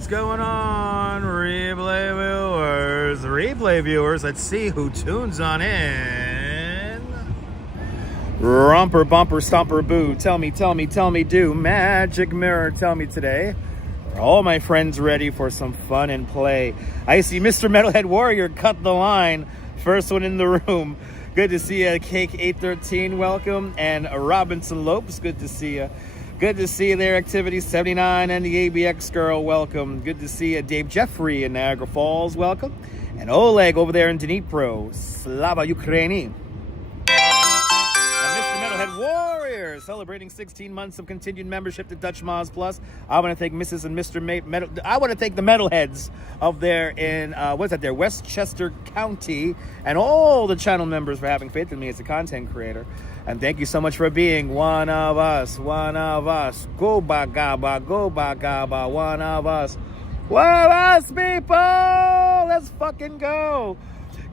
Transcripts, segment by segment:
What's going on, replay viewers? Let's see who tunes on in. Romper, bumper, stomper, boo. Tell me, do. Magic mirror, tell me today. Are all my friends ready for some fun and play? I see Mr. Metalhead Warrior cut the line. First one in the room. Good to see you, Cake 813. Welcome. And Robinson Lopes, good to see you. Good to see you there, Activity 79 and the ABX Girl, welcome. Good to see you, Dave Jeffrey in Niagara Falls, welcome. And Oleg over there in Dnipro, Slava Ukraini. And Mr. Metalhead Warrior, celebrating 16 months of continued membership to Dutch Moz Plus. I want to thank Mrs. and Mr. I want to thank the Metalheads of there in, Westchester County, and all the channel members for having faith in me as a content creator. And thank you so much for being one of us. Go bagaba, one of us. One of us, people! Let's fucking go.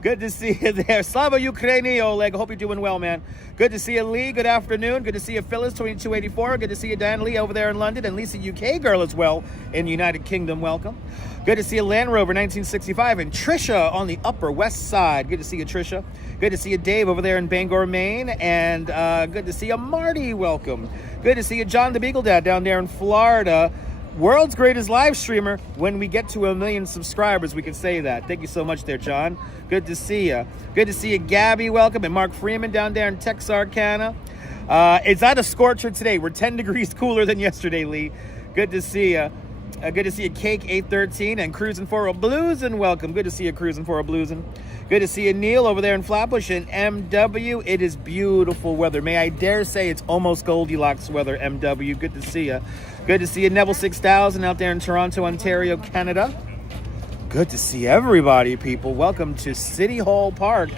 Good to see you there. Slava Ukraini, Oleg. Hope you're doing well, man. Good to see you, Lee. Good afternoon. Good to see you, Phyllis, 2284. Good to see you, Dan Lee, over there in London. And Lisa, UK girl as well in the United Kingdom. Welcome. Good to see you, Land Rover, 1965. And Trisha on the Upper West Side. Good to see you, Trisha. Good to see you, Dave, over there in Bangor, Maine. And good to see you, Marty. Welcome. Good to see you, John the Beagle Dad, down there in Florida. World's greatest live streamer. When we get to 1 million subscribers, we can say that. Thank you so much there, John. Good to see you. Good to see you, Gabby. Welcome. And Mark Freeman down there in Texarkana. It's not a scorcher today. We're 10 degrees cooler than yesterday, Lee. Good to see you. Good to see you, Cake 813 and Cruising for a Bluesin'. Welcome. Good to see you, Cruising for a Bluesin'. Good to see you, Neil, over there in Flatbush and MW. It is beautiful weather. May I dare say it's almost Goldilocks weather, MW. Good to see you. Good to see you, Neville 6000 out there in Toronto, Ontario, Canada. Good to see everybody, people. Welcome to City Hall Park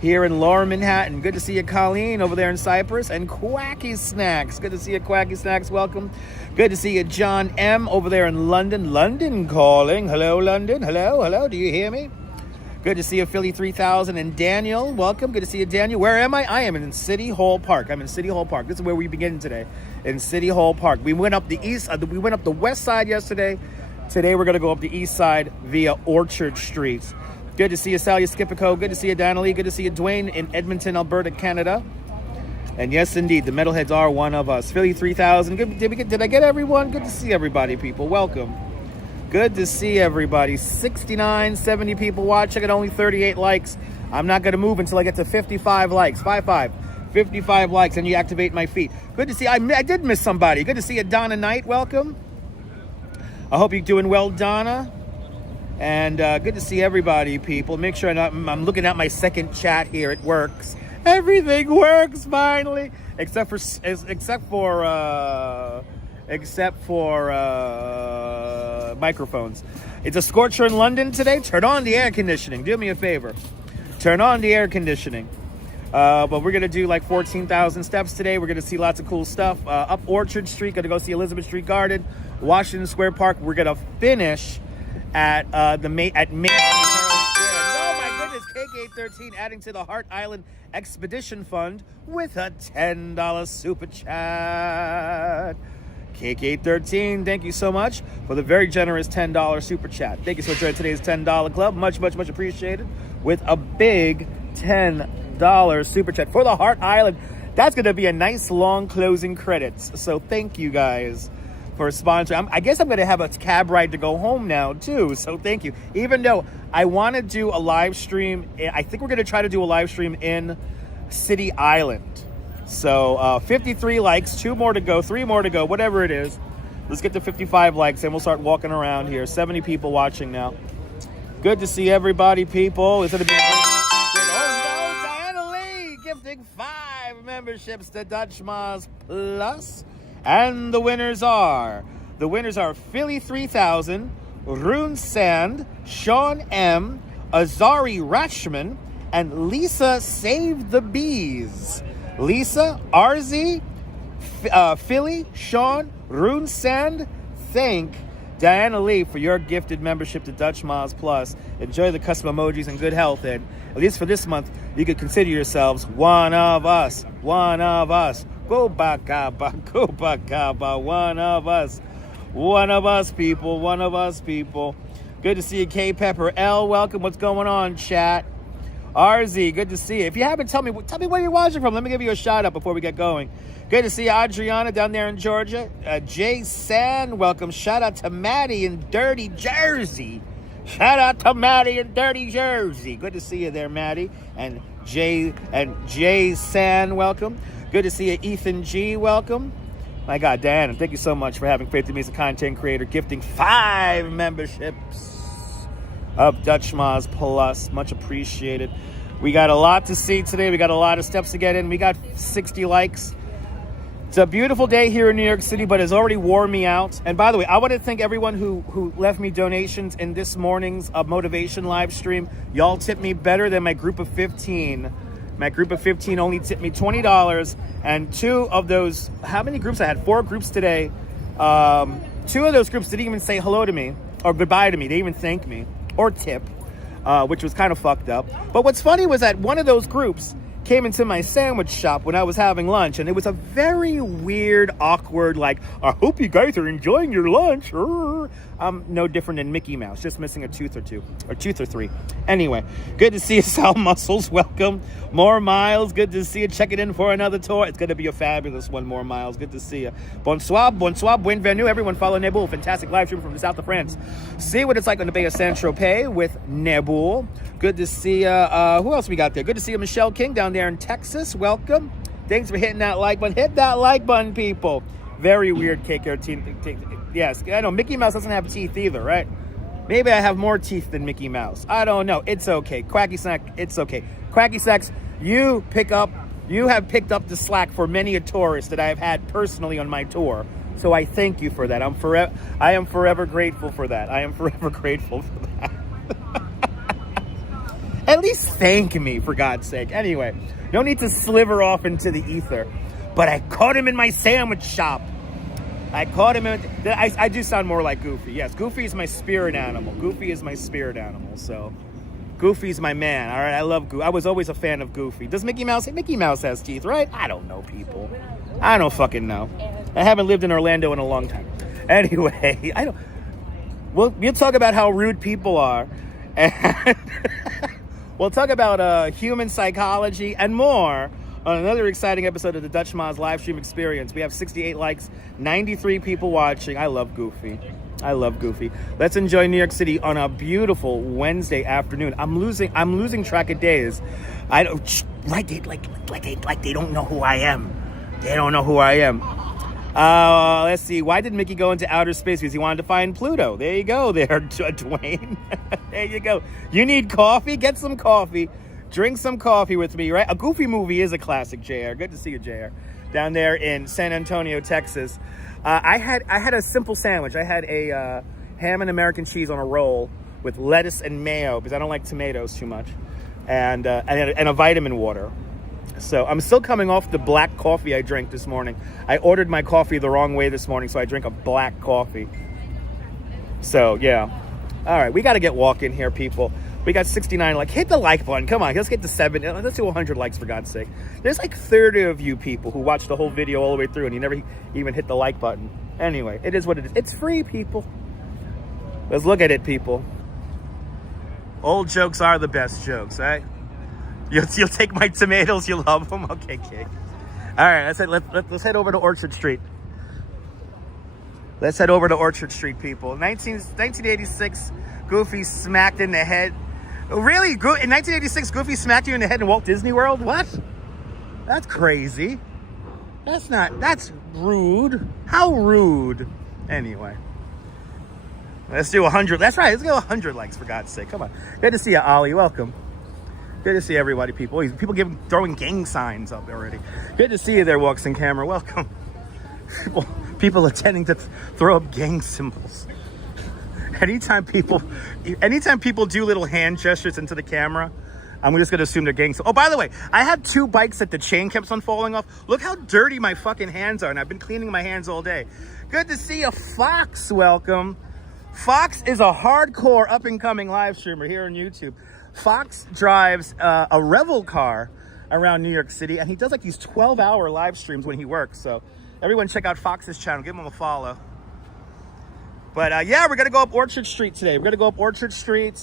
here in Lower Manhattan. Good to see you, Colleen, over there in Cyprus, and Quacky Snacks. Good to see you, Quacky Snacks. Welcome. Good to see you, John M, over there in London. London calling. Hello, London. Hello. Do you hear me? Good to see you, Philly 3000 and Daniel. Welcome. Good to see you, Daniel. Where am I? I am in City Hall Park. I'm in City Hall Park. This is where we begin today, in City Hall Park. We went up the we went up the west side yesterday. Today we're going to go up the east side via Orchard Street. Good to see you, Sally Skipico. Good to see you, Donnelly. Good to see you, Dwayne, in Edmonton, Alberta, Canada. And yes, indeed, the Metalheads are one of us. Philly 3000. Did I get everyone? Good to see everybody, people. Welcome. Good to see everybody. 69, 70 people watching and only 38 likes. I'm not going to move until I get to 55 likes. 55 likes, and you activate my feed. Good to see. I did miss somebody. Good to see you, Donna Knight. Welcome. I hope you're doing well, Donna. And good to see everybody, people. Make sure I'm looking at my second chat here. It works. Everything works finally, except for microphones. It's a scorcher in London today. Turn on the air conditioning. Do me a favor. Turn on the air conditioning. But we're going to do like 14,000 steps today. We're going to see lots of cool stuff. Up Orchard Street. Going to go see Elizabeth Street Garden, Washington Square Park. We're going to finish at Macy. Oh my goodness, Cake813 adding to the Heart Island Expedition Fund with a $10 super chat. Cake813, thank you so much for the very generous $10 super chat. Thank you so much for today's $10 club. Much appreciated. With a big $10 super chat for the Heart Island. That's going to be a nice long closing credits. So thank you guys for sponsoring. I guess I'm going to have a cab ride to go home now too. So thank you. Even though I want to do a live stream, I think we're going to try to do a live stream in City Island. So 53 likes, 2 more to go, 3 more to go, whatever it is. Let's get to 55 likes and we'll start walking around here. 70 people watching now. Good to see everybody, people. It's going to be oh no, Diana Lee gifting 5 memberships to Dutch Moz Plus. And the winners are Philly 3000, Rune Sand, Sean M, Azari Rashman, and Lisa Save the Bees. Lisa, RZ, Philly, Sean, Rune Sand, thank Diana Lee for your gifted membership to Dutch Moz Plus. Enjoy the custom emojis and good health, and at least for this month, you could consider yourselves one of us. Go bagaba, one of us. One of us, people. One of us, people. Good to see you, K Pepper. L, welcome. What's going on, chat? RZ, good to see you. If you haven't, tell me where you're watching from. Let me give you a shout out before we get going. Good to see you, Adriana, down there in Georgia. Jay San, welcome. Shout out to Maddie in Dirty Jersey. Shout out to Maddie in Dirty Jersey. Good to see you there, Maddie. And Jay San, welcome. Good to see you, Ethan G, welcome. My God, Diana, thank you so much for having faith in me as a content creator, gifting 5 memberships of Dutch Moz Plus. Much appreciated. We got a lot to see today. We got a lot of steps to get in. We got 60 likes. It's a beautiful day here in New York City, but it's already wore me out. And by the way, I want to thank everyone who left me donations in this morning's motivation live stream. Y'all tipped me better than my group of 15. My group of 15 only tipped me $20. And 2 of those, how many groups? I had 4 groups today. 2 of those groups didn't even say hello to me or goodbye to me. They didn't even thank me or tip, which was kind of fucked up. But what's funny was that one of those groups came into my sandwich shop when I was having lunch, and it was a very weird, awkward, like, I hope you guys are enjoying your lunch. I'm no different than Mickey Mouse, just missing a tooth or 2, or tooth or 3. Anyway, good to see you, Sal Muscles. Welcome. More Miles, good to see you. Checking in for another tour. It's going to be a fabulous one, More Miles. Good to see you. Bonsoir, bienvenue. Everyone follow Nebul. Fantastic live stream from the south of France. See what it's like on the Bay of Saint-Tropez with Nebul. Good to see you. Who else we got there? Good to see you, Michelle King, down there in Texas. Welcome. Thanks for hitting that like button. Hit that like button, people. Very weird KKR team. Yes, I know Mickey Mouse doesn't have teeth either, right? Maybe I have more teeth than Mickey Mouse. I don't know. It's okay. Quacky Snack, it's okay. Quacky Snacks, you have picked up the slack for many a tourist that I have had personally on my tour. So I thank you for that. I am forever grateful for that. I am forever grateful for that. At least thank me, for God's sake. Anyway, no need to sliver off into the ether. But I caught him in my sandwich shop. I do sound more like Goofy. Yes, Goofy is my spirit animal. Goofy is my spirit animal. So Goofy's my man. All right, I love Goofy. I was always a fan of Goofy. Does Mickey Mouse? Mickey Mouse has teeth, right? I don't know, people. I don't fucking know. I haven't lived in Orlando in a long time. Anyway, we'll talk about how rude people are. And we'll talk about human psychology and more on another exciting episode of the Dutch Moz live stream experience. We have 68 likes, 93 people watching. I love Goofy. I love Goofy. Let's enjoy New York City on a beautiful Wednesday afternoon. I'm losing track of days. I don't like they don't know who I am. They don't know who I am. Let's see. Why did Mickey go into outer space? Because he wanted to find Pluto. There you go, there, Dwayne. There you go. You need coffee? Get some coffee. Drink some coffee with me, right? A Goofy movie is a classic, JR. Good to see you, JR. Down there in San Antonio, Texas. I had a simple sandwich. I had a ham and American cheese on a roll with lettuce and mayo because I don't like tomatoes too much, and a vitamin water. So I'm still coming off the black coffee I drank this morning. I ordered my coffee the wrong way this morning, so I drink a black coffee. So yeah. All right, we got to get walking here, people. We got 69 likes. Hit the like button. Come on, let's get to 70. Let's do 100 likes, for God's sake. There's like 30 of you people who watched the whole video all the way through, and you never even hit the like button. Anyway, it is what it is. It's free, people. Let's look at it, people. Old jokes are the best jokes, right? You'll take my tomatoes. You love them. Okay, kid. All right, let's head over to Orchard Street. Let's head over to Orchard Street, people. 1986, Goofy smacked in the head. Really? In 1986, Goofy smacked you in the head in Walt Disney World? What? That's crazy. That's rude. How rude. Anyway. Let's do 100. That's right. Let's go 100 likes, for God's sake. Come on. Good to see you, Ollie. Welcome. Good to see everybody, people. People throwing gang signs up already. Good to see you there, Walks in Camera. Welcome. People attending to throw up gang symbols. Anytime people do little hand gestures into the camera, I'm just going to assume they're gang. Oh, by the way, I had 2 bikes that the chain kept on falling off. Look how dirty my fucking hands are, and I've been cleaning my hands all day. Good to see you, Fox. Welcome. Fox is a hardcore up-and-coming live streamer here on YouTube. Fox drives a Revel car around New York City, and he does like these 12-hour live streams when he works. So everyone check out Fox's channel. Give him a follow. But yeah, we're gonna go up Orchard Street today. We're gonna go up Orchard Street.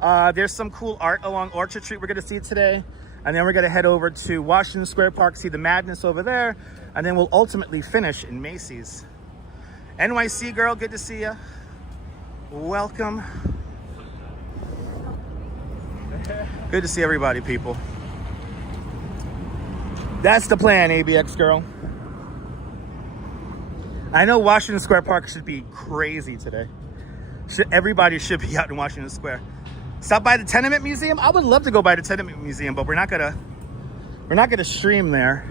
There's some cool art along Orchard Street we're gonna see today. And then we're gonna head over to Washington Square Park, see the madness over there. And then we'll ultimately finish in Macy's. NYC girl, good to see you. Welcome. Good to see everybody, people. That's the plan, ABX girl. I know Washington Square Park should be crazy today. Everybody should be out in Washington Square. Stop by the Tenement Museum. I would love to go by the Tenement Museum, but we're not gonna stream there.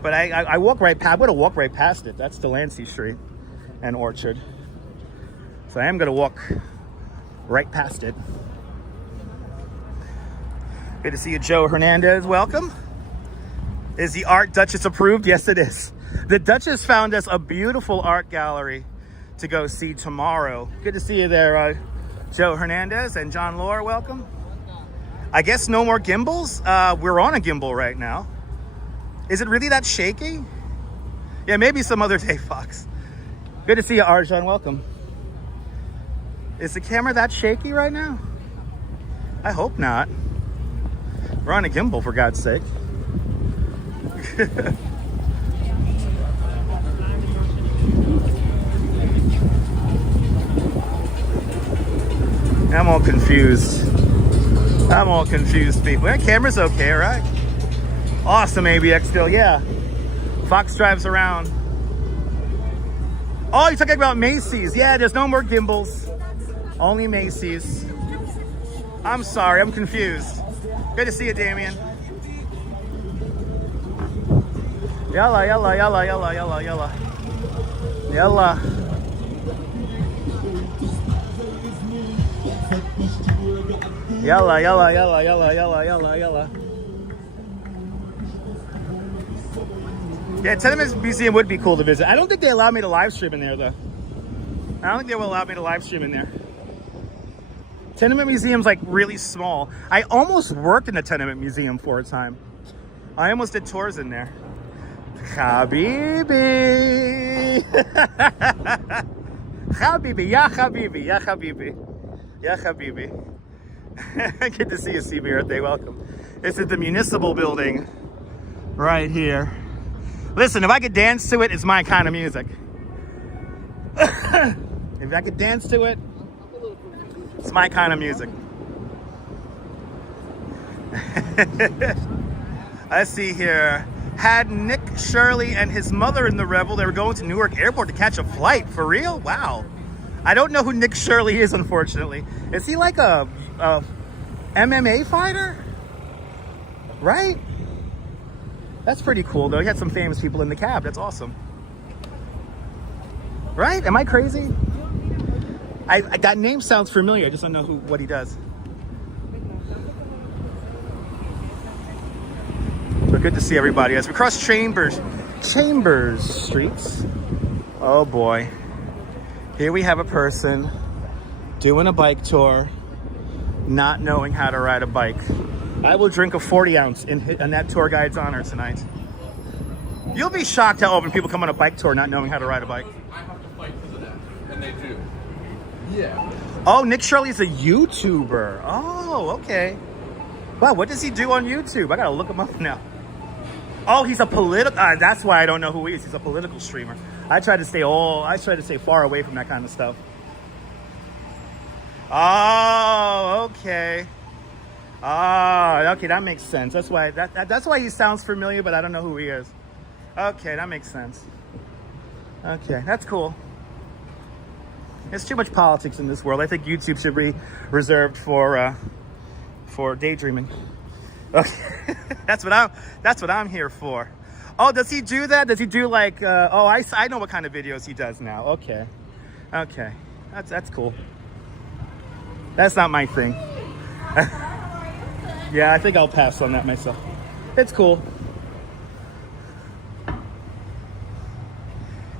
But I walk right past. I'm gonna walk right past it. That's Delancey Street and Orchard. So I am gonna walk right past it. Good to see you, Joe Hernandez. Welcome. Is the art Duchess approved? Yes, it is. The Duchess found us a beautiful art gallery to go see tomorrow. Good to see you there, Joe Hernandez and John Lohr. Welcome. I guess no more gimbals. We're on a gimbal right now. Is it really that shaky? Yeah, maybe some other day, Fox. Good to see you, Arjan. Welcome. Is the camera that shaky right now? I hope not. We're on a gimbal, for God's sake. I'm all confused. I'm all confused, people. That camera's okay, right? Awesome, ABX still, yeah. Fox drives around. Oh, you're talking about Macy's. Yeah, there's no more gimbals. Only Macy's. I'm sorry, I'm confused. Good to see you, Damien. Yalla, yalla, yalla, yalla, yalla, yalla. Yalla. Yalla, yalla, yalla, yalla, yalla, yalla, yalla. Yeah, Tenement Museum would be cool to visit. I don't think they allow me to live stream in there, though. I don't think they will allow me to live stream in there. Tenement Museum's like really small. I almost worked in the Tenement Museum for a time. I almost did tours in there. Habibi. Habibi, ya Habibi, ya Habibi. Ya Habibi. Good to see you, CB Birthday. Welcome. This is the municipal building right here. Listen, if I could dance to it, it's my kind of music. If I could dance to it, it's my kind of music. I see here. Had Nick Shirley and his mother in the Rebel. They were going to Newark Airport to catch a flight. For real? Wow. I don't know who Nick Shirley is, unfortunately. Is he like a MMA fighter? Right? That's pretty cool, though. He had some famous people in the cab. That's awesome. Right? Am I crazy? That name sounds familiar. I just don't know what he does. But good to see everybody as we cross Chambers Streets. Oh boy. Here we have a person doing a bike tour, not knowing how to ride a bike. I will drink a 40 ounce in that tour guide's honor tonight. You'll be shocked how often people come on a bike tour not knowing how to ride a bike. I have to fight because of that, and they do. Yeah. Oh, Nick Shirley's a YouTuber. Oh, okay. Wow, what does he do on YouTube? I gotta look him up now. Oh, he's a political. That's why I don't know who he is. He's a political streamer. I try to stay far away from that kind of stuff. Oh, okay. Oh, okay, that makes sense. That's why he sounds familiar, but I don't know who he is. Okay, that makes sense. Okay, that's cool. There's too much politics in this world. I think YouTube should be reserved for daydreaming. Okay, that's what I'm here for. Oh, does he do that? Does he do like? I know what kind of videos he does now. Okay, that's cool. That's not my thing. Yeah, I think I'll pass on that myself. It's cool.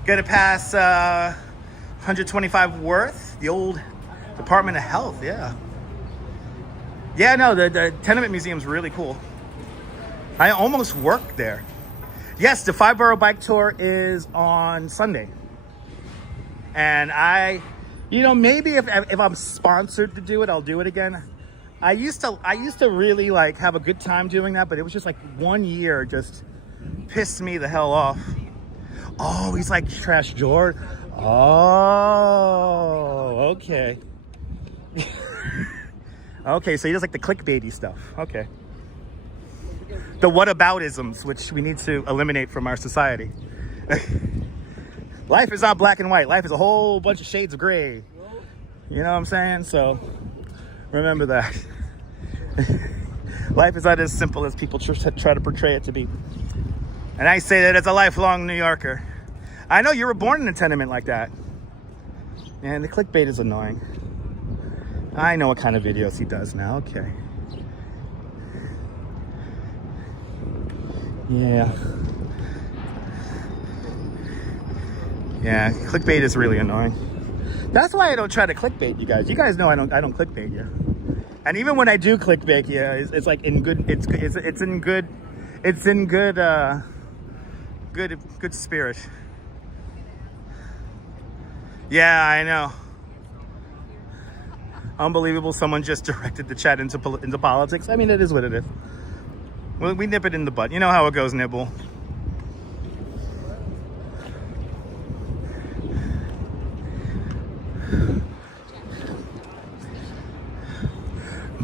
Gonna pass 125 Worth, the old Department of Health. Yeah. Yeah, no, the Tenement Museum's really cool. I almost worked there. Yes, the 5 Borough Bike Tour is on Sunday. And I, you know, maybe if I'm sponsored to do it, I'll do it again. I used to really like have a good time doing that, but it was just like 1 year just pissed me the hell off. Oh, he's like Trash George. Oh, okay. Okay, so he does like the clickbaity stuff. Okay. The whataboutisms, which we need to eliminate from our society. Life is not black and white. Life is a whole bunch of shades of gray. You know what I'm saying? So remember that. Life is not as simple as people try to portray it to be. And I say that as a lifelong New Yorker. I know you were born in a tenement like that. And the clickbait is annoying. I know what kind of videos he does now. Okay. Yeah. Yeah, clickbait is really annoying. That's why I don't try to clickbait you guys. You guys know I don't clickbait you. And even when I do clickbait you, it's like in good good spirit. Yeah, I know. Unbelievable. Someone just directed the chat into politics. I mean, it is what it is. Well, we nip it in the butt. You know how it goes, Nibble.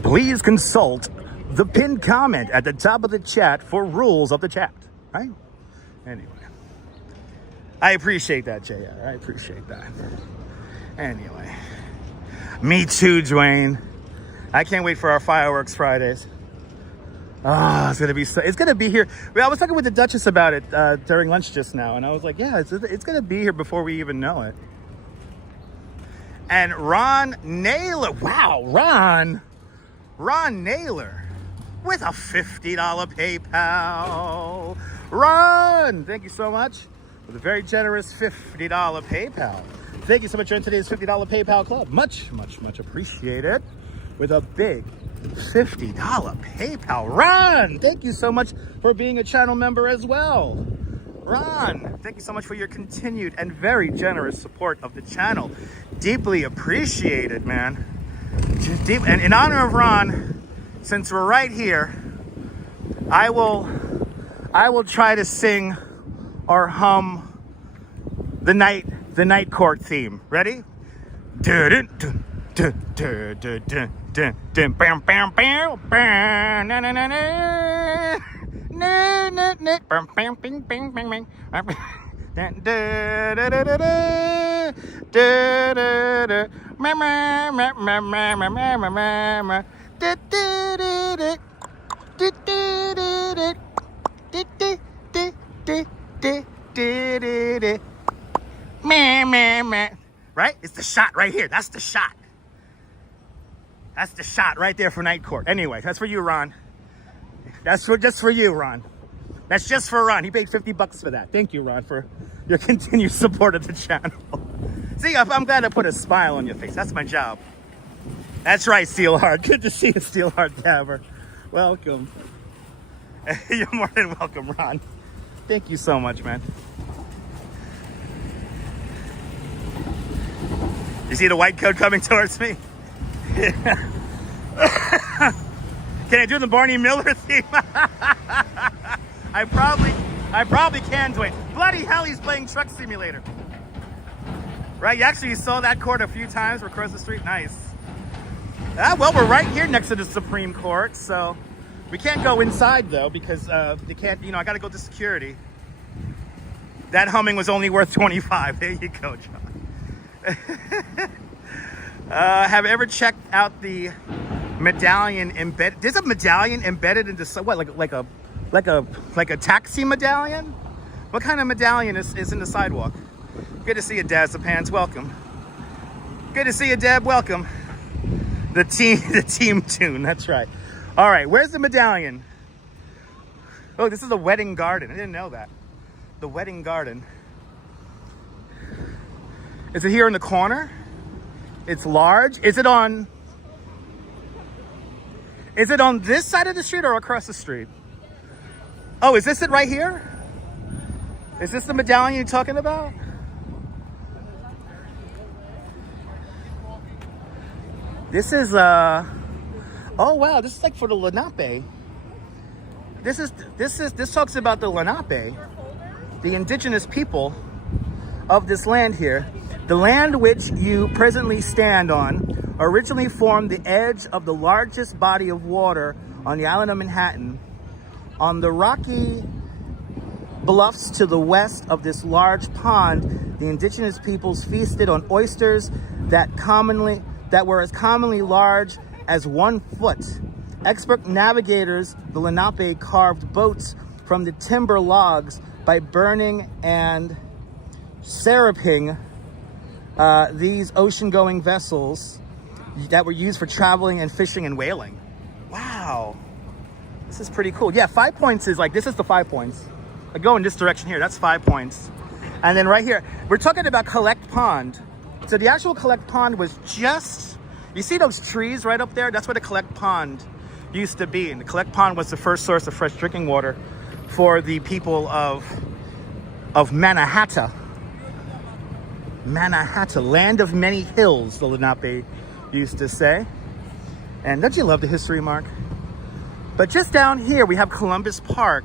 Please consult the pinned comment at the top of the chat for rules of the chat. Right? Anyway. I appreciate that, JR. I appreciate that. Anyway. Me too, Dwayne. I can't wait for our fireworks Fridays. Oh, it's gonna be here. I was talking with the Duchess about it during lunch just now, and I was like, yeah, it's gonna be here before we even know it. And Ron Naylor, wow, Ron Naylor with a $50 PayPal. Ron, thank you so much for the very generous $50 PayPal. Thank you so much for today's $50 PayPal club. Much, much, much appreciated. With a big $50 PayPal. Ron, thank you so much for being a channel member as well. Ron, thank you so much for your continued and very generous support of the channel. Deeply appreciated, man. And in honor of Ron, since we're right here, I will try to sing or hum the night court theme. Ready? Right? It's the shot right here. That's the shot. That's the shot right there for Night Court. Anyway, that's for you, Ron. That's just for you, Ron. That's just for Ron. He paid $50 for that. Thank you, Ron, for your continued support of the channel. See, I'm glad I put a smile on your face. That's my job. That's right, Steelheart. Good to see you, Steelheart Dabber. Welcome. You're more than welcome, Ron. Thank you so much, man. You see the white coat coming towards me? Yeah. Can I do the Barney Miller theme? I probably can, Dwayne. Bloody hell, he's playing Truck Simulator. Right, you actually saw that court a few times across the street. Nice. Well, we're right here next to the Supreme Court, so we can't go inside though because they can't. You know, I got to go to security. That humming was only worth 25. There you go, John. Have you ever checked out the medallion embedded? There's a medallion embedded into what, like a taxi medallion? What kind of medallion is in the sidewalk? Good to see you, Dazapans. Welcome. Good to see you, Deb. Welcome. The team tune. That's right. All right, where's the medallion? Oh, this is a wedding garden. I didn't know that. The wedding garden. Is it here in the corner? It's large. Is it on this side of the street or across the street? Oh, is this it right here? Is this the medallion you're talking about? This is oh wow, this is like for the Lenape. This talks about the Lenape, the indigenous people of this land here. The land which you presently stand on originally formed the edge of the largest body of water on the island of Manhattan. On the rocky bluffs to the west of this large pond, the indigenous peoples feasted on oysters that were as commonly large as 1 foot. Expert navigators, the Lenape, carved boats from the timber logs by burning and syruping these ocean-going vessels that were used for traveling and fishing and whaling. Wow, this is pretty cool. Yeah, 5 Points is like, this is the 5 Points. I go in this direction here, that's 5 Points. And then right here, we're talking about Collect Pond. So the actual Collect Pond was just, you see those trees right up there? That's where the Collect Pond used to be. And the Collect Pond was the first source of fresh drinking water for the people of Manhattan. Manhattan, land of many hills, the Lenape used to say. And don't you love the history, Mark? But just down here, we have Columbus Park.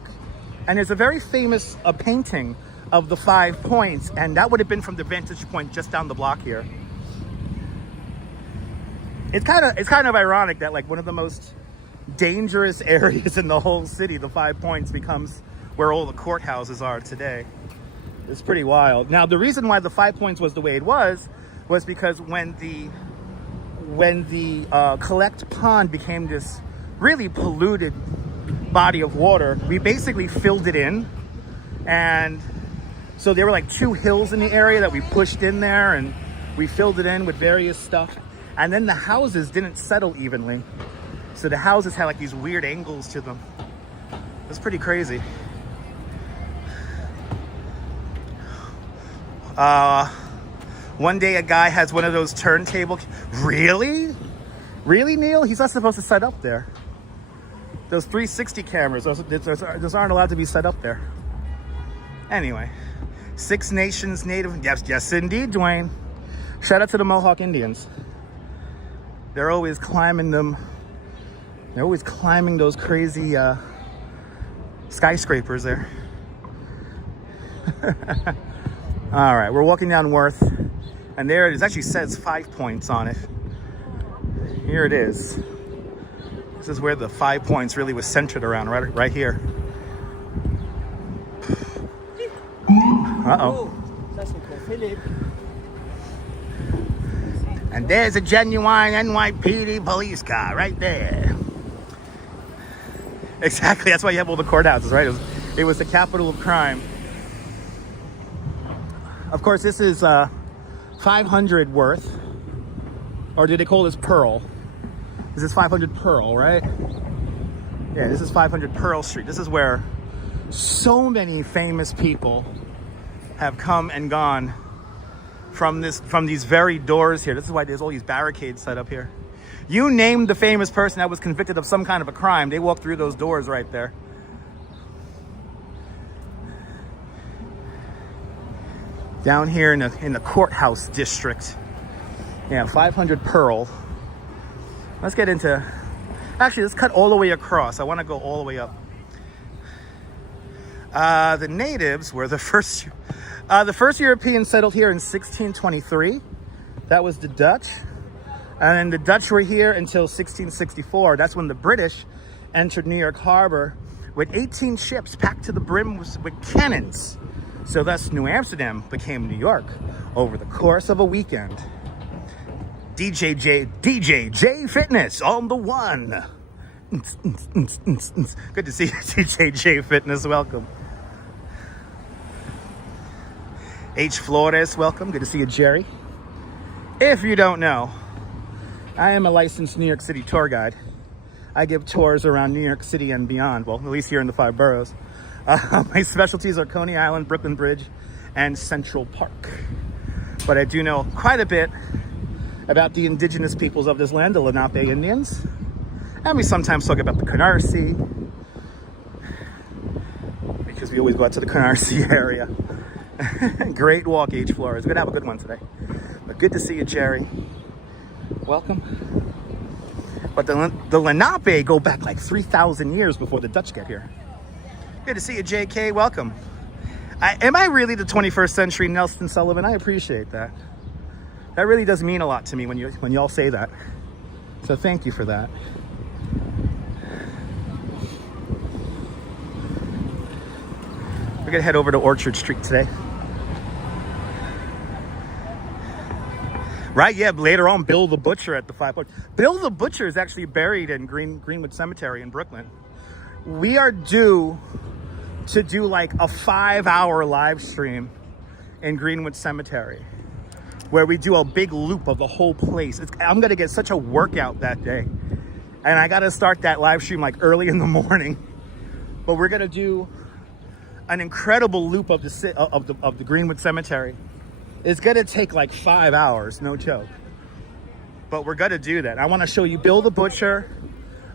And there's a very famous painting of the 5 Points. And that would have been from the vantage point just down the block here. It's kind of ironic that like one of the most dangerous areas in the whole city, the 5 Points, becomes where all the courthouses are today. It's pretty wild. Now, the reason why the 5 Points was the way it was because when the Collect Pond became this really polluted body of water, we basically filled it in. And so there were like 2 hills in the area that we pushed in there, and we filled it in with various stuff. And then the houses didn't settle evenly. So the houses had like these weird angles to them. It's pretty crazy. One day a guy has one of those turntable. Really? Really, Neil? He's not supposed to set up there. Those 360 cameras, those aren't allowed to be set up there. Anyway, 6 Nations Native. Yes, indeed, Dwayne. Shout out to the Mohawk Indians. They're always climbing them. They're always climbing those crazy skyscrapers there. All right, we're walking down Worth, and there it is. Actually says 5 Points on it. Here it is. This is where the 5 Points really was centered around, right here. Uh-oh. And there's a genuine NYPD police car right there. Exactly, that's why you have all the courthouses, right? It was the capital of crime. Of course, this is 500 Worth, or did they call this Pearl? This is 500 Pearl, right? Yeah, this is 500 Pearl Street. This is where so many famous people have come and gone from these very doors here. This is why there's all these barricades set up here. You name the famous person that was convicted of some kind of a crime, they walk through those doors right there. Down here in the courthouse district. Yeah, 500 Pearl. Let's get into, actually, let's cut all the way across. I want to go all the way up. The natives were the first Europeans settled here in 1623. That was the Dutch. And then the Dutch were here until 1664. That's when the British entered New York Harbor with 18 ships packed to the brim with cannons. So thus New Amsterdam became New York over the course of a weekend. DJ J Fitness on the one. Good to see you, DJ J Fitness. Welcome. H Flores, welcome. Good to see you, Jerry. If you don't know, I am a licensed New York City tour guide. I give tours around New York City and beyond. Well, at least here in the 5 boroughs. My specialties are Coney Island, Brooklyn Bridge, and Central Park. But I do know quite a bit about the indigenous peoples of this land, the Lenape Indians. And we sometimes talk about the Canarsie, because we always go out to the Canarsie area. Great walk, H Flores. We're gonna have a good one today. But good to see you, Jerry. welcome. But the Lenape go back like 3,000 years before the Dutch get here. Good to see you, JK. Welcome. Am I really the 21st century Nelson Sullivan? I appreciate that. That really does mean a lot to me when y'all say that. So thank you for that. We're gonna head over to Orchard Street today. Right, yeah, later on, Bill the Butcher at the 5 Points. Bill the Butcher is actually buried in Greenwood Cemetery in Brooklyn. We are due to do like a 5-hour live stream in Greenwood Cemetery where we do a big loop of the whole place. I'm gonna get such a workout that day. And I gotta start that live stream like early in the morning. But we're gonna do an incredible loop of the Greenwood Cemetery. It's gonna take like 5 hours, no joke. But we're gonna do that. I wanna show you Bill the Butcher,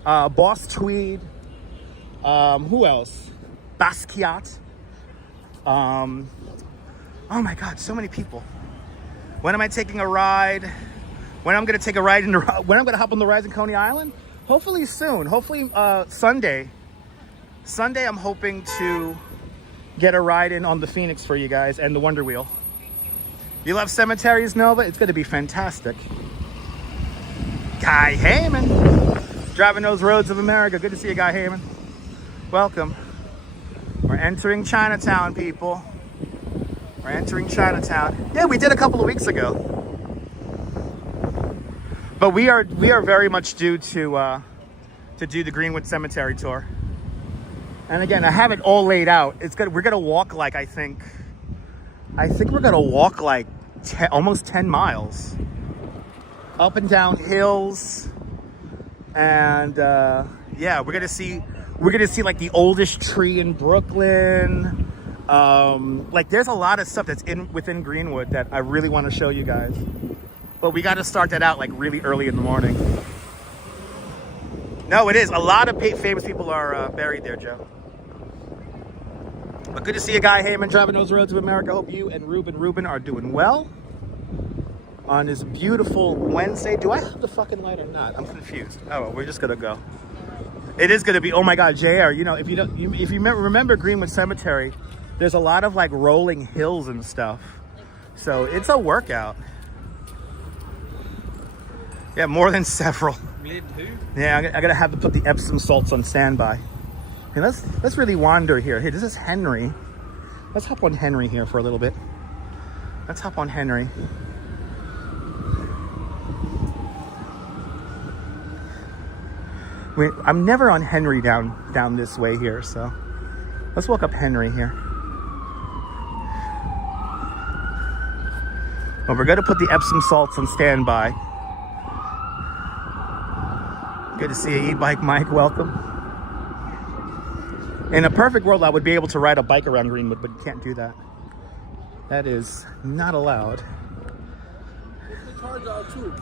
Boss Tweed, who else? Basquiat. Oh my God, so many people. When am I taking a ride? When I'm gonna take a ride when I'm gonna hop on the rides in Coney Island? Hopefully soon, hopefully Sunday. Sunday I'm hoping to get a ride in on the Phoenix for you guys and the Wonder Wheel. You love cemeteries, Nova? It's going to be fantastic. Guy Heyman, driving those roads of America. Good to see you, Guy Heyman. Welcome. We're entering Chinatown, people. We're entering Chinatown. Yeah, we did a couple of weeks ago. But we are very much due to do the Greenwood Cemetery tour. And again, I have it all laid out. We're gonna walk like I think we're gonna walk like almost 10 miles up and down hills, and yeah, we're gonna see like the oldest tree in Brooklyn. Like there's a lot of stuff that's within Greenwood that I really want to show you guys, but we got to start that out like really early in the morning. No, it is a lot of famous people are buried there, Joe. But good to see you, Guy Heyman, driving those roads of America. Hope you and Ruben are doing well on this beautiful Wednesday. Do I have the fucking light or not? I'm confused. Oh, well, we're just gonna go. It is gonna be. Oh my God, JR. You know, if you remember Greenwood Cemetery, there's a lot of like rolling hills and stuff, so it's a workout. Yeah, more than several. Yeah, I gotta have to put the Epsom salts on standby. Okay, let's really wander here. Hey, this is Henry. Let's hop on Henry here for a little bit. Let's hop on Henry. I'm never on Henry down this way here, so let's walk up Henry here. Well, we're gonna put the Epsom salts on standby. Good to see you, E-Bike Mike. Welcome. In a perfect world, I would be able to ride a bike around Greenwood, but you can't do that. That is not allowed.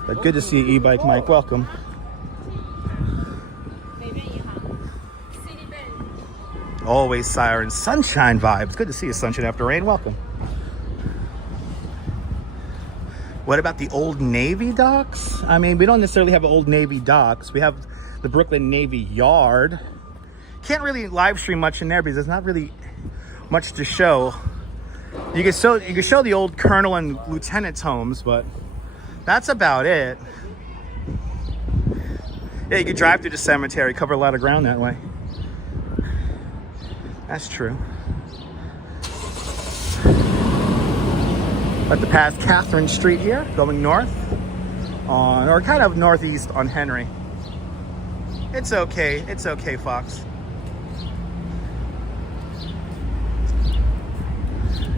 But good to see you, E-Bike Mike. Welcome. Always siren. Sunshine vibes. Good to see you, Sunshine After Rain. Welcome. What about the Old Navy docks? I mean, we don't necessarily have Old Navy docks. We have the Brooklyn Navy Yard. Can't really live stream much in there because there's not really much to show. You can show the old colonel and lieutenant's homes, but that's about it. Yeah, you could drive through the cemetery, cover a lot of ground that way. That's true. About to pass Catherine Street here, going north on, or kind of northeast on Henry. It's okay, Fox.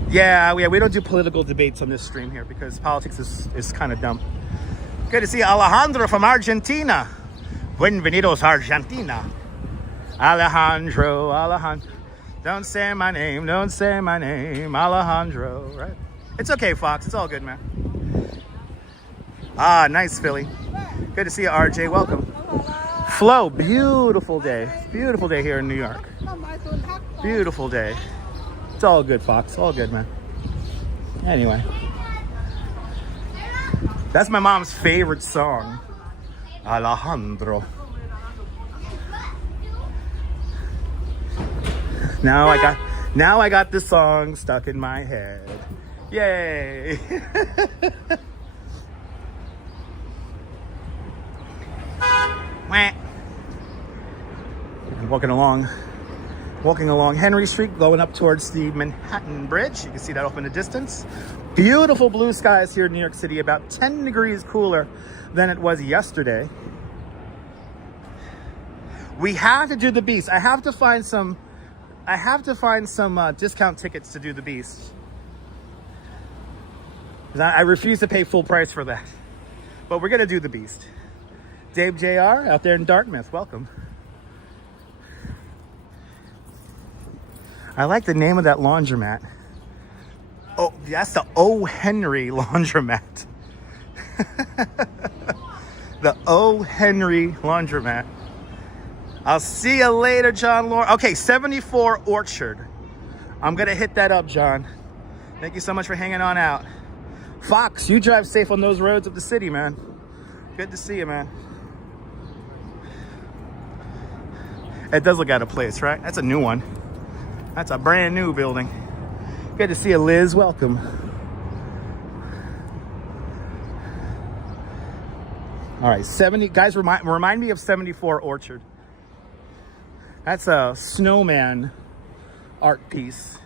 Yeah, we don't do political debates on this stream here because politics is kind of dumb. Good to see Alejandro from Argentina. Bienvenidos, Argentina. Alejandro. Don't say my name, Alejandro, right? It's okay, Fox, it's all good, man. Ah, nice, Philly. Good to see you, RJ, welcome. Flo, beautiful day here in New York. Beautiful day. It's all good, Fox, all good, man. Anyway. That's my mom's favorite song. Alejandro. Now I got this song stuck in my head. Yay! I'm walking along Henry Street, going up towards the Manhattan Bridge. You can see that off in the distance. Beautiful blue skies here in New York City, about 10 degrees cooler than it was yesterday. We have to do the Beast. I have to find some discount tickets to do the Beast. I refuse to pay full price for that. But we're gonna do the Beast. Dave JR out there in Dartmouth, welcome. I like the name of that laundromat. Oh, that's the O. Henry laundromat. The O. Henry laundromat. I'll see you later, John Lawrence. Okay, 74 Orchard. I'm gonna hit that up, John. Thank you so much for hanging on out. Fox, you drive safe on those roads of the city, man. Good to see you, man. It does look out of place, right? That's a new one. That's a brand new building. Good to see you, Liz. Welcome. All right, 70 guys. Remind me of 74 Orchard. That's a snowman art piece.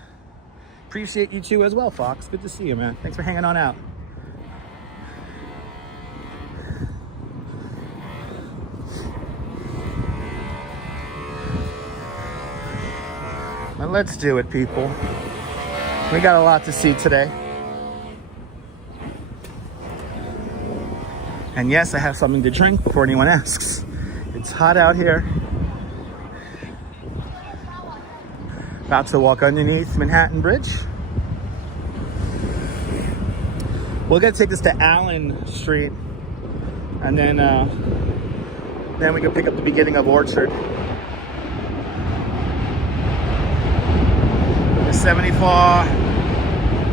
Appreciate you too as well, Fox. Good to see you, man. Thanks for hanging on out. Well, let's do it, people. We got a lot to see today. And yes, I have something to drink before anyone asks. It's hot out here. About to walk underneath Manhattan Bridge. We're gonna take this to Allen Street, and then we can pick up the beginning of Orchard. The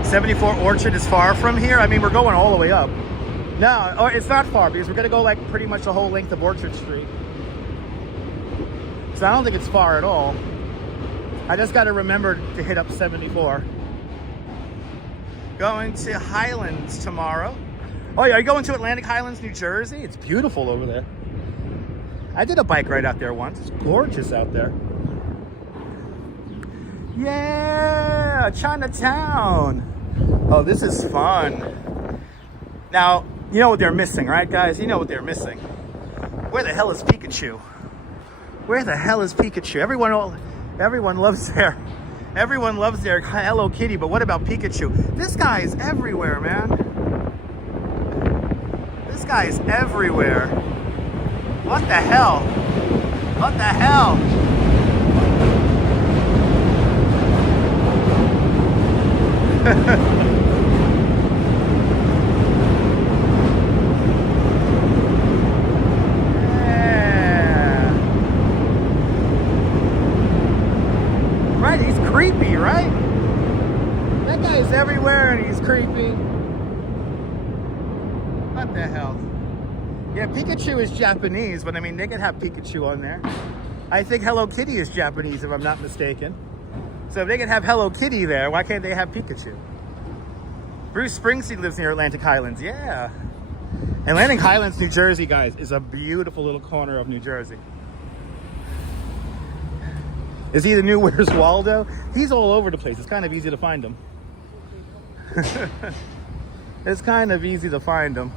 74 Orchard is far from here. I mean, we're going all the way up. No, it's not far because we're gonna go like pretty much the whole length of Orchard Street. So I don't think it's far at all. I just got to remember to hit up 74. Going to Highlands tomorrow. Oh yeah, are you going to Atlantic Highlands, New Jersey? It's beautiful over there. I did a bike ride out there once. It's gorgeous out there. Yeah, Chinatown. Oh, this is fun. Now, you know what they're missing, right, guys? You know what they're missing. Where the hell is Pikachu? Where the hell is Pikachu? Everyone loves their Hello Kitty, but what about Pikachu? This guy is everywhere, man. This guy is everywhere. What the hell? What the hell? Creepy, right? That guy is everywhere and he's creepy. What the hell? Yeah, Pikachu is Japanese, but I mean, they could have Pikachu on there. I think Hello Kitty is Japanese, if I'm not mistaken. So if they could have Hello Kitty there, why can't they have Pikachu? Bruce Springsteen lives near Atlantic Highlands. Yeah. Atlantic Highlands, New Jersey, guys, is a beautiful little corner of New Jersey. Is he the new Where's Waldo? He's all over the place. It's kind of easy to find him. It's kind of easy to find him.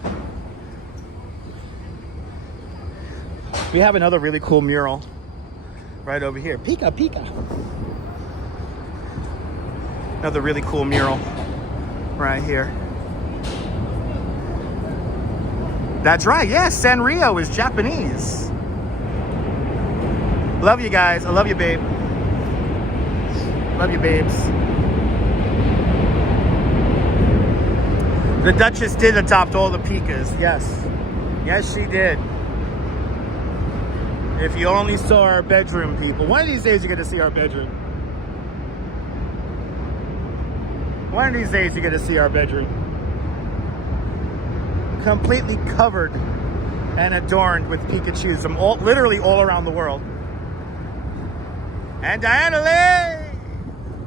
We have another really cool mural right over here. Pika, Pika. Another really cool mural right here. That's right. Yes, Sanrio is Japanese. Love you guys. I love you, babe. Love you, babes. The Duchess did adopt all the Pikas. Yes. Yes, she did. If you only saw our bedroom, people. One of these days, you're going to see our bedroom. One of these days, you're going to see our bedroom. completely covered and adorned with Pikachus from literally all around the world. And Diana Lee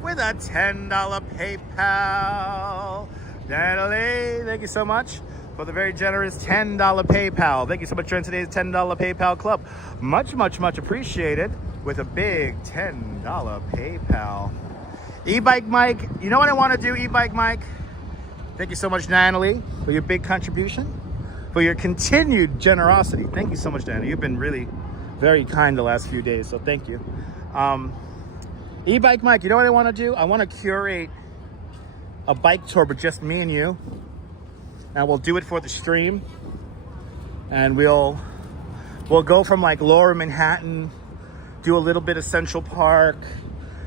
with a $10 PayPal. Diana Lee, thank you so much for the very generous $10 PayPal. Thank you so much for today's $10 PayPal club. Much, much, much appreciated with a big $10 PayPal. E-Bike Mike, you know what I want to do, E-Bike Mike? Thank you so much, Diana Lee, for your big contribution, for your continued generosity. Thank you so much, Diana. You've been really very kind the last few days, so thank you. E-Bike Mike, you know what I want to do? I want to curate a bike tour with just me and you. And we'll do it for the stream. And we'll go from like Lower Manhattan, do a little bit of Central Park,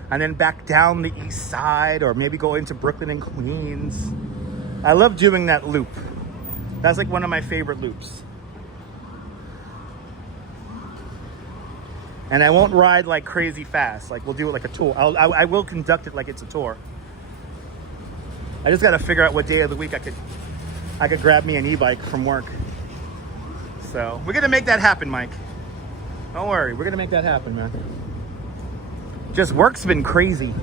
and then back down the east side, or maybe go into Brooklyn and Queens. I love doing that loop. That's like one of my favorite loops. And I won't ride like crazy fast. Like we'll do it like a tour. I will conduct it like it's a tour. I just got to figure out what day of the week I could grab me an e-bike from work. So we're gonna make that happen, Mike. Don't worry, we're gonna make that happen, man. Just work's been crazy.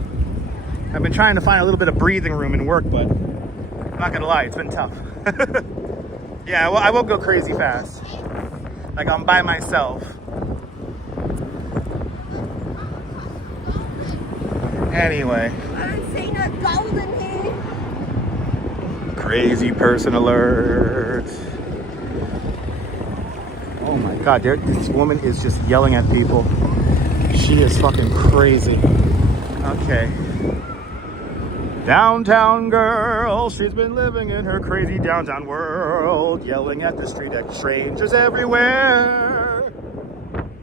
I've been trying to find a little bit of breathing room in work, but I'm not gonna lie, it's been tough. Yeah, well, I won't go crazy fast. Like I'm by myself. Anyway. I'm seeing a golden here. Crazy person alert. Oh my God, this woman is just yelling at people. She is fucking crazy. Okay. Downtown girl, she's been living in her crazy downtown world, yelling at the street at strangers everywhere,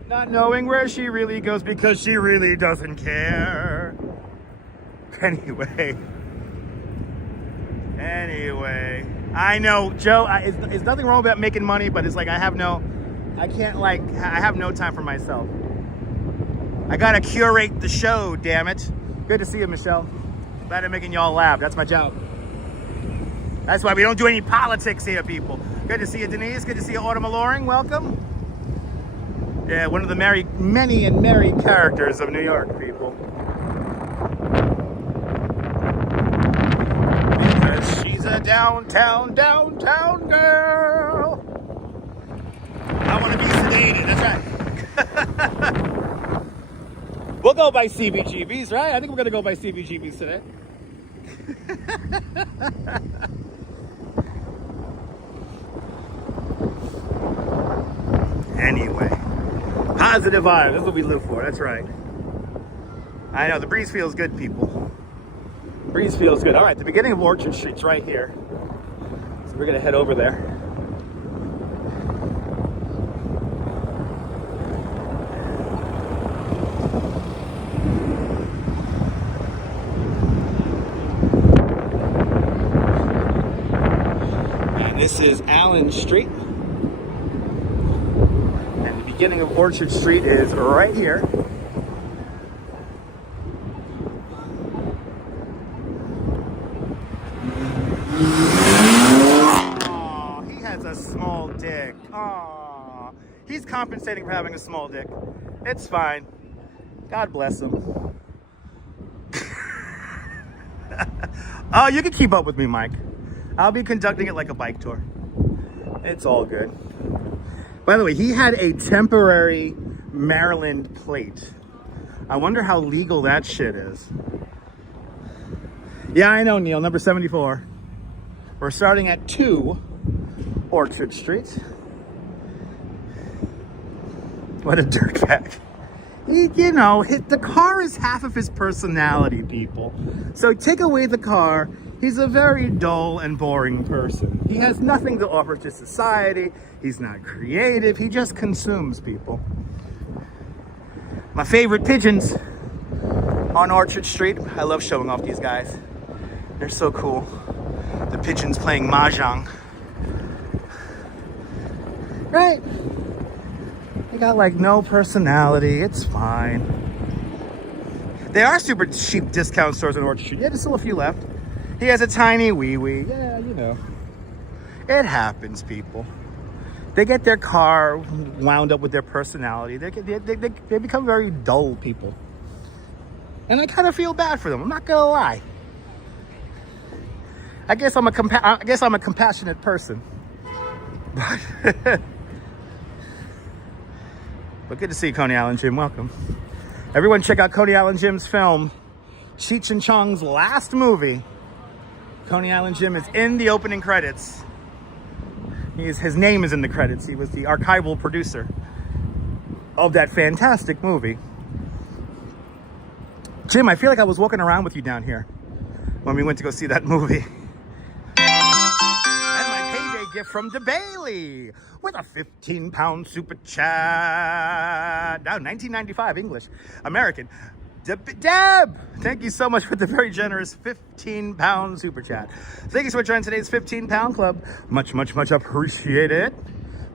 not knowing where she really goes because she really doesn't care. Anyway, I know, Joe, it's nothing wrong about making money, but it's like I have no time for myself. I gotta curate the show, damn it. Good to see you, Michelle. Glad I'm making y'all laugh. That's my job. That's why we don't do any politics here, people. Good to see you, Denise. Good to see you, Autumn Alluring. Welcome. Yeah, one of the many and merry characters of New York, people. Because she's a downtown girl. I want to be sedated. That's right. We'll go by CBGBs, right? I think we're going to go by CBGBs today. Anyway, positive vibes. That's what we live for. That's right. I know, the breeze feels good, people. Breeze feels good. All right, the beginning of Orchard Street's right here. So we're going to head over there. This is Allen Street, and the beginning of Orchard Street is right here. Oh, he has a small dick. Oh, he's compensating for having a small dick. It's fine. God bless him. Oh, you can keep up with me, Mike. I'll be conducting it like a bike tour. It's all good. By the way, he had a temporary Maryland plate. I wonder how legal that shit is. Yeah, I know, Neil. Number 74. We're starting at 2 Orchard Street. What a dirtbag. You know, the car is half of his personality, people. So take away the car. He's a very dull and boring person. He has nothing to offer to society. He's not creative. He just consumes people. My favorite pigeons on Orchard Street. I love showing off these guys. They're so cool. The pigeons playing mahjong. Right? They got like no personality. It's fine. They are super cheap discount stores on Orchard Street. Yeah, there's still a few left. He has a tiny wee-wee. Yeah, you know. It happens, people. They get their car wound up with their personality. They become very dull people. And I kind of feel bad for them. I'm not gonna lie. I guess I'm a compassionate person. But good to see you, Coney Island Jim. Welcome. Everyone check out Coney Island Jim's film, Cheech and Chong's last movie. Coney Island Jim is in the opening credits. His name is in the credits. He was the archival producer of that fantastic movie. Jim, I feel like I was walking around with you down here when we went to go see that movie. And my payday gift from DeBailey with a 15-pound super chat. Now, 1995 English, American. Deb, thank you so much for the very generous 15-pound super chat. Thank you so much for joining today's 15-pound club. Much, much, much appreciated.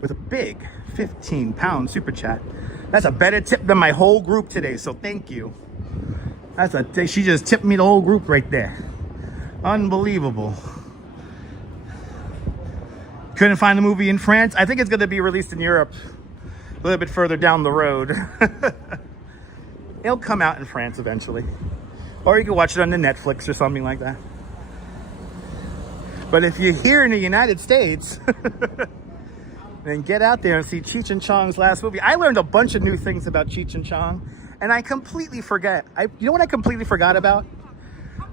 With a big 15-pound super chat. That's a better tip than my whole group today, so thank you. She just tipped me the whole group right there. Unbelievable. Couldn't find the movie in France. I think it's going to be released in Europe a little bit further down the road. It'll come out in France eventually. Or you can watch it on the Netflix or something like that. But if you're here in the United States, then get out there and see Cheech and Chong's last movie. I learned a bunch of new things about Cheech and Chong, and I completely forget. You know what I completely forgot about?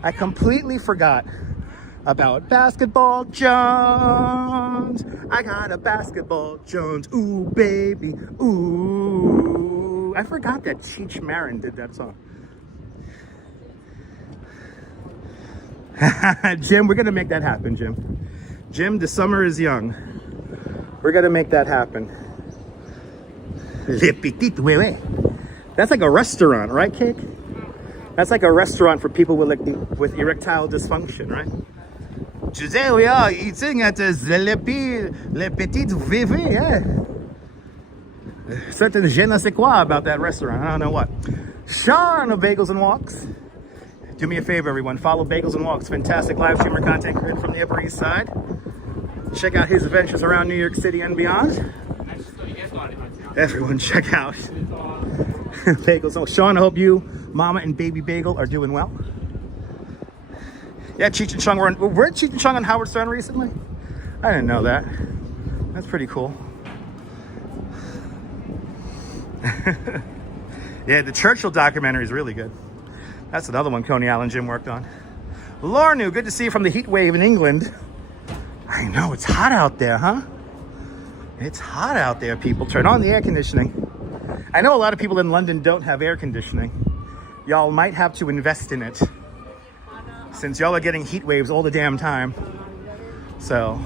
I completely forgot about Basketball Jones. I got a Basketball Jones. Ooh, baby. Ooh. I forgot that Cheech Marin did that song. Jim, we're going to make that happen, Jim. Jim, the summer is young. We're going to make that happen. Le Petit Wewe. That's like a restaurant, right, Cake? That's like a restaurant for people with erectile dysfunction, right? Today we are eating at Le Petit Wewe, yeah. Certain je ne sais quoi about that restaurant. I don't know what. Sean of Bagels and Walks. Do me a favor, everyone. Follow Bagels and Walks. Fantastic live streamer content creator from the Upper East Side. Check out his adventures around New York City and beyond. Everyone check out Bagels. Oh, Sean, I hope you, Mama, and Baby Bagel are doing well. Yeah, Cheech and Chong were Cheech and Chong on Howard Stern recently? I didn't know that. That's pretty cool. Yeah, the Churchill documentary is really good. That's another one Coney Island Jim worked on. Lornu, good to see you from the heat wave in England. I know, it's hot out there, huh? It's hot out there, people. Turn on the air conditioning. I know a lot of people in London don't have air conditioning. Y'all might have to invest in it, since y'all are getting heat waves all the damn time. So,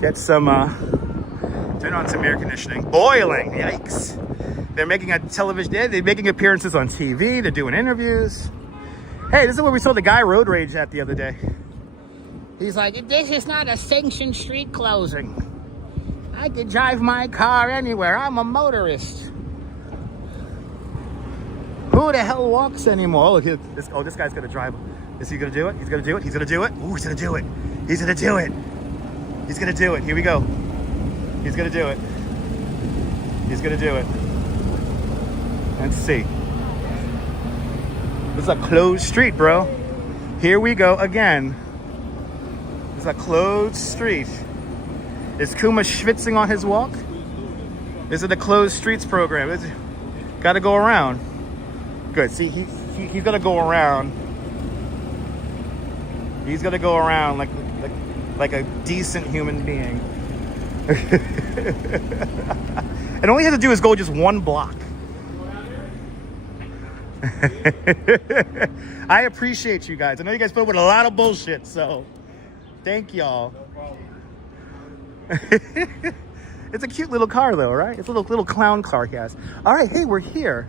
get some, turn on some air conditioning. Boiling, yikes. They're making a television, they're making appearances on TV, they're doing interviews. Hey, this is where we saw the guy road rage at the other day. He's like, this is not a sanctioned street closing. I can drive my car anywhere, I'm a motorist. Who the hell walks anymore? Oh, this guy's gonna drive. Is he gonna do it? He's gonna do it, he's gonna do it. Ooh, he's gonna do it. He's gonna do it. He's gonna do it, here we go. He's gonna do it. He's gonna do it. Let's see. This is a closed street, bro. Here we go again. This is a closed street. Is Kuma schwitzing on his walk? Is it a closed streets program? Got to go around. Good. See, he's gonna go around. He's gonna go around like a decent human being. And all he has to do is go just one block. I appreciate you guys. I know you guys put up with a lot of bullshit, so thank y'all. It's a cute little car though, right? It's a little clown car he has. All right, hey, we're here.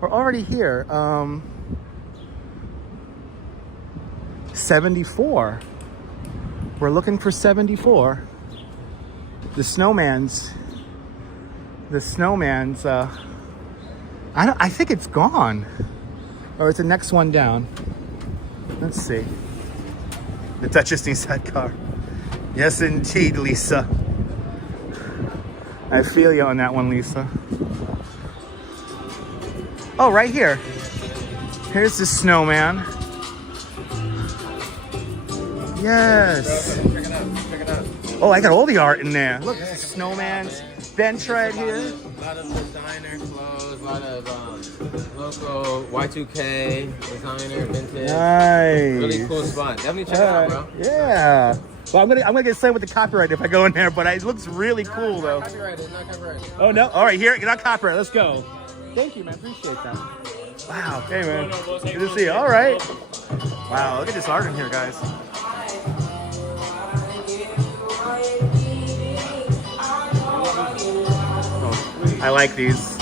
We're already here. 74. We're looking for 74. The snowman's I think it's gone. Or it's the next one down. Let's see. The Dutchess East Side car. Yes, indeed, Lisa. I feel you on that one, Lisa. Oh, right here. Here's the snowman. Yes. Check it out. Oh, I got all the art in there. Look, snowman's bench right here. A lot of designer clothes, a lot of local Y2K, designer, vintage. Nice. Really cool spot. Definitely check it out, bro. Yeah. Well, I'm gonna get slammed with the copyright if I go in there, but it looks really cool though. Not copyrighted. Oh no! All right, here, not copyright. Let's go. Thank you, man. Appreciate that. Wow. Okay, man. Good to see you. All right. Wow. Look at this art in here, guys. Oh, I like these.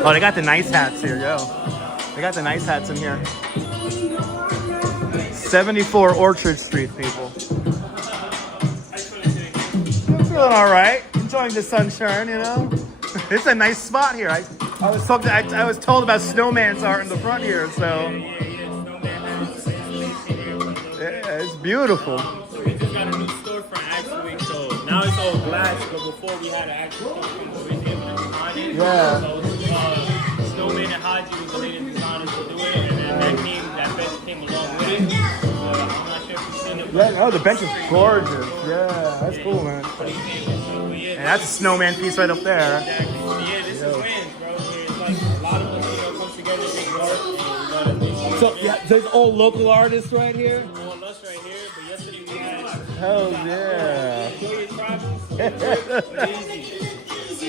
Oh, they got the nice hats here, yo. They got the nice hats in here. 74 Orchard Street, people. I'm feeling all right. Enjoying the sunshine, you know. It's a nice spot here. I was told about snowman's art in the front here, so. Yeah, it's beautiful. So we just got a new storefront actually. So now it's all glass, but before we had an actual storefront, so we did able to design it. Yeah. So Snowman and Haji was the latest designers to do it, and then that bench came along with it. So I'm not sure if you've seen it. Yeah, oh, the bench is gorgeous. Yeah, that's cool, man. And that's a snowman piece right up there. Exactly. So yeah, this is wins, bro. It's like a lot of us, come together, big work. So yeah, there's all local artists right here. All us right here, but yesterday we had Hell yeah.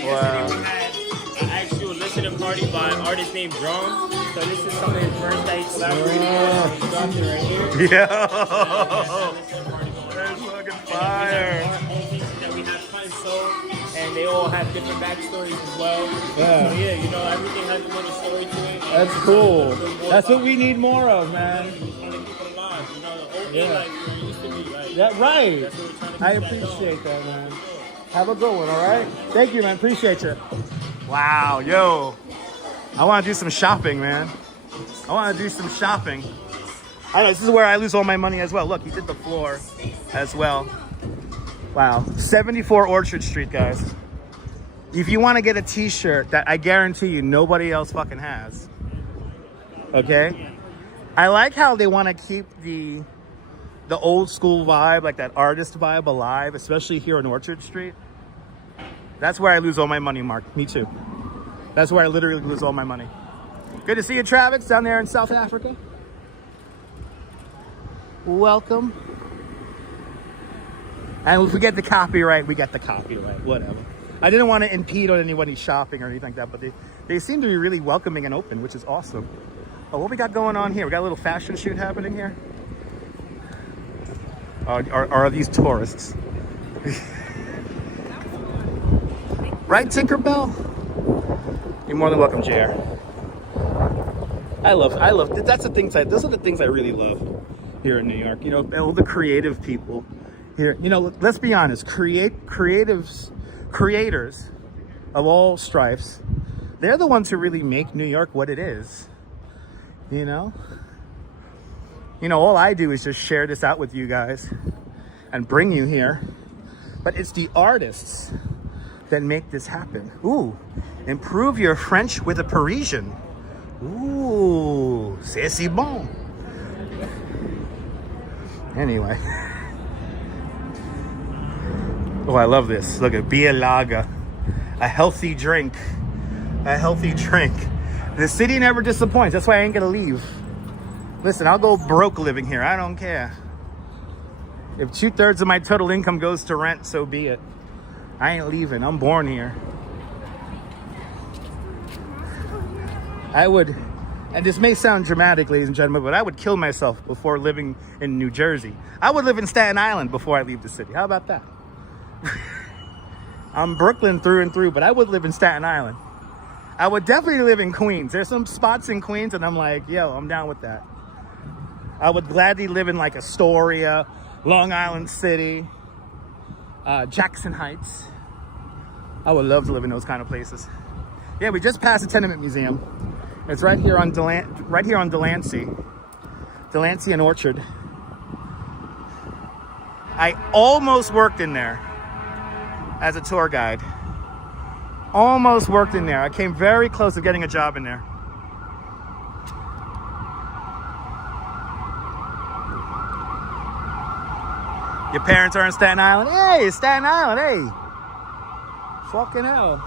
Wow. We had an actual listening party by an artist named Drone. So this is some of his merch that he collaborated with. He dropped it right here. Yeah. That's fucking fire. That we have cut and sold, and they all have different backstories as well. Yeah. So yeah, you know, everything has a little story to it. That's cool. That's what we need more of, man. We're trying to keep it alive. You know, the old Yeah. like where it used to be. Like, Yeah, right. that's what we're trying to keep I that appreciate going. that, man. Have a good one, all right? Thank you, man. Appreciate you. Wow, yo. I want to do some shopping, man. I want to do some shopping. I know, this is where I lose all my money as well. Look, he did the floor as well. Wow. 74 Orchard Street, guys. If you want to get a t-shirt that I guarantee you nobody else fucking has. Okay? I like how they want to keep the old school vibe, like that artist vibe alive, especially here on Orchard Street. That's where I lose all my money, Mark. Me too. That's where I literally lose all my money. Good to see you, Travis, down there in South Africa. Welcome. And if we get the copyright, we get the copyright, whatever. I didn't want to impede on anybody's shopping or anything like that, but they seem to be really welcoming and open, which is awesome. Oh, what we got going on here? We got a little fashion shoot happening here. Are these tourists? Right, Tinkerbell? You're more than welcome, JR. I love, those are the things I really love here in New York. You know, all the creative people here. You know, let's be honest, creators of all stripes, they're the ones who really make New York what it is. You know, all I do is just share this out with you guys and bring you here. But it's the artists that make this happen. Ooh, improve your French with a Parisian. Ooh, c'est si bon. Anyway. Oh, I love this. Look at Via Laga. A healthy drink. A healthy drink. The city never disappoints. That's why I ain't gonna leave. Listen, I'll go broke living here. I don't care. If 2/3 of my total income goes to rent, so be it. I ain't leaving. I'm born here. I would, and this may sound dramatic, ladies and gentlemen, but I would kill myself before living in New Jersey. I would live in Staten Island before I leave the city. How about that? I'm Brooklyn through and through, but I would live in Staten Island. I would definitely live in Queens. There's some spots in Queens and I'm like, yo, I'm down with that. I would gladly live in like Astoria, Long Island City, Jackson Heights. I would love to live in those kind of places. Yeah, we just passed the Tenement Museum. It's right here on Delancey and Orchard. I almost worked in there as a tour guide. Almost worked in there. I came very close to getting a job in there. Your parents are in Staten Island? Hey, Staten Island, hey. Fucking hell.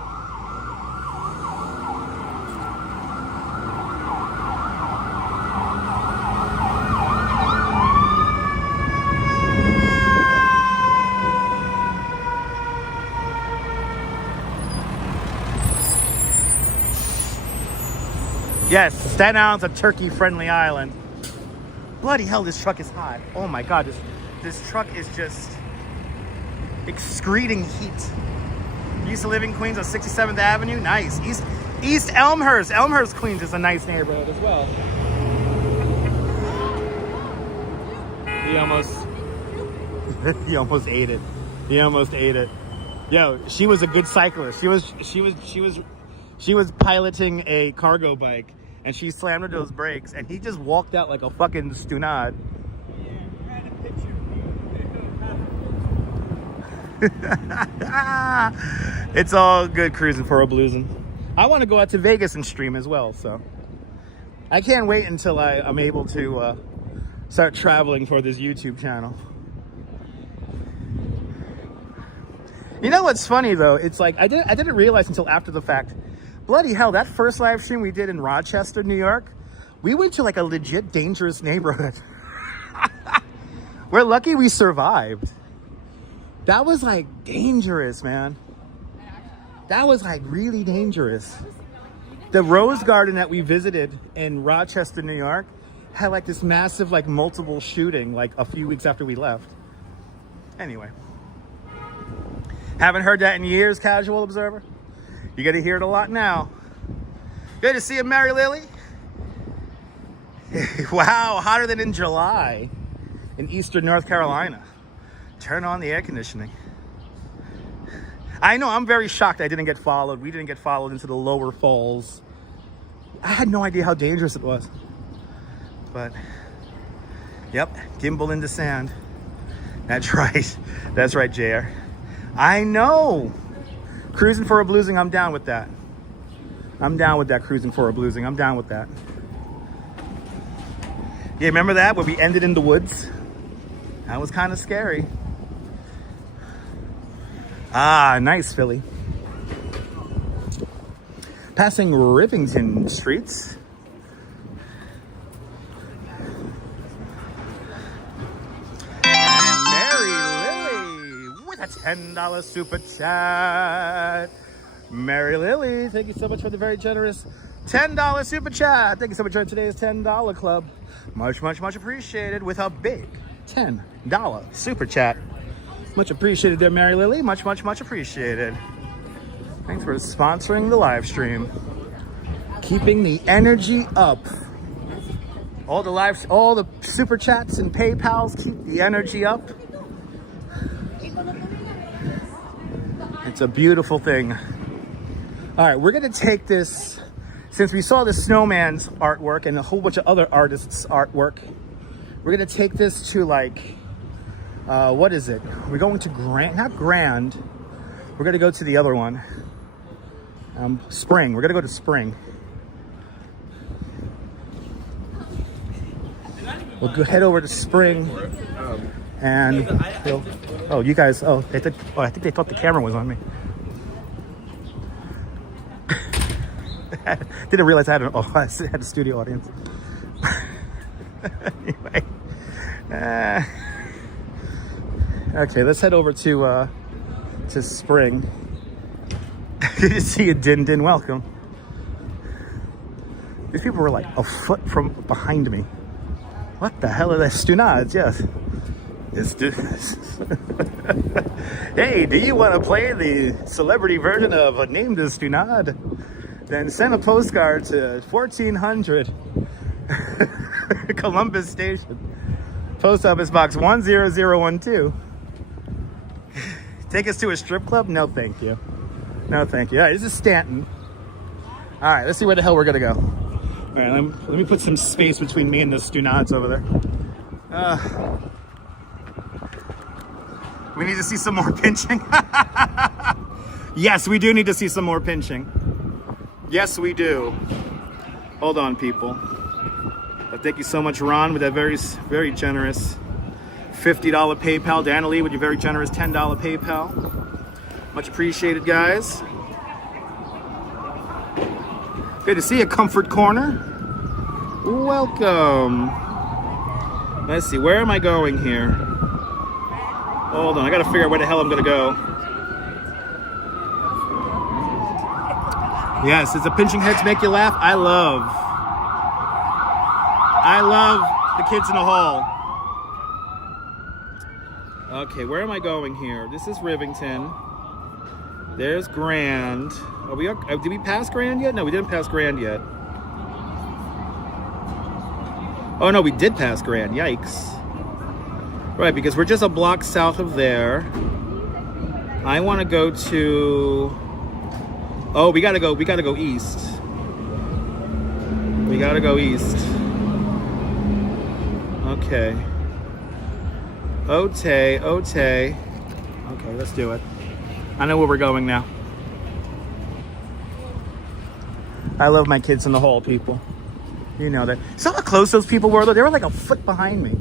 Yes, Staten Island's a turkey-friendly island. Bloody hell, this truck is hot. Oh my God, this truck is just excreting heat. Used to live in Queens on 67th Avenue. Nice. East Elmhurst. Elmhurst, Queens is a nice neighborhood as well. He almost ate it. He almost ate it. Yo, she was a good cyclist. She was piloting a cargo bike, and she slammed into those brakes, and he just walked out like a fucking stunad. It's all good cruising for a bluesing. I want to go out to Vegas and stream as well, so I can't wait until I'm able to start traveling for this YouTube channel. You know what's funny though? It's like I didn't realize until after the fact. Bloody hell, that first live stream we did in Rochester, New York, we went to like a legit dangerous neighborhood. We're lucky we survived. That was like dangerous, man. That was like really dangerous. The Rose Garden that we visited in Rochester, New York had like this massive like multiple shooting like a few weeks after we left. Anyway. Haven't heard that in years, casual observer. You get to hear it a lot now. Good to see you, Mary Lily. Wow, hotter than in July in eastern North Carolina. Turn on the air conditioning. I know, I'm very shocked I didn't get followed. We didn't get followed into the lower falls. I had no idea how dangerous it was. But, yep, Gimble in the sand. That's right. That's right, JR. I know. Cruising for a bluesing, I'm down with that. I'm down with that, cruising for a bluesing. I'm down with that. Yeah, remember that? Where we ended in the woods? That was kind of scary. Ah, nice, Philly. Passing Rivington streets. And Mary Lily with a $10 super chat. Mary Lily, thank you so much for the very generous $10 super chat. Thank you so much for today's $10 club. Much, much, much appreciated with a big $10 super chat. Much appreciated there, Mary Lily. Much, much, much appreciated. Thanks for sponsoring the live stream. Keeping the energy up. All the super chats and PayPals keep the energy up. It's a beautiful thing. All right, we're gonna take this, since we saw the snowman's artwork and a whole bunch of other artists' artwork, we're gonna take this to like, what is it? We're going to not Grand. We're gonna go to the other one. Spring. We're gonna go to Spring. We'll go head over to Spring, and you guys. I think they thought the camera was on me. Didn't realize I had a studio audience. Anyway. Okay, let's head over to Spring. Good to see you, Din. Welcome. These people were like a foot from behind me. What the hell are they? Stunads, yes. Hey, do you want to play the celebrity version of a Named as Stunad? Then send a postcard to 1400 Columbus Station. Post office box 10012. Take us to a strip club? No, thank you. No, thank you. All right, this is Stanton. All right, let's see where the hell we're gonna go. All right, let me put some space between me and the Stunads over there. We need to see some more pinching. Yes, we do need to see some more pinching. Yes, we do. Hold on, people. Thank you so much, Ron, with that very, very generous $50 PayPal. Dana Lee with your very generous $10 PayPal. Much appreciated, guys. Good to see you, Comfort Corner. Welcome. Let's see, where am I going here? Hold on, I gotta figure out where the hell I'm gonna go. Yes, does the pinching heads make you laugh? I love the kids in the hall. Okay, where am I going here? This is Rivington. There's Grand. Did we pass Grand yet? No, we didn't pass Grand yet. Oh no, we did pass Grand. Yikes. Right, because we're just a block south of there. I want to go to. Oh, we gotta go east. We gotta go east. Okay. Ote. Okay, let's do it. I know where we're going now. I love my kids in the hall, people. You know that. So how close those people were, though? They were like a foot behind me.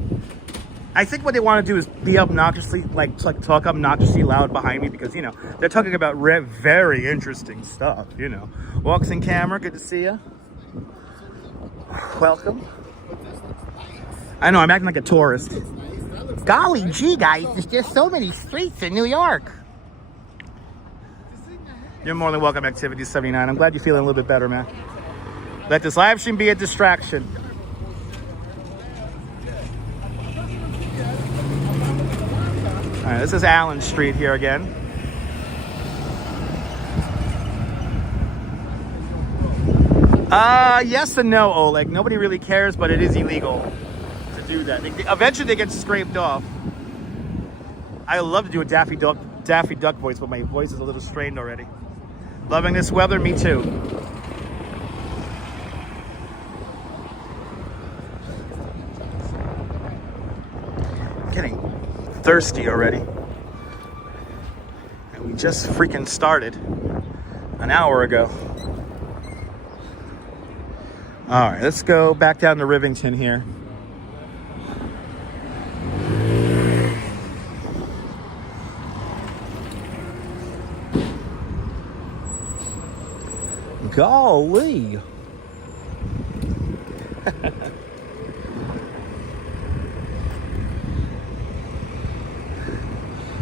I think what they want to do is be obnoxiously, like talk obnoxiously loud behind me because, you know, they're talking about very interesting stuff, you know. Walks in camera, good to see you. Welcome. I know, I'm acting like a tourist. Golly gee, guys, there's just so many streets in New York. You're more than welcome, Activity 79. I'm glad you're feeling a little bit better, man. Let this live stream be a distraction. All right, this is Allen Street here again. Yes and no, Oleg. Nobody really cares, but it is illegal to do that. Eventually they get scraped off. I love to do a Daffy Duck voice, but my voice is a little strained already. Loving this weather, me too. Getting thirsty already. And we just freaking started an hour ago. All right, let's go back down to Rivington here. Golly.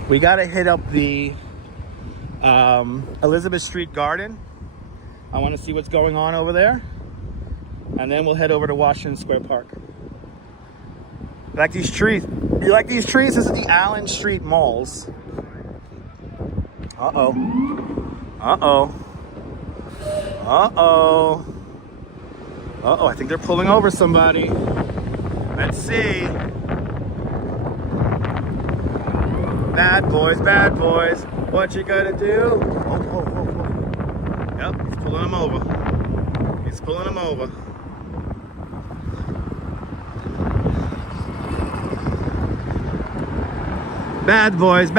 We got to hit up the Elizabeth Street Garden. I want to see what's going on over there. And then we'll head over to Washington Square Park. You like these trees? You like these trees? This is the Allen Street Malls. Uh-oh. Uh-oh. Uh-oh. Uh-oh, I think they're pulling over somebody. Let's see. Bad boys, what you gonna do? Oh. Yep, he's pulling them over. He's pulling them over. Bad boys,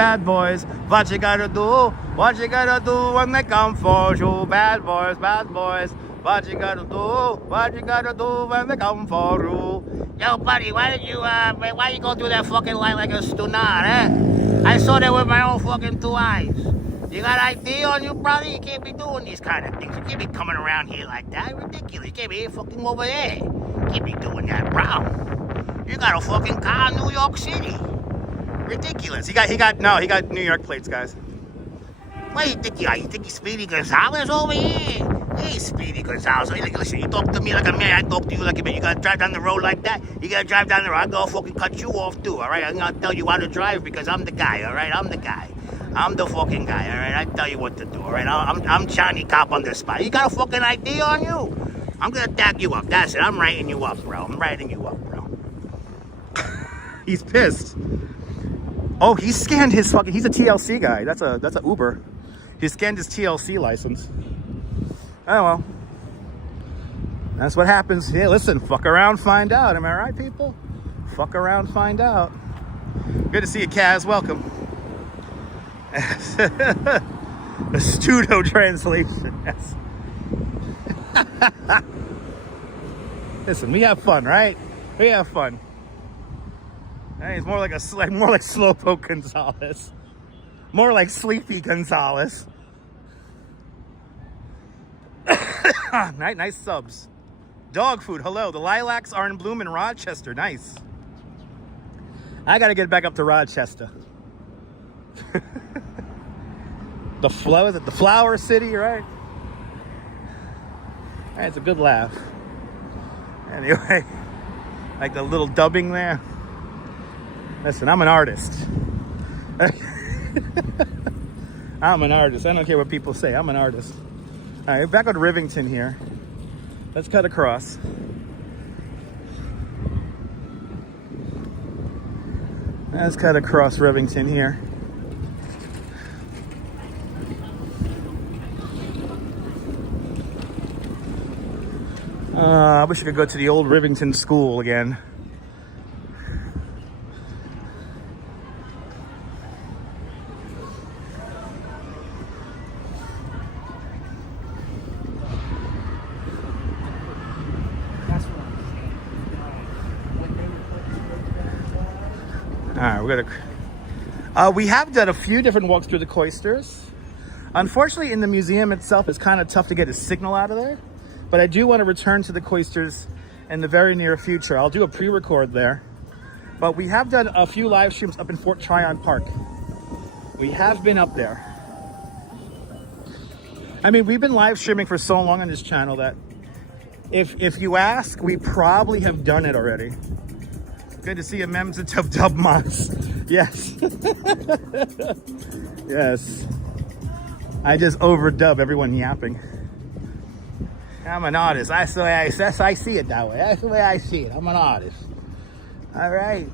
what you gotta do? What you gotta do when they come for you? Bad boys, what you gotta do? What you gotta do when they come for you? Yo, buddy, why you go through that fucking light like a stunad, eh? I saw that with my own fucking 2 eyes. You got ID on you, brother? You can't be doing these kind of things. You can't be coming around here like that. Ridiculous. You can't be fucking over there. You can't be doing that, bro. You got a fucking car in New York City. Ridiculous. He got New York plates, guys. What do you think you are? You think he's Speedy Gonzalez over here? Hey, Speedy Gonzalez. Hey, listen, you talk to me like a man, I talk to you like a man. You gotta drive down the road like that? You gotta drive down the road. I'm gonna fucking cut you off too, alright? I'm gonna tell you how to drive because I'm the guy, alright? I'm the guy. I'm the fucking guy, alright? I tell you what to do, alright? I'm Johnny Cop on the spot. You got a fucking ID on you? I'm gonna tag you up. That's it. I'm writing you up, bro. I'm writing you up, bro. He's pissed. Oh, he scanned his fucking, he's a TLC guy. That's a Uber. He scanned his TLC license. Oh well. That's what happens. Yeah, listen, fuck around, find out. Am I right, people? Fuck around, find out. Good to see you, Kaz. Welcome. A pseudo translation. Yes. Listen, we have fun, right? We have fun. Hey, it's more like Slowpoke Gonzalez. More like Sleepy Gonzalez. Nice subs. Dog food, hello. The lilacs are in bloom in Rochester. Nice. I gotta get back up to Rochester. The flower city, right? That's a good laugh. Anyway, like the little dubbing there. Listen, I'm an artist. I'm an artist. I don't care what people say. I'm an artist. All right, back on Rivington here. Let's cut across. Let's cut across Rivington here. I wish I could go to the old Rivington school again. All right, we have done a few different walks through the cloisters. Unfortunately, in the museum itself, it's kind of tough to get a signal out of there. But I do want to return to the cloisters in the very near future. I'll do a pre-record there. But we have done a few live streams up in Fort Tryon Park. We have been up there. I mean, we've been live streaming for so long on this channel that if you ask, we probably have done it already. Good to see you, Mems and Tough Dub Mods. Yes. Yes. I just overdub everyone yapping. I'm an artist. I see it that way. That's the way I see it. I'm an artist. All right.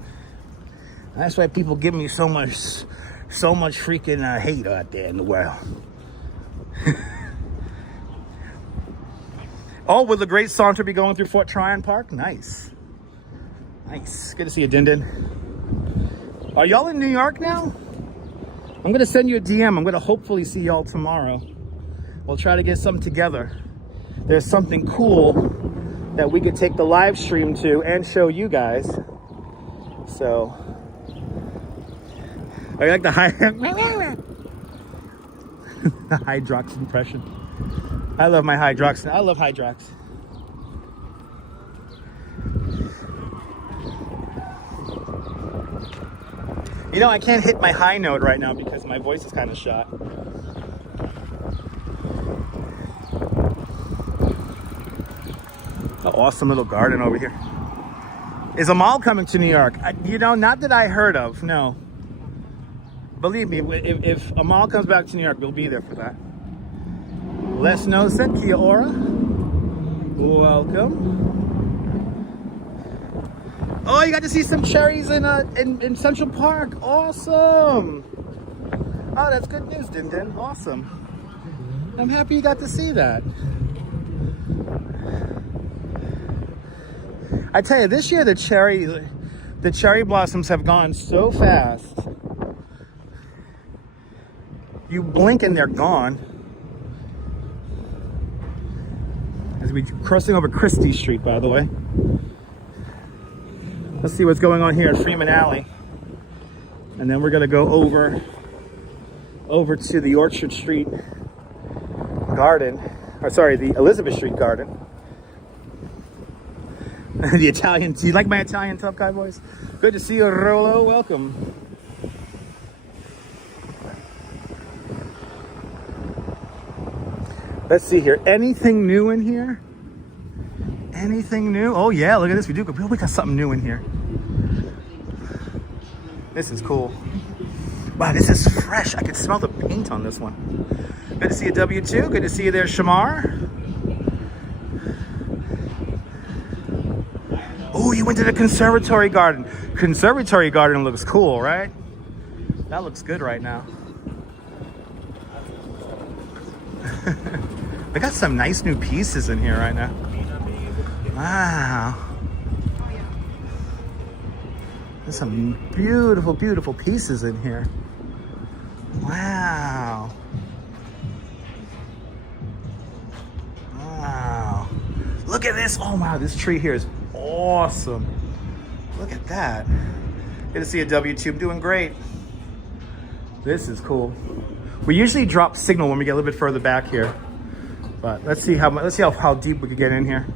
That's why people give me so much freaking hate out there in the world. Oh, will the Great Saunter be going through Fort Tryon Park? Nice. Nice. Good to see you, Din Din. Are y'all in New York now? I'm going to send you a DM. I'm going to hopefully see y'all tomorrow. We'll try to get something together. There's something cool that we could take the live stream to and show you guys. So, I like the the Hydrox impression. I love my Hydrox. I love Hydrox. You know, I can't hit my high note right now because my voice is kind of shot. An awesome little garden over here. Is Amal coming to New York? You know, not that I heard of, no. Believe me, if Amal comes back to New York, we'll be there for that. Les No said Kia ora. Welcome. Oh, you got to see some cherries in Central Park. Awesome. Oh, that's good news, Din Din. Awesome. I'm happy you got to see that. I tell you, this year the cherry blossoms have gone so fast. You blink and they're gone. As we're crossing over Christie Street, by the way. Let's see what's going on here at Freeman Alley. And then we're gonna go over to the Orchard Street Garden. Or sorry, the Elizabeth Street Garden. The Italian, do you like my Italian tough guy voice? Good to see you, Rolo, welcome. Let's see here, anything new in here? Anything new? Oh yeah, look at this, we got something new in here. This is cool. Wow, this is fresh. I can smell the paint on this one. Good to see you, W2, good to see you there, Shamar. Ooh, you went to the conservatory garden. Conservatory garden looks cool, right? That looks good right now. They got some nice new pieces in here right now. Wow. There's some beautiful, beautiful pieces in here. Wow. Wow. Look at this. Oh, wow. This tree here is awesome. Look at that. Good to see a W-tube doing great. This is cool. We usually drop signal when we get a little bit further back here. But let's see how deep we can get in here.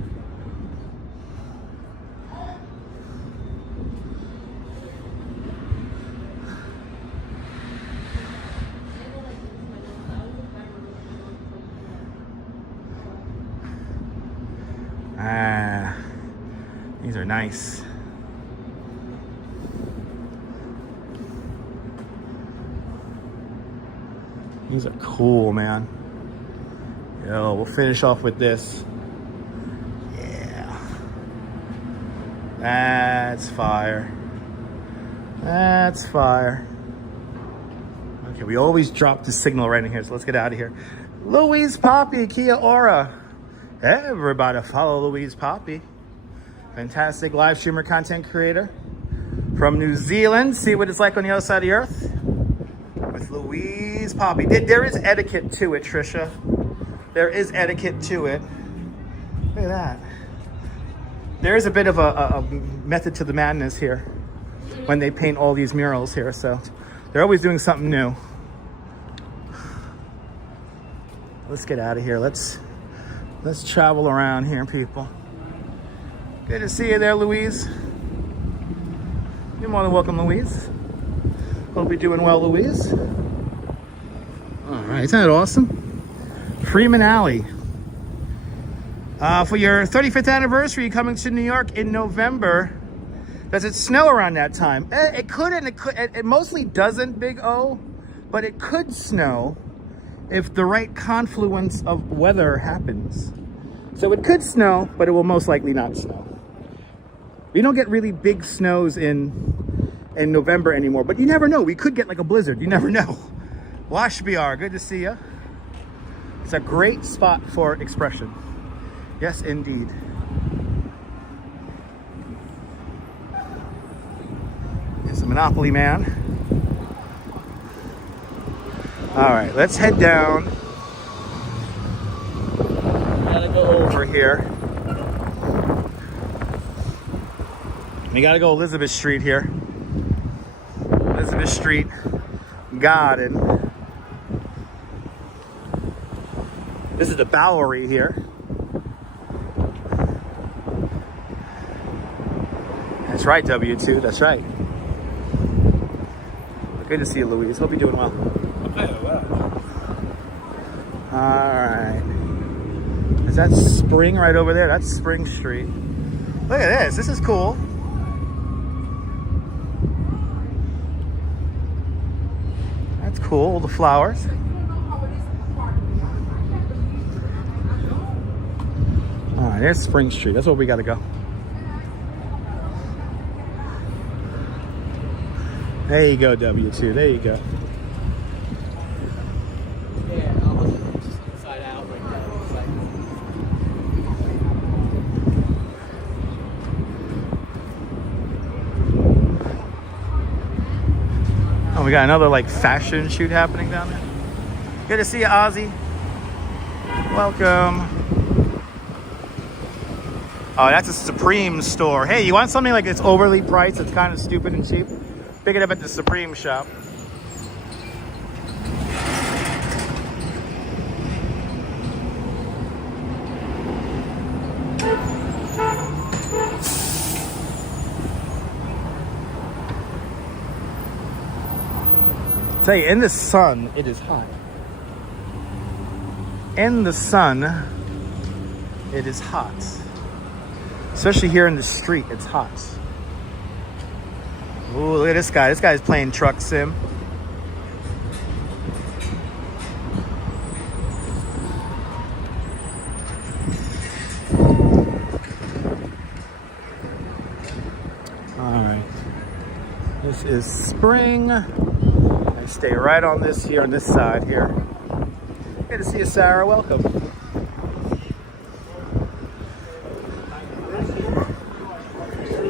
These are nice. These are cool, man. Yo, we'll finish off with this. Yeah. That's fire. That's fire. Okay, we always drop the signal right in here, so let's get out of here. Louise Poppy, Kia Ora. Everybody follow Louise Poppy. Fantastic live streamer, content creator from New Zealand. See what it's like on the other side of the earth with Louise Poppy. There is etiquette to it, Trisha. There is etiquette to it. Look at that. There is a bit of a method to the madness here when they paint all these murals here. So they're always doing something new. Let's get out of here. Let's travel around here, people. Good to see you there, Louise. You're more than welcome, Louise. Hope you're doing well, Louise. All right, isn't that awesome? Freeman Alley. For your 35th anniversary, you're coming to New York in November. Does it snow around that time? It could, and it mostly doesn't, Big O, but it could snow if the right confluence of weather happens. So it could snow, but it will most likely not snow. We don't get really big snows in November anymore, but you never know. We could get like a blizzard. You never know. Wash BR, good to see you. It's a great spot for expression. Yes, indeed. It's a Monopoly man. All right, let's head down. Gotta go over here. We gotta go Elizabeth Street here. Elizabeth Street Garden. This is the Bowery here. That's right, W2, that's right. Good to see you, Louise. Hope you're doing well. All right. Is that Spring right over there? That's Spring Street. Look at this. This is cool. That's cool. All the flowers. All right, there's Spring Street. That's where we got to go. There you go, W2. There you go. Yeah, almost just inside out right now. Oh, we got another like fashion shoot happening down there. Good to see you, Ozzy. Welcome. Oh, that's a Supreme store. Hey, you want something like it's overly priced, it's kind of stupid and cheap? Pick it up at the Supreme shop. Tell you, in the sun, it is hot. In the sun, it is hot. Especially here in the street, it's hot. Ooh, look at this guy. This guy's playing truck sim. This is spring. I stay right on this here, on this side here. Good to see you, Sarah. Welcome.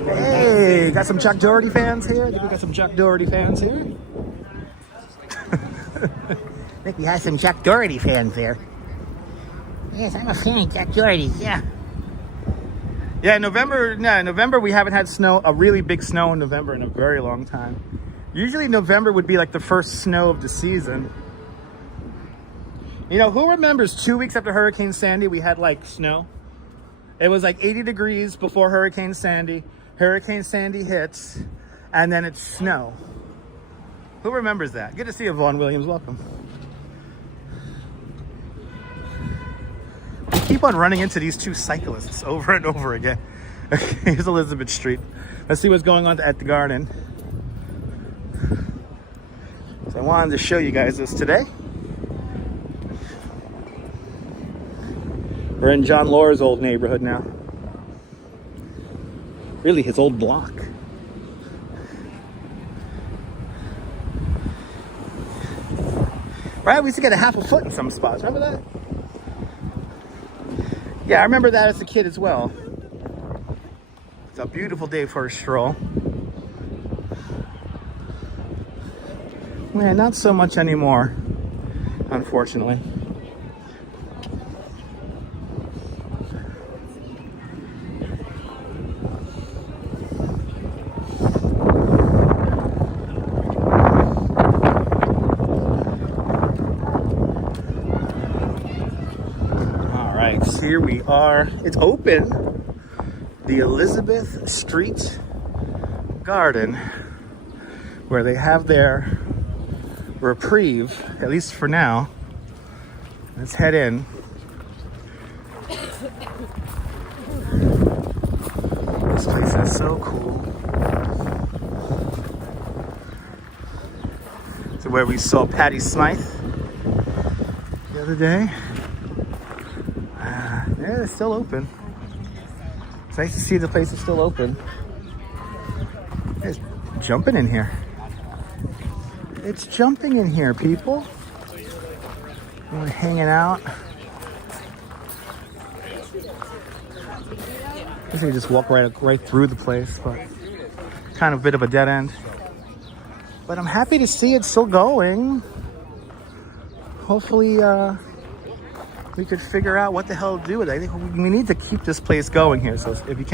Hey, got some Chuck Doherty fans here? I think we got some Chuck Doherty fans here. I think we have some Chuck Doherty fans there. Yes, I'm a fan of Chuck Doherty, yeah. Yeah, November we haven't had snow, a really big snow in November in a very long time. Usually November would be like the first snow of the season. You know, who remembers 2 weeks after Hurricane Sandy, we had like snow? It was like 80 degrees before Hurricane Sandy. Hurricane Sandy hits, and then it's snow. Who remembers that? Good to see you, Vaughn Williams. Welcome. We keep on running into these two cyclists over and over again. Here's Elizabeth Street. Let's see what's going on at the garden. So I wanted to show you guys this today. We're in John Laura's old neighborhood now. Really, his old block. Right? We used to get a half a foot in some spots. Remember that? Yeah, I remember that as a kid as well. It's a beautiful day for a stroll. Man, not so much anymore, unfortunately. Here we are. It's open. The Elizabeth Street Garden, where they have their reprieve, at least for now. Let's head in. This place is so cool. It's where we saw Patty Smythe the other day. Yeah, it's still open. It's nice to see the place is still open. It's jumping in here. It's jumping in here, people. We're hanging out. I guess we just walk right through the place, but kind of a bit of a dead end. But I'm happy to see it's still going. Hopefully, we could figure out what the hell to do with it. I think we need to keep this place going here. So if you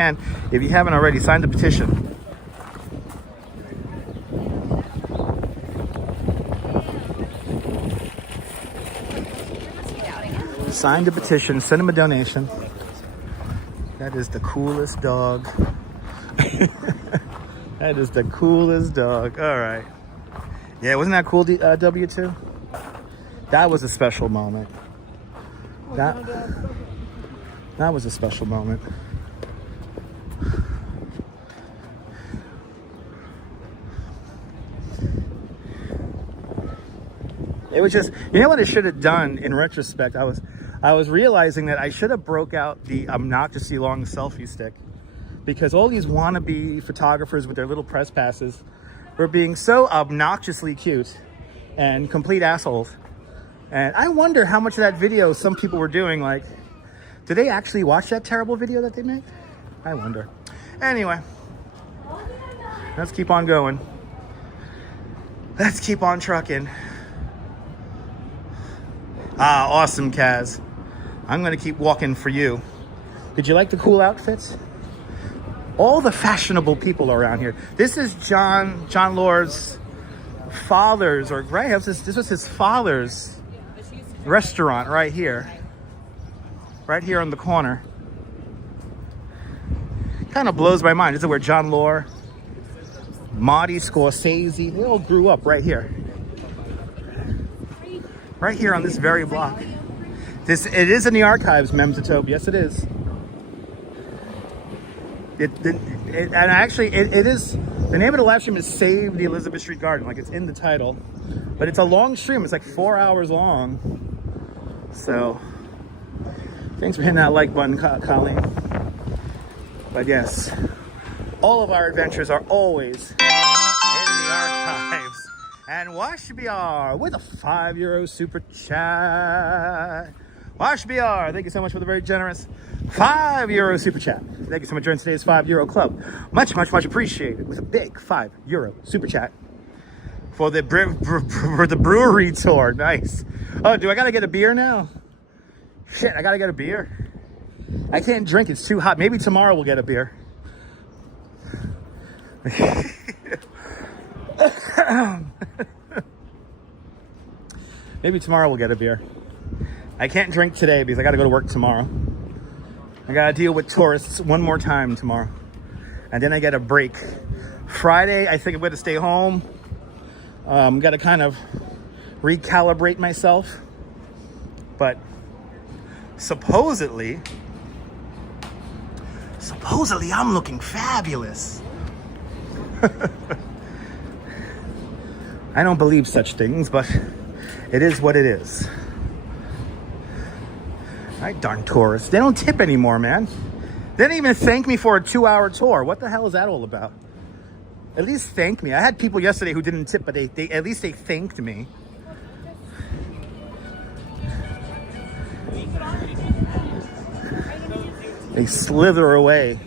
haven't already, sign the petition. Sign the petition, send him a donation. That is the coolest dog. That is the coolest dog. All right. Yeah, wasn't that cool, W2? That was a special moment. That was a special moment. It was just, you know what I should have done in retrospect? I was realizing that I should have broke out the obnoxiously long selfie stick, because all these wannabe photographers with their little press passes were being so obnoxiously cute and complete assholes. And I wonder how much of that video some people were doing. Like, did they actually watch that terrible video that they made? I wonder. Anyway, let's keep on going. Let's keep on trucking. Ah, awesome, Kaz. I'm gonna keep walking for you. Did you like the cool outfits? All the fashionable people around here. This is John Laura's father's, or Graham's. This was his father's restaurant right here on the corner. Kind of blows my mind. This is where John Laura, Marty Scorsese, they all grew up right here on this very block. It is in the archives, Memzatobe. Yes, it is. And actually, it is, the name of the live stream is Save the Elizabeth Street Garden, like it's in the title, but it's a long stream. It's like 4 hours long. So, thanks for hitting that like button, Colleen. But yes, all of our adventures are always in the archives. And Wash BR with a €5 super chat. Wash BR, thank you so much for the very generous €5 super chat. Thank you so much for joining today's €5 club. Much, much, much appreciated with a big €5 super chat for the brewery tour. Nice. Oh, do I gotta get a beer now? Shit, I gotta get a beer. I can't drink, it's too hot. Maybe tomorrow we'll get a beer. Maybe tomorrow we'll get a beer. I can't drink today because I gotta go to work tomorrow. I gotta deal with tourists one more time tomorrow. And then I get a break. Friday, I think I'm gonna stay home. Gotta kind of recalibrate myself. But supposedly I'm looking fabulous. I don't believe such things, but it is what it is. Right, darn tourists. They don't tip anymore, man. They didn't even thank me for a 2-hour tour. What the hell is that all about? At least thank me. I had people yesterday who didn't tip, but they at least they thanked me. They slither away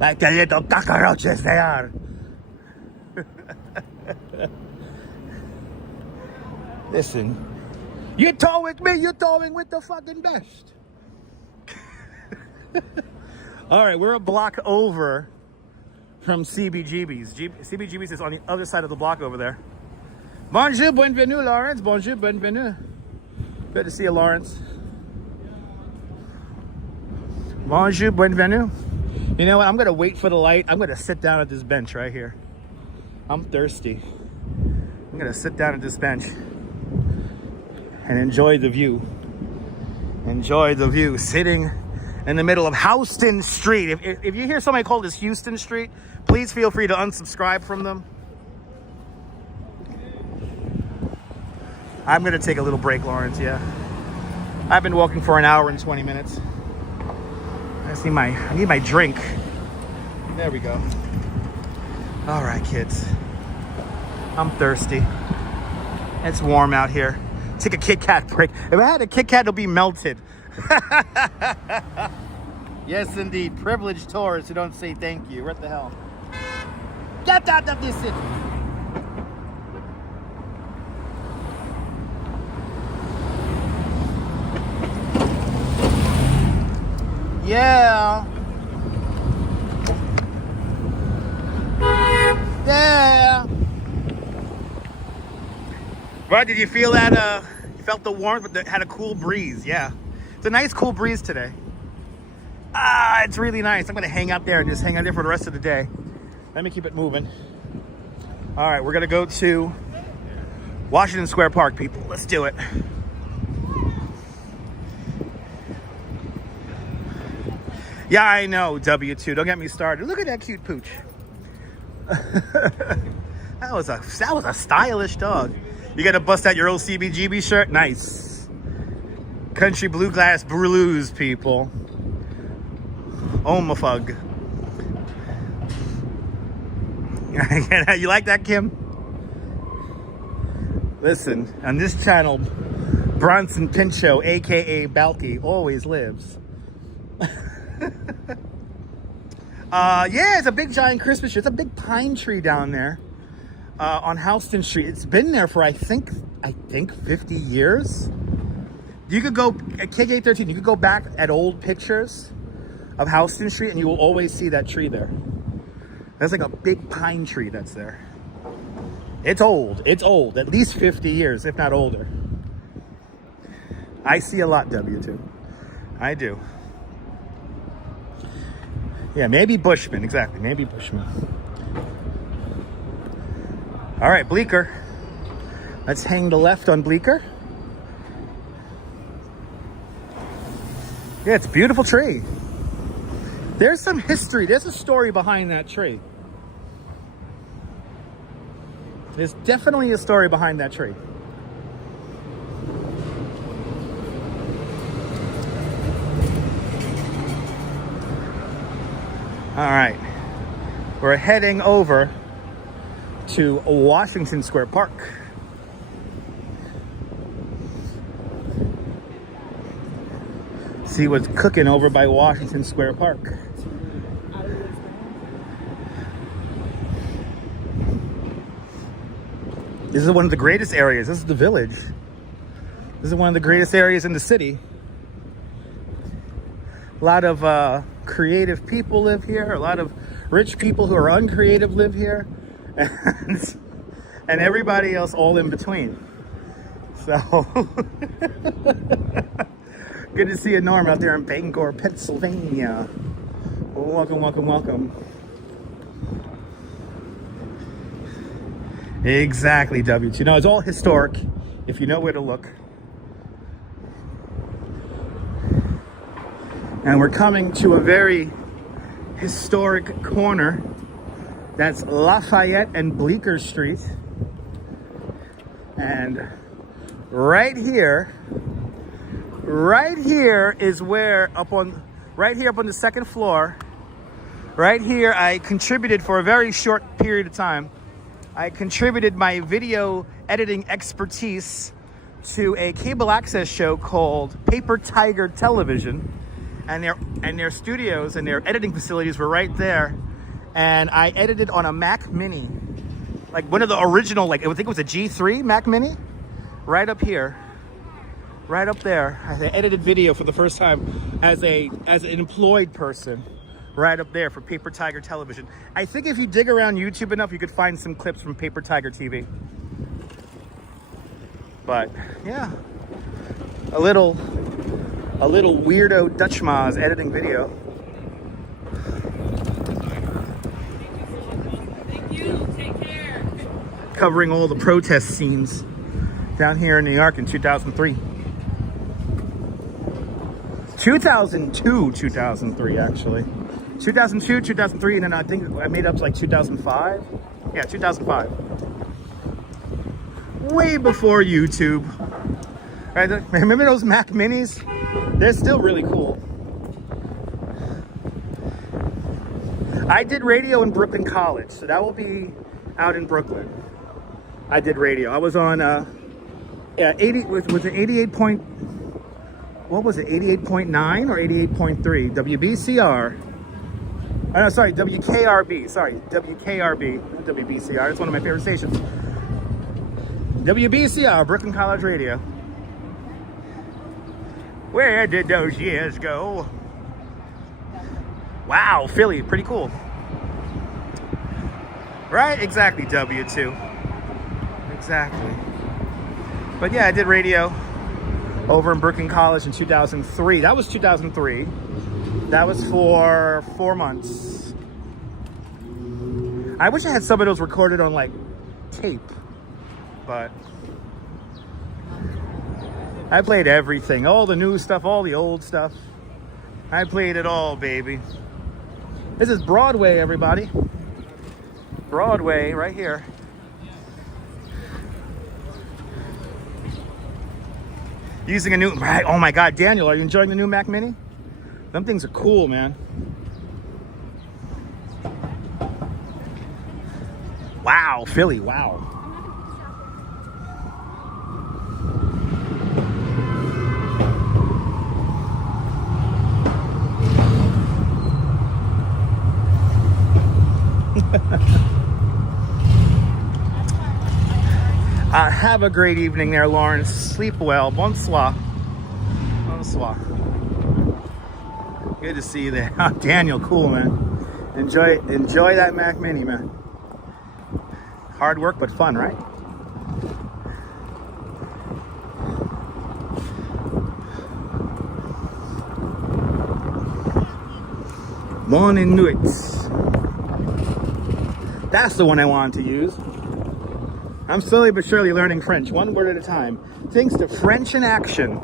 like the little cockroaches they are. Listen, you're towing me, you're towing with the fucking best. All right, we're a block over from CBGB's. CBGB's is on the other side of the block over there. Bonjour, bienvenue, Lawrence. Bonjour, bienvenue. Good to see you, Lawrence. Bonjour, bienvenue. You know what? I'm gonna wait for the light. I'm gonna sit down at this bench right here. I'm thirsty. I'm gonna sit down at this bench and enjoy the view. Enjoy the view. Sitting in the middle of Houston Street. If you hear somebody call this Houston Street, please feel free to unsubscribe from them. I'm gonna take a little break, Lawrence, yeah. I've been walking for an hour and 20 minutes. I need my drink. There we go. All right, kids. I'm thirsty. It's warm out here. Take a Kit Kat break. If I had a Kit Kat, it'll be melted. Yes, indeed. Privileged tourists who don't say thank you. What the hell? Get out of this city. Yeah. Yeah. Right, did you feel that, you felt the warmth, but had a cool breeze? Yeah. It's a nice cool breeze today. Ah, it's really nice. I'm gonna hang out there and just hang out there for the rest of the day. Let me keep it moving. All right, we're gonna go to Washington Square Park, people. Let's do it. Yeah, I know, W2. Don't get me started. Look at that cute pooch. That was a stylish dog. You gotta bust out your old CBGB shirt? Nice. Country Bluegrass Blues, people. Omafug. You like that, Kim? Listen, on this channel, Bronson Pinchot, aka Balky, always lives. Yeah, it's a big giant Christmas tree. It's a big pine tree down there on Houston Street. It's been there for I think 50 years. You could go at KJ13. You could go back at old pictures of Houston Street, and you will always see that tree there. There's like a big pine tree that's there. It's old. It's old. At least 50 years, if not older. I see a lot, W2. I do. Yeah, maybe Bushman. Exactly, maybe Bushman. All right, Bleecker. Let's hang the left on Bleecker. Yeah, it's a beautiful tree. There's some history. There's a story behind that tree. There's definitely a story behind that tree. All right, we're heading over to Washington Square Park. See what's cooking over by Washington Square Park. This is one of the greatest areas. This is the Village. This is one of the greatest areas in the city. A lot of creative people live here. A lot of rich people who are uncreative live here. And everybody else all in between. So, good to see you, Norm, out there in Bangor, Pennsylvania. Welcome, welcome, welcome. Exactly, W2. You know, it's all historic if you know where to look. And we're coming to a very historic corner. That's Lafayette and Bleecker Street. And right here is where right here up on the second floor, right here, I contributed for a very short period of time. I contributed my video editing expertise to a cable access show called Paper Tiger Television. And their studios and their editing facilities were right there. And I edited on a Mac Mini, like one of the original, like I think it was a G3 Mac Mini, right up here, right up there. I edited video for the first time as an employed person, right up there for Paper Tiger Television. I think if you dig around YouTube enough, you could find some clips from Paper Tiger TV. But yeah, a little weirdo Dutch Ma's editing video. Thank you. Take care. Covering all the protest scenes down here in New York in 2003. 2002, 2003 actually. 2002, 2003, and then I think I made up to like 2005. Yeah, 2005. Way before YouTube. Right, remember those Mac Minis? They're still really cool. I did radio in Brooklyn College, so that will be out in Brooklyn. I did radio. I was on 88 was it 88 point, what was it, 88.9 or 88.3? WBCR. Oh, no, sorry, WKRB. Sorry, WKRB, not WBCR. It's one of my favorite stations. WBCR, Brooklyn College Radio. Where did those years go? Wow, Philly, pretty cool. Right? Exactly, W2. Exactly. But yeah, I did radio over in Brooklyn College in 2003. That was 2003. That was for 4 months. I wish I had some of those recorded on like tape, but I played everything, all the new stuff, all the old stuff. I played it all, baby. This is Broadway, everybody. Broadway, right here. Using a new, right, oh my God, Daniel, are you enjoying the new Mac Mini? Them things are cool, man. Wow, Philly, wow. Have a great evening there, Lawrence. Sleep well. Bonsoir. Bonsoir. Good to see you there. Daniel, cool, man. Enjoy that Mac Mini, man. Hard work, but fun, right? Morning nuits. That's the one I wanted to use. I'm slowly but surely learning French, one word at a time. Thanks to French in action.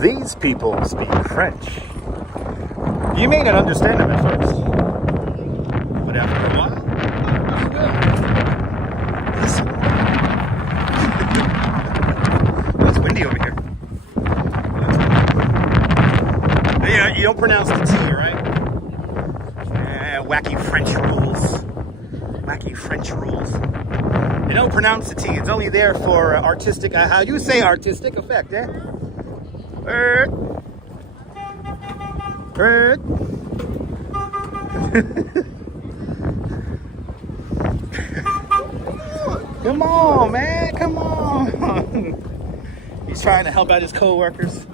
These people speak French. You may not understand them at first, but after a while, you will. Listen. Oh, it's windy over here. Yeah, you don't pronounce the T, right? Yeah, wacky French rules. Wacky French rules. They don't pronounce the T. It's only there for artistic, how you say artistic effect, eh? Come on, man, come on. He's trying to help out his co-workers.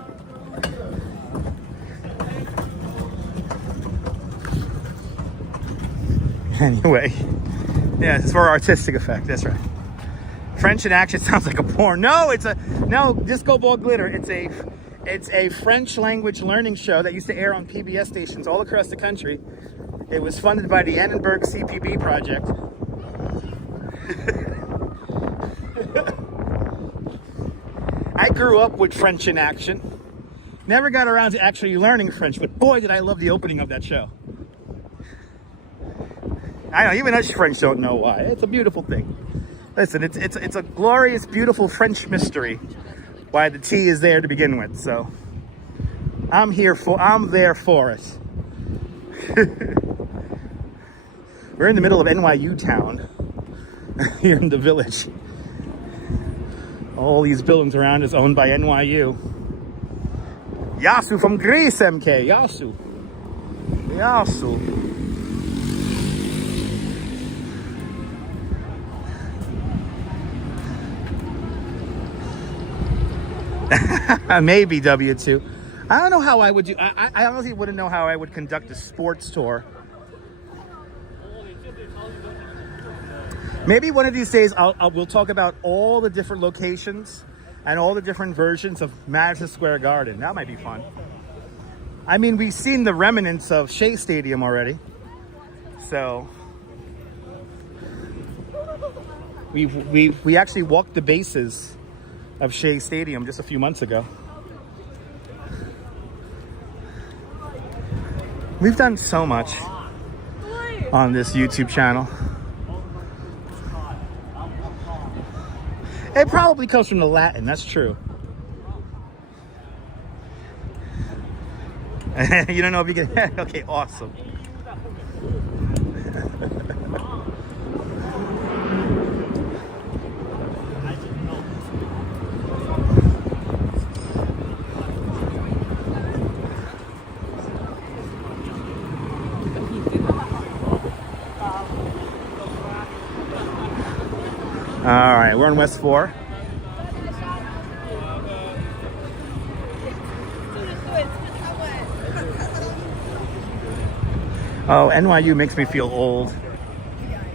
Anyway, yeah, it's for artistic effect, that's right. French in action sounds like a porn. No, Disco Ball Glitter. It's a French language learning show that used to air on PBS stations all across the country. It was funded by the Annenberg CPB project. I grew up with French in action. Never got around to actually learning French, but boy, did I love the opening of that show. I know, even us French don't know why. It's a beautiful thing. Listen, it's a glorious, beautiful French mystery why the T is there to begin with. So I'm there for it. We're in the middle of NYU town here in the village. All these buildings around us owned by NYU. Yasu from Greece, MK. Yasu. Maybe W2. I don't know how I would do. I honestly wouldn't know how I would conduct a sports tour. Maybe one of these days we'll talk about all the different locations and all the different versions of Madison Square Garden. That might be fun. I mean, we've seen the remnants of Shea Stadium already. So we actually walked the bases of Shea Stadium just a few months ago. We've done so much on this YouTube channel. It probably comes from the Latin, that's true. You don't know if you can. Okay, awesome. All right, we're on West 4. Oh, NYU makes me feel old.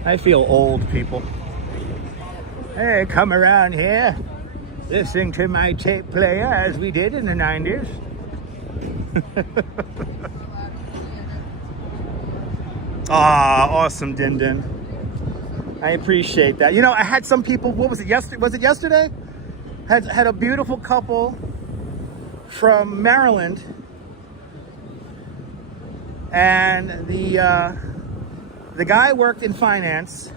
I feel old, people. Hey, come around here. Listen to my tape player as we did in the 90s. Ah, awesome, Din Din. I appreciate that. You know, I had some people, what was it, yesterday? Was it yesterday? Had a beautiful couple from Maryland. And the guy worked in finance.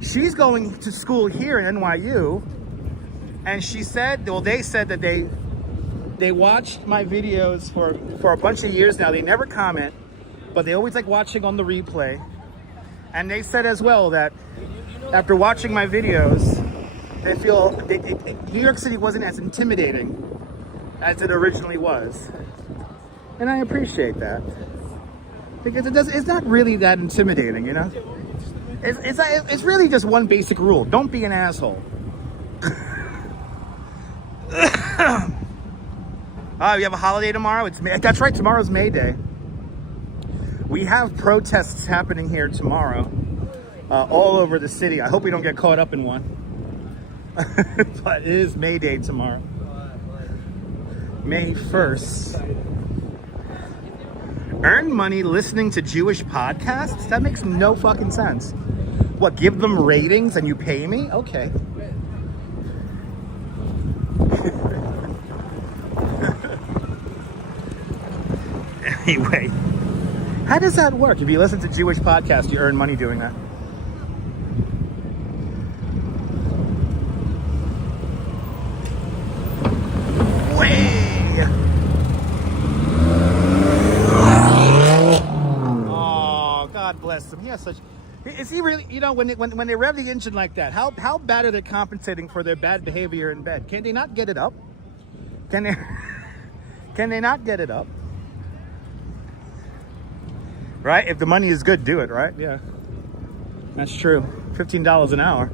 She's going to school here in NYU. And she said, well, they said that they watched my videos for a bunch of years now. They never comment, but they always like watching on the replay. And they said as well that after watching my videos, they feel New York City wasn't as intimidating as it originally was. And I appreciate that. Because it's not really that intimidating, you know? It's really just one basic rule. Don't be an asshole. You have a holiday tomorrow? That's right, tomorrow's May Day. We have protests happening here tomorrow, all over the city. I hope we don't get caught up in one. But it is May Day tomorrow. May 1st. Earn money listening to Jewish podcasts? That makes no fucking sense. What, give them ratings and you pay me? Okay. Anyway, how does that work? If you listen to Jewish podcasts, you earn money doing that. God bless him. He has such. Is he really? You know, when they rev the engine like that, how bad are they compensating for their bad behavior in bed? Can they not get it up? Can they? Can they not get it up? Right? If the money is good, do it. Right? Yeah, that's true. $15 an hour.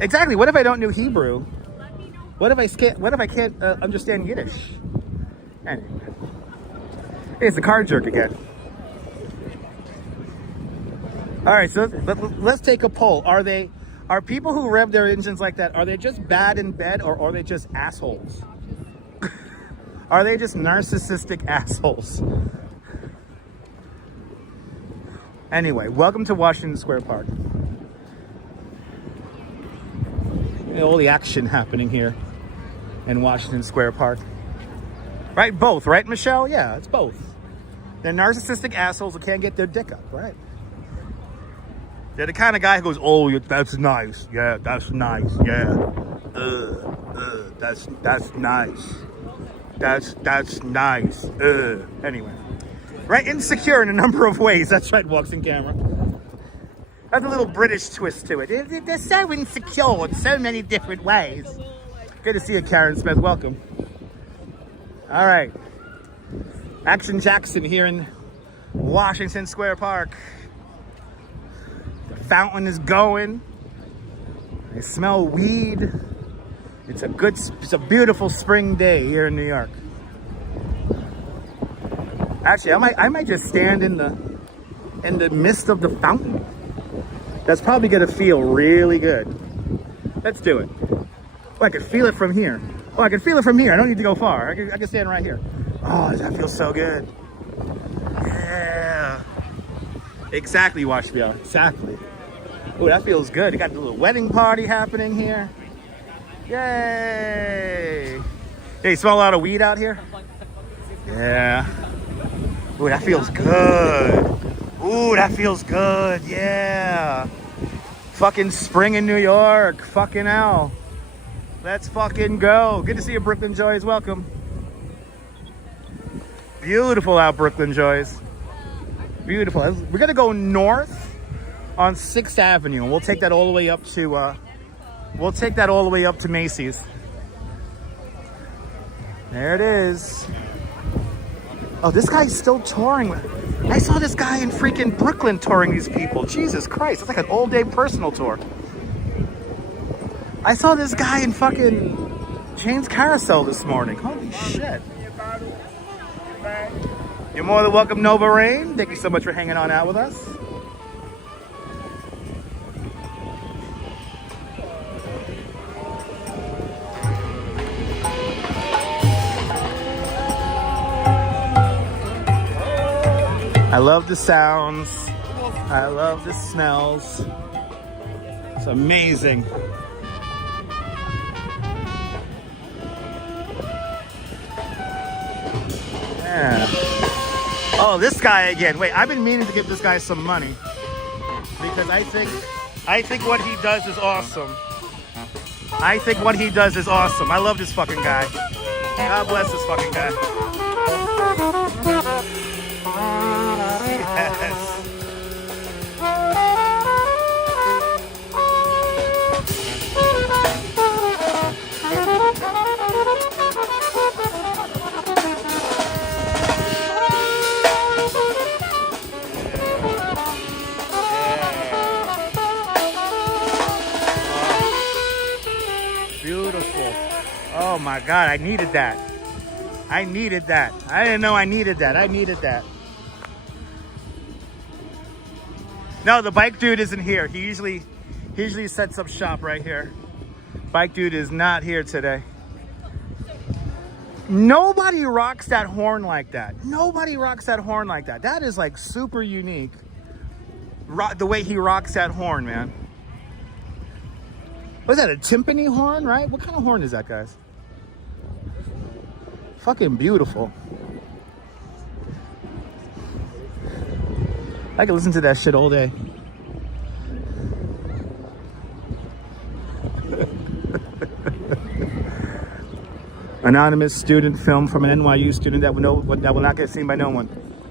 Exactly. What if I don't know Hebrew? What if I can't understand Yiddish? Anyway. Hey, it's the car jerk again. All right, so let's take a poll. Are people who rev their engines like that, are they just bad in bed, or are they just assholes? Are they just narcissistic assholes? Anyway, welcome to Washington Square Park. All the action happening here in Washington Square Park. Right? Both, right, Michelle? Yeah, it's both. They're narcissistic assholes who can't get their dick up, right? They're the kind of guy who goes, oh, that's nice. Yeah, that's nice. Yeah. That's nice. That's nice. Anyway. Right? Insecure in a number of ways. That's right, walks in camera. That's a little British twist to it. They're so insecure in so many different ways. Good to see you, Karen Smith. Welcome. All right. Action Jackson here in Washington Square Park. The fountain is going. I smell weed. It's a beautiful spring day here in New York. Actually, I might just stand in the midst of the fountain. That's probably gonna feel really good. Let's do it. Oh, I can feel it from here. Oh, I can feel it from here. I don't need to go far. I can stand right here. Oh, that feels so good. Yeah. Exactly, watch me out. Exactly. Oh, that feels good. You got a little wedding party happening here. Yay. Hey, you smell a lot of weed out here? Yeah. Ooh, that feels good. Ooh, that feels good. Yeah. Fucking spring in New York. Fucking hell. Let's fucking go. Good to see you, Brooklyn Joys. Welcome. Beautiful out, Brooklyn Joys. Beautiful. We're gonna go north on 6th Avenue, and we'll take that all the way up to Macy's. There it is. Oh, this guy's still touring. I saw this guy in freaking Brooklyn touring these people. Jesus Christ, it's like an all-day personal tour. I saw this guy in fucking Jane's Carousel this morning. Holy shit. You're more than welcome, Nova Rain. Thank you so much for hanging on out with us. I love the sounds. I love the smells. It's amazing. Yeah. Oh, this guy again. Wait, I've been meaning to give this guy some money because I think what he does is awesome. I think what he does is awesome. I love this fucking guy. God bless this fucking guy. Yes. Beautiful. Oh my God, I needed that. I needed that. I didn't know I needed that. I needed that. No, the bike dude isn't here. He usually sets up shop right here. Bike dude is not here today. Nobody rocks that horn like that. Nobody rocks that horn like that. That is like super unique. The way he rocks that horn, man. What is that, a timpani horn, right? What kind of horn is that, guys? Fucking beautiful. I can listen to that shit all day. Anonymous student film from an NYU student that will not get seen by no one.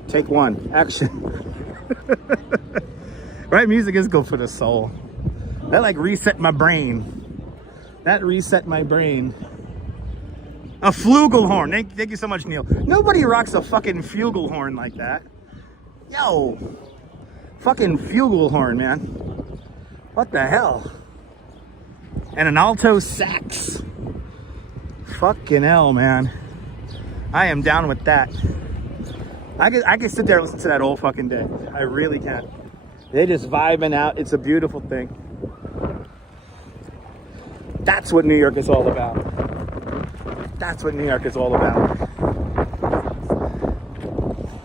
Take one. Action. Right, music is good for the soul. That like reset my brain. That reset my brain. A flugelhorn. Thank you so much, Neil. Nobody rocks a fucking flugelhorn like that. Yo. Fucking flugelhorn, man. What the hell? And an alto sax. Fucking hell, man. I am down with that. I can sit there and listen to that all fucking day. I really can. They just vibing out. It's a beautiful thing. That's what New York is all about. That's what New York is all about.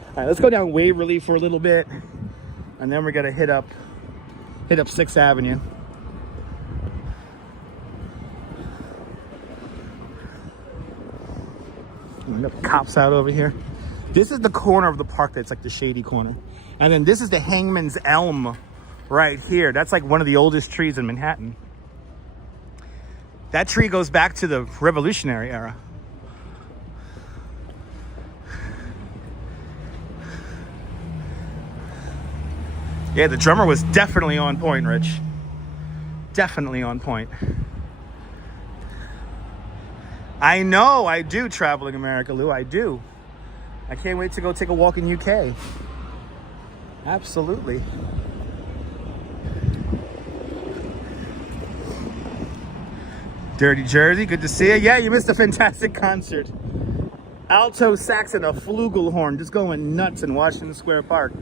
All right, let's go down Waverly for a little bit, and then we're gonna hit up 6th Avenue. We got cops out over here. This is the corner of the park that's like the shady corner. And then this is the Hangman's Elm right here. That's like one of the oldest trees in Manhattan. That tree goes back to the Revolutionary era. Yeah, the drummer was definitely on point, Rich. Definitely on point. I know, I do traveling America, Lou, I do. I can't wait to go take a walk in UK. Absolutely. Dirty Jersey, good to see you. Yeah, you missed a fantastic concert. Alto sax and a flugelhorn just going nuts in Washington Square Park.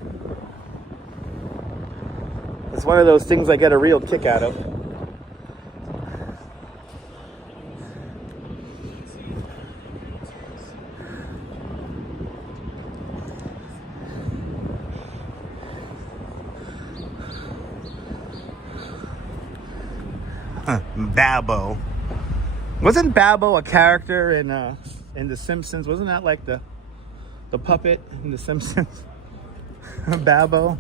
It's one of those things I get a real kick out of. Babbo. Wasn't Babbo a character in The Simpsons? Wasn't that like the puppet in The Simpsons? Babbo.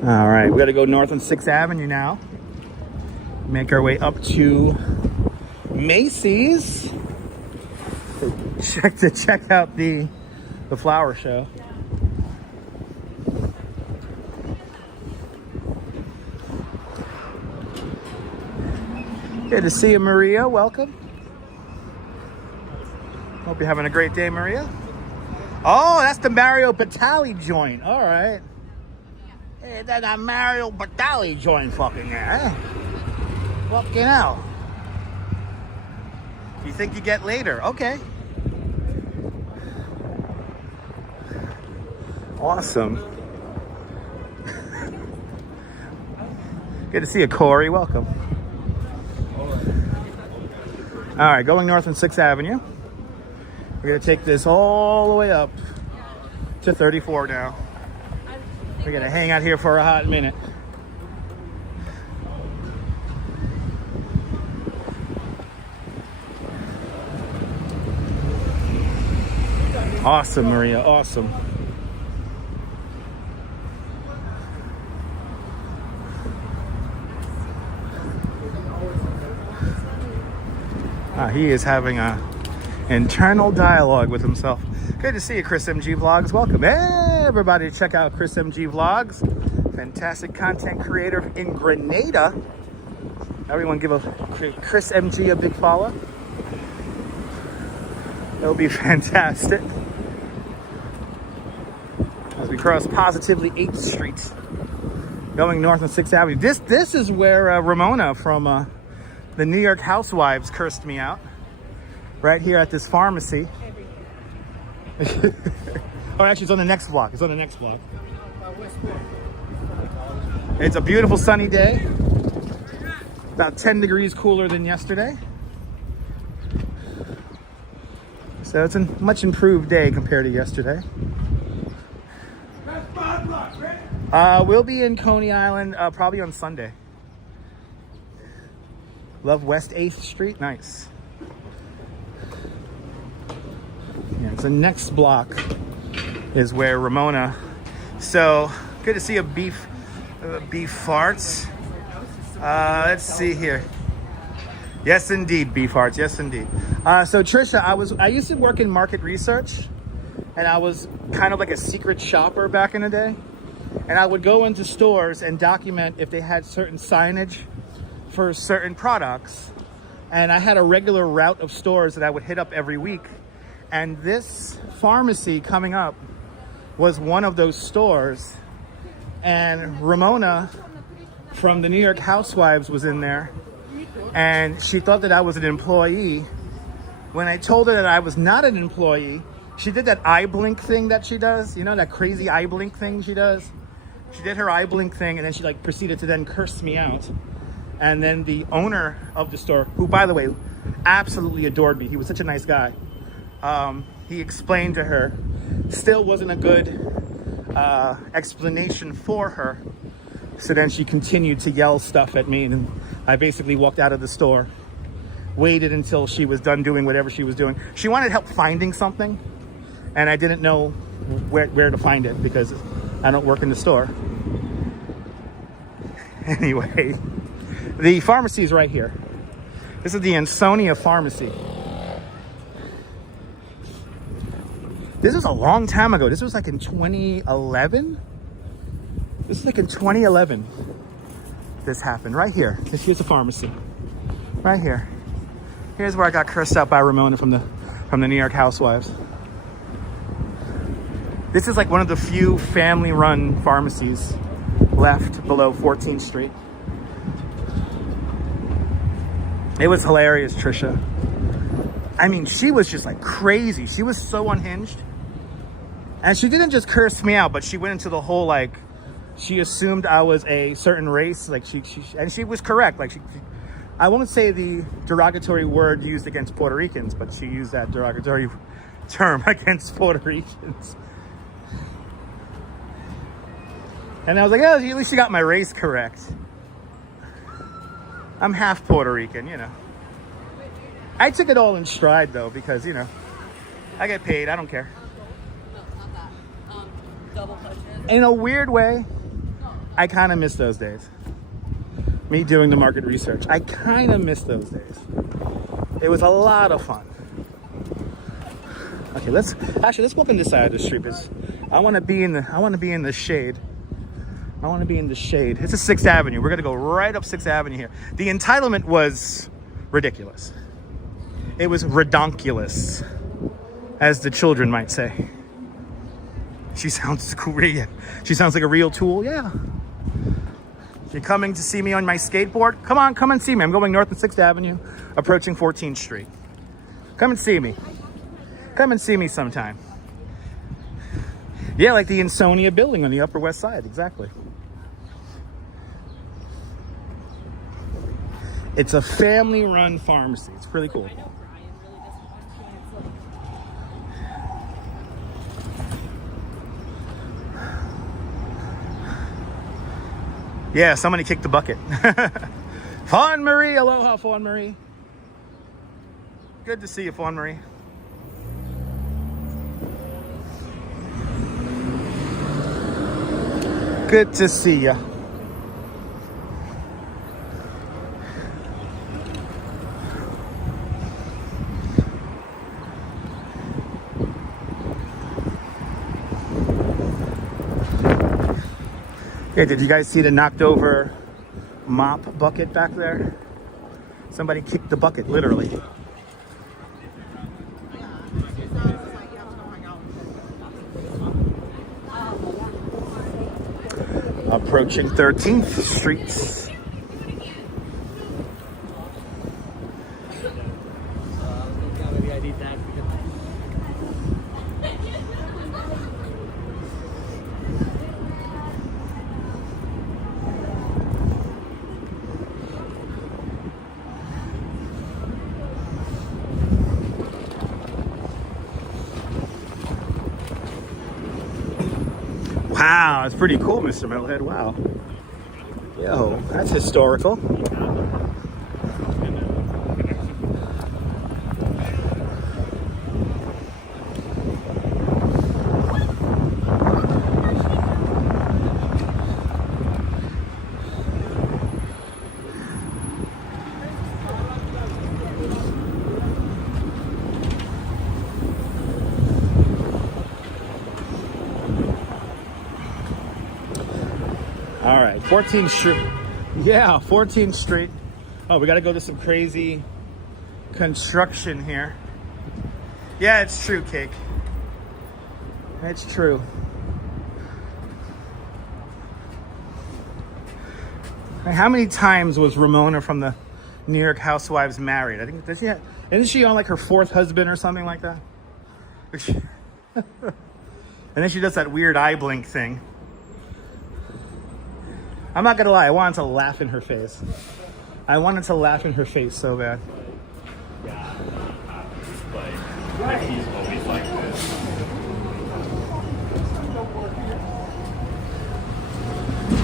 All right, we got to go north on 6th Avenue now. Make our way up to Macy's to check out the flower show. Good to see you, Maria. Welcome. Hope you're having a great day, Maria. Oh, that's the Mario Batali joint. All right. Hey, that's a Mario Batali joint fucking there, eh? Fucking hell. You think you get later? Okay. Awesome. Good to see you, Corey. Welcome. All right, going north on 6th Avenue. We're gonna take this all the way up to 34 now. We're gonna hang out here for a hot minute. Awesome, Maria, awesome. He is having a internal dialogue with himself. Good to see you, Chris MG Vlogs. Welcome, hey, everybody. Check out Chris MG Vlogs. Fantastic content creator in Grenada. Everyone give Chris MG a big follow. That'll be fantastic. As we cross positively 8th Street, going north on 6th Avenue. This is where Ramona from the New York Housewives cursed me out. Right here at this pharmacy. Oh, actually, it's on the next block. It's on the next block. It's a beautiful sunny day. About 10 degrees cooler than yesterday. So it's a much improved day compared to yesterday. We'll be in Coney Island probably on Sunday. Love West 8th Street. Nice. So next block is where Ramona. So good to see a beef farts. Let's see here. Yes, indeed, beef farts. Yes, indeed. So Trisha, I used to work in market research, and I was kind of like a secret shopper back in the day. And I would go into stores and document if they had certain signage for certain products. And I had a regular route of stores that I would hit up every week. And this pharmacy coming up was one of those stores. And Ramona from the New York Housewives was in there. And she thought that I was an employee. When I told her that I was not an employee, she did that eye blink thing that she does. You know, that crazy eye blink thing she does? She did her eye blink thing, and then she like proceeded to then curse me out. And then the owner of the store, who by the way, absolutely adored me. He was such a nice guy. He explained to her, still wasn't a good explanation for her. So then she continued to yell stuff at me, and I basically walked out of the store, waited until she was done doing whatever she was doing. She wanted help finding something, and I didn't know where to find it because I don't work in the store. Anyway, the pharmacy is right here. This is the Insonia Pharmacy. This was a long time ago. This was like in 2011. This is like in 2011. This happened right here. Here's the pharmacy. Right here. Here's where I got cursed out by Ramona from the New York Housewives. This is like one of the few family-run pharmacies left below 14th Street. It was hilarious, Trisha. I mean, she was just like crazy. She was so unhinged. And she didn't just curse me out, but she went into the whole like, she assumed I was a certain race. Like and she was correct. Like I won't say the derogatory word used against Puerto Ricans, but she used that derogatory term against Puerto Ricans. And I was like, oh, at least you got my race correct. I'm half Puerto Rican, you know. I took it all in stride, though, because, you know, I get paid. I don't care. In a weird way, I kind of miss those days. Me doing the market research. I kind of miss those days. It was a lot of fun. Okay, let's walk on this side of the street. I want to be in the shade. I want to be in the shade. It's a 6th Avenue. We're going to go right up 6th Avenue here. The entitlement was ridiculous. It was redonkulous, as the children might say. She sounds cool. Yeah. She sounds like a real tool. Yeah. If you're coming to see me on my skateboard, come and see me. I'm going north on 6th Avenue, approaching 14th Street. Come and see me. Come and see me sometime. Yeah, like the Insonia building on the Upper West Side. Exactly. It's a family-run pharmacy. It's pretty cool. Yeah, somebody kicked the bucket. Fawn Marie, aloha, Fawn Marie. Good to see you, Fawn Marie. Good to see ya. Hey, did you guys see the knocked over mop bucket back there? Somebody kicked the bucket, literally. Approaching 13th Street. Wow, that's pretty cool, Mr. Metalhead. Wow. Yo, that's historical. All right, 14th Street. Yeah, 14th Street. Oh, we got to go to some crazy construction here. Yeah, it's true, Cake. It's true. How many times was Ramona from the New York Housewives married? I think, isn't she on like her 4th husband or something like that? And then she does that weird eye blink thing. I'm not gonna lie, I wanted to laugh in her face. I wanted to laugh in her face so bad. Yeah, but he's always like this.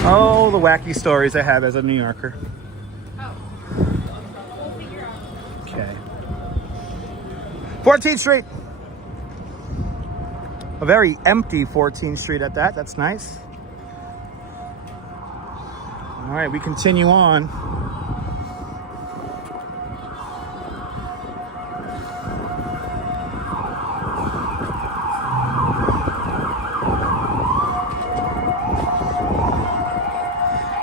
Oh, the wacky stories I have as a New Yorker. Okay. 14th Street. A very empty 14th Street at that. That's nice. All right, we continue on.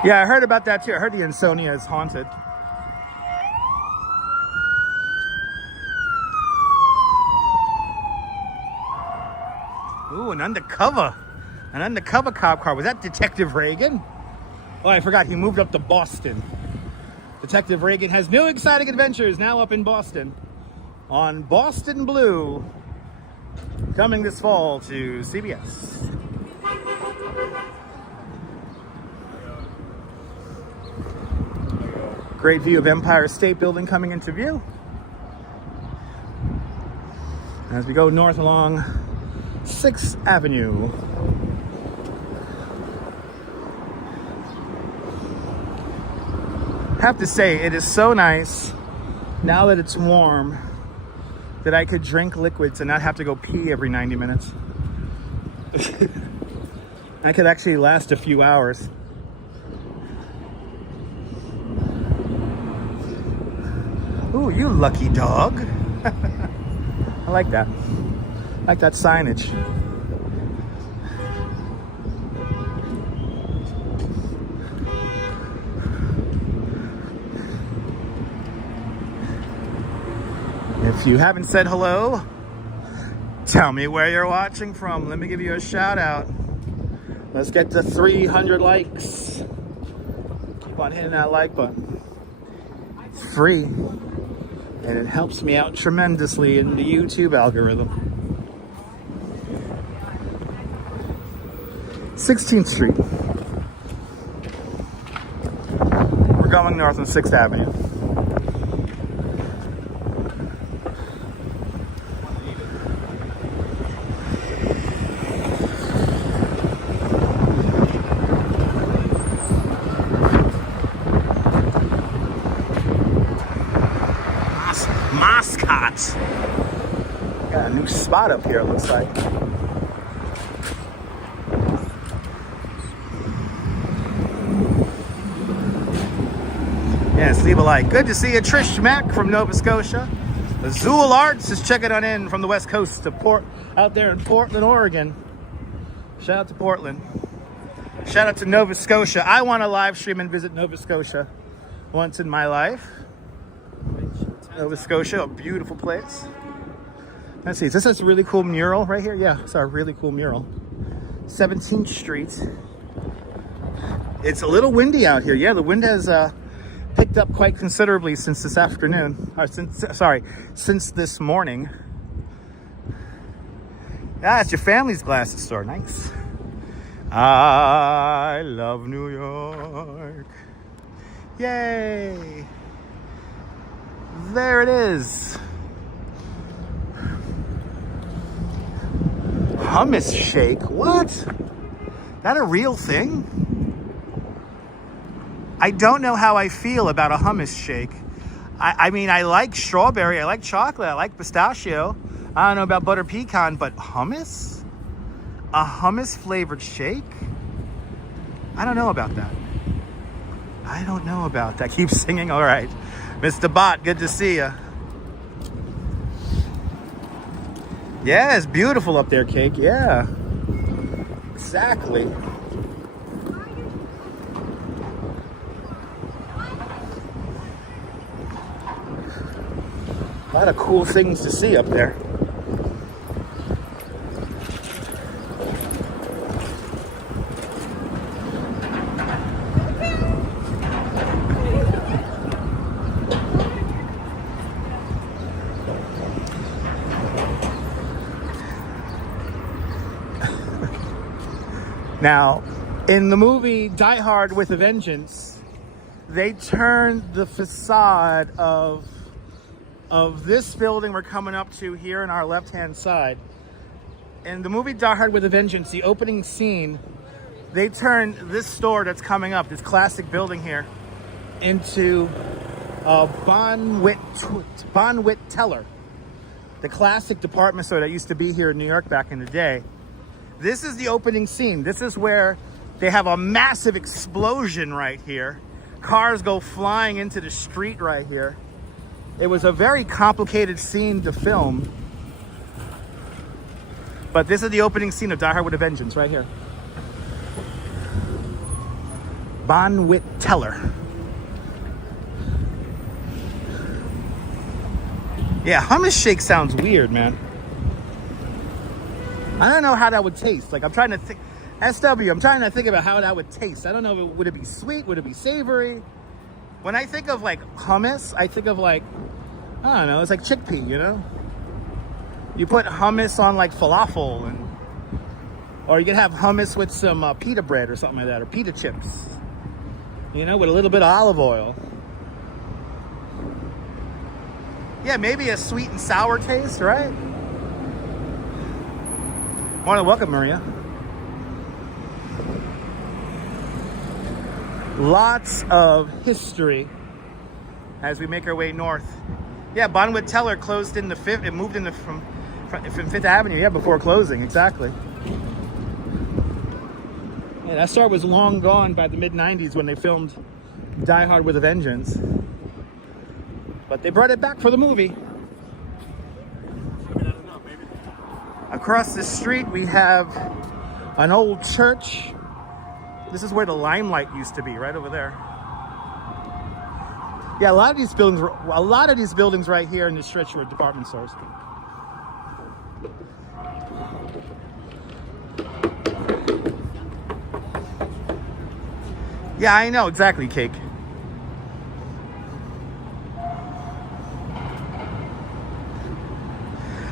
Yeah, I heard about that too. I heard the Insonia is haunted. Ooh, an undercover cop car. Was that Detective Reagan? Oh, I forgot. He moved up to Boston. Detective Reagan has new exciting adventures now up in Boston on Boston Blue, coming this fall to CBS. Great view of Empire State Building coming into view. As we go north along 6th Avenue. I have to say, it is so nice now that it's warm that I could drink liquids and not have to go pee every 90 minutes. I could actually last a few hours. Ooh, you lucky dog. I like that. I like that signage. If you haven't said hello, tell me where you're watching from. Let me give you a shout out. Let's get to 300 likes. Keep on hitting that like button. It's free. And it helps me out tremendously in the YouTube algorithm. 16th Street. We're going north on 6th Avenue. Mascots. Got a new spot up here, it looks like. Yes, leave a like. Good to see you, Trish Mack from Nova Scotia. Azul Arts is checking on in from the West Coast to out there in Portland, Oregon. Shout out to Portland. Shout out to Nova Scotia. I want to live stream and visit Nova Scotia once in my life. Nova Scotia, a beautiful place. Let's see, is this a really cool mural right here? Yeah, it's a really cool mural. 17th Street. It's a little windy out here. Yeah, the wind has picked up quite considerably since this afternoon. Or since this morning. Ah, it's your family's glasses store. Nice. I love New York. Yay. There it is. Hummus shake. What? That a real thing? I don't know how I feel about a hummus shake. I mean, I like strawberry, I like chocolate, I like pistachio. I don't know about butter pecan, but hummus? A hummus flavored shake? I don't know about that. I don't know about that. Keep singing. All right. Mr. Bot, good to see you. Yeah, it's beautiful up there, Cake. Yeah. Exactly. A lot of cool things to see up there. Now, in the movie Die Hard with a Vengeance, they turned the facade of this building we're coming up to here on our left-hand side. In the movie Die Hard with a Vengeance, the opening scene, they turned this store that's coming up, this classic building here, into Bonwit Teller, the classic department store that used to be here in New York back in the day. This is the opening scene. This is where they have a massive explosion right here. Cars go flying into the street right here. It was a very complicated scene to film. But this is the opening scene of Die Hard with a Vengeance right here. Bonwit Teller. Yeah, hummus shake sounds weird, man. I don't know how that would taste. Like, I'm trying to think. SW, I'm trying to think about how that would taste. I don't know, would it be sweet? Would it be savory? When I think of like hummus, I think of like, I don't know, it's like chickpea, you know? You put hummus on like falafel, or you could have hummus with some pita bread or something like that, or pita chips, you know, with a little bit of olive oil. Yeah, maybe a sweet and sour taste, right? I want to welcome Maria. Lots of history as we make our way north. Yeah, Bonwit Teller closed in the fifth. It moved in from Fifth Avenue. Yeah, before closing, exactly. Yeah, that store was long gone by the mid '90s when they filmed Die Hard with a Vengeance. But they brought it back for the movie. Across the street, we have an old church. This is where the Limelight used to be, right over there. Yeah, a lot of these buildings right here in this stretch were department stores. Yeah, I know exactly, Cake.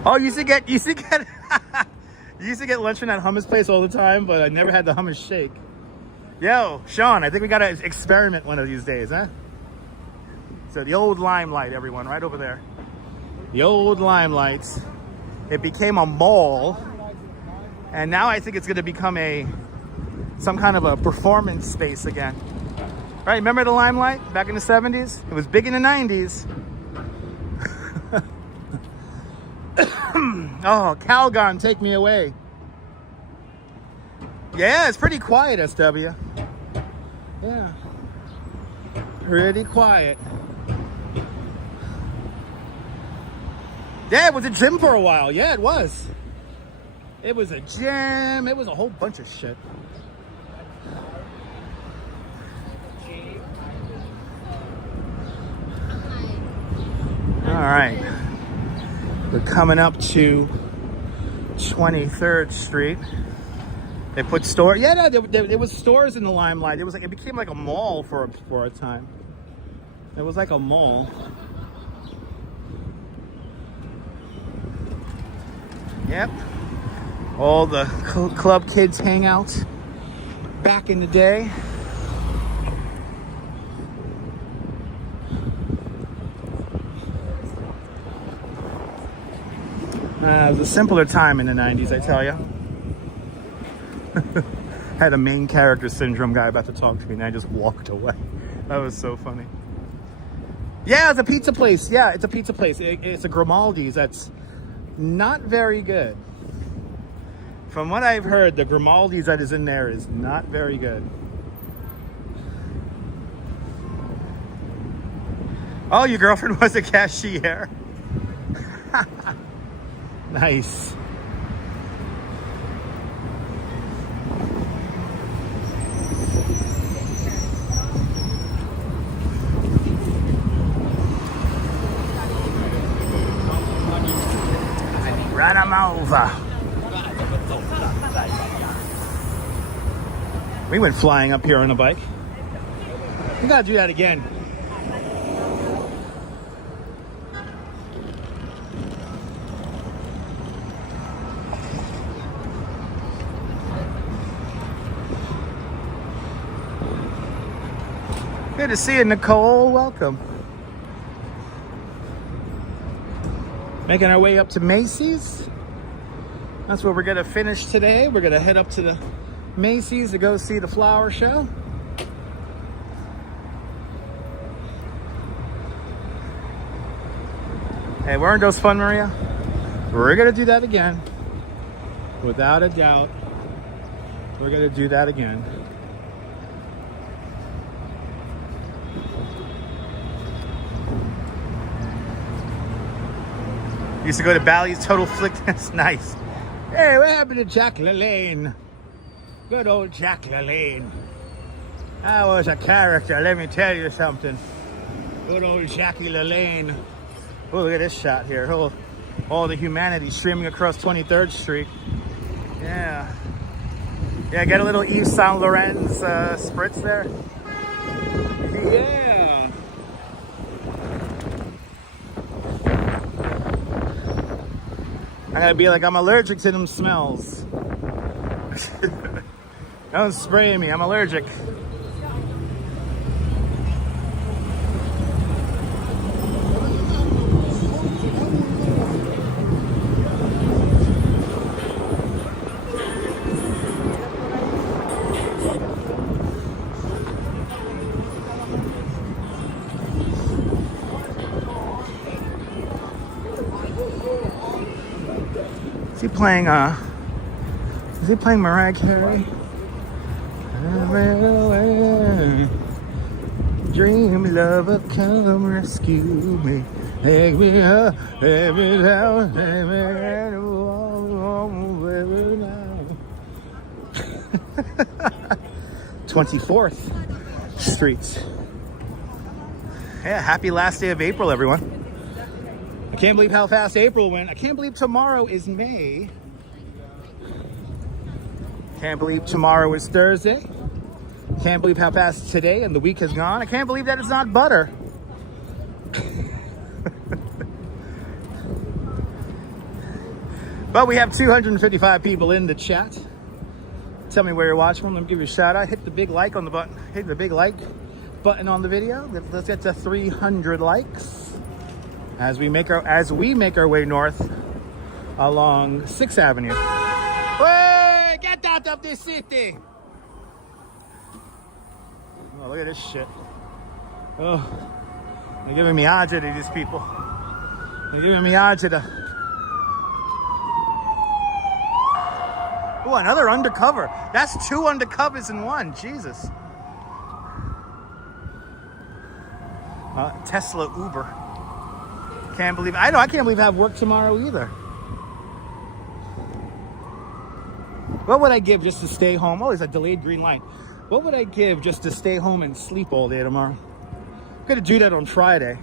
Oh, you used to get you used to get lunch from that hummus place all the time, but I never had the hummus shake. Yo, Sean, I think we gotta experiment one of these days, huh? So the old Limelight, everyone, right over there. The old Limelights. It became a mall, and now I think it's gonna become some kind of a performance space again. Right? Remember the Limelight back in the 70s? It was big in the 90s. Oh, Calgon, take me away. Yeah, it's pretty quiet, SW. Yeah. Pretty quiet. Yeah, it was a gym for a while. Yeah, it was. It was a gym. It was a whole bunch of shit. All right. We're coming up to 23rd Street. They put stores. Yeah, no, there was stores in the Limelight. It became like a mall for a time. It was like a mall. Yep. All the club kids hang out back in the day. It was a simpler time in the 90s, I tell you. Had a main character syndrome guy about to talk to me, and I just walked away. That was so funny. Yeah, it's a pizza place. Yeah, it's a pizza place. It's a Grimaldi's that's not very good. From what I've heard, the Grimaldi's that is in there is not very good. Oh, your girlfriend was a cashier. Nice. Run them over. We went flying up here on a bike. We gotta do that again. Good to see you, Nicole. Welcome. Making our way up to Macy's. That's where we're gonna finish today. We're gonna head up to the Macy's to go see the flower show. Hey, weren't those fun, Maria? We're gonna do that again. Without a doubt, we're gonna do that again. Used to go to Badia's Total Flick. That's nice. Hey, what happened to Jack LaLanne? Good old Jack LaLanne. That was a character, let me tell you something. Good old Jackie LaLanne. Oh, look at this shot here. Oh, all the humanity streaming across 23rd Street. Yeah. Yeah, get a little Yves Saint Laurent's spritz there. Yeah. I'm gonna be like, I'm allergic to them smells. Don't spray me, I'm allergic. Is he playing Mariah Carey? Dream lover, come rescue me. Take me up, take me down, take me now. 24th Street. Yeah, happy last day of April, everyone. I can't believe how fast April went. I can't believe tomorrow is May. Can't believe tomorrow is Thursday. Can't believe how fast today and the week has gone. I can't believe that it's not butter. But we have 255 people in the chat. Tell me where you're watching from. Let me give you a shout out. Hit the big like on the button. Hit the big like button on the video. Let's get to 300 likes as we make our way north along 6th Avenue. Hey, get out of this city! Oh, look at this shit. Oh, they're giving me agita, these people. They're giving me agita. Oh, another undercover. That's 2 undercovers in one. Jesus. Tesla, Uber. Can't believe. I can't believe I have work tomorrow either. What would I give just to stay home? Oh, there's a delayed green light. What would I give just to stay home and sleep all day tomorrow? I'm gonna do that on Friday.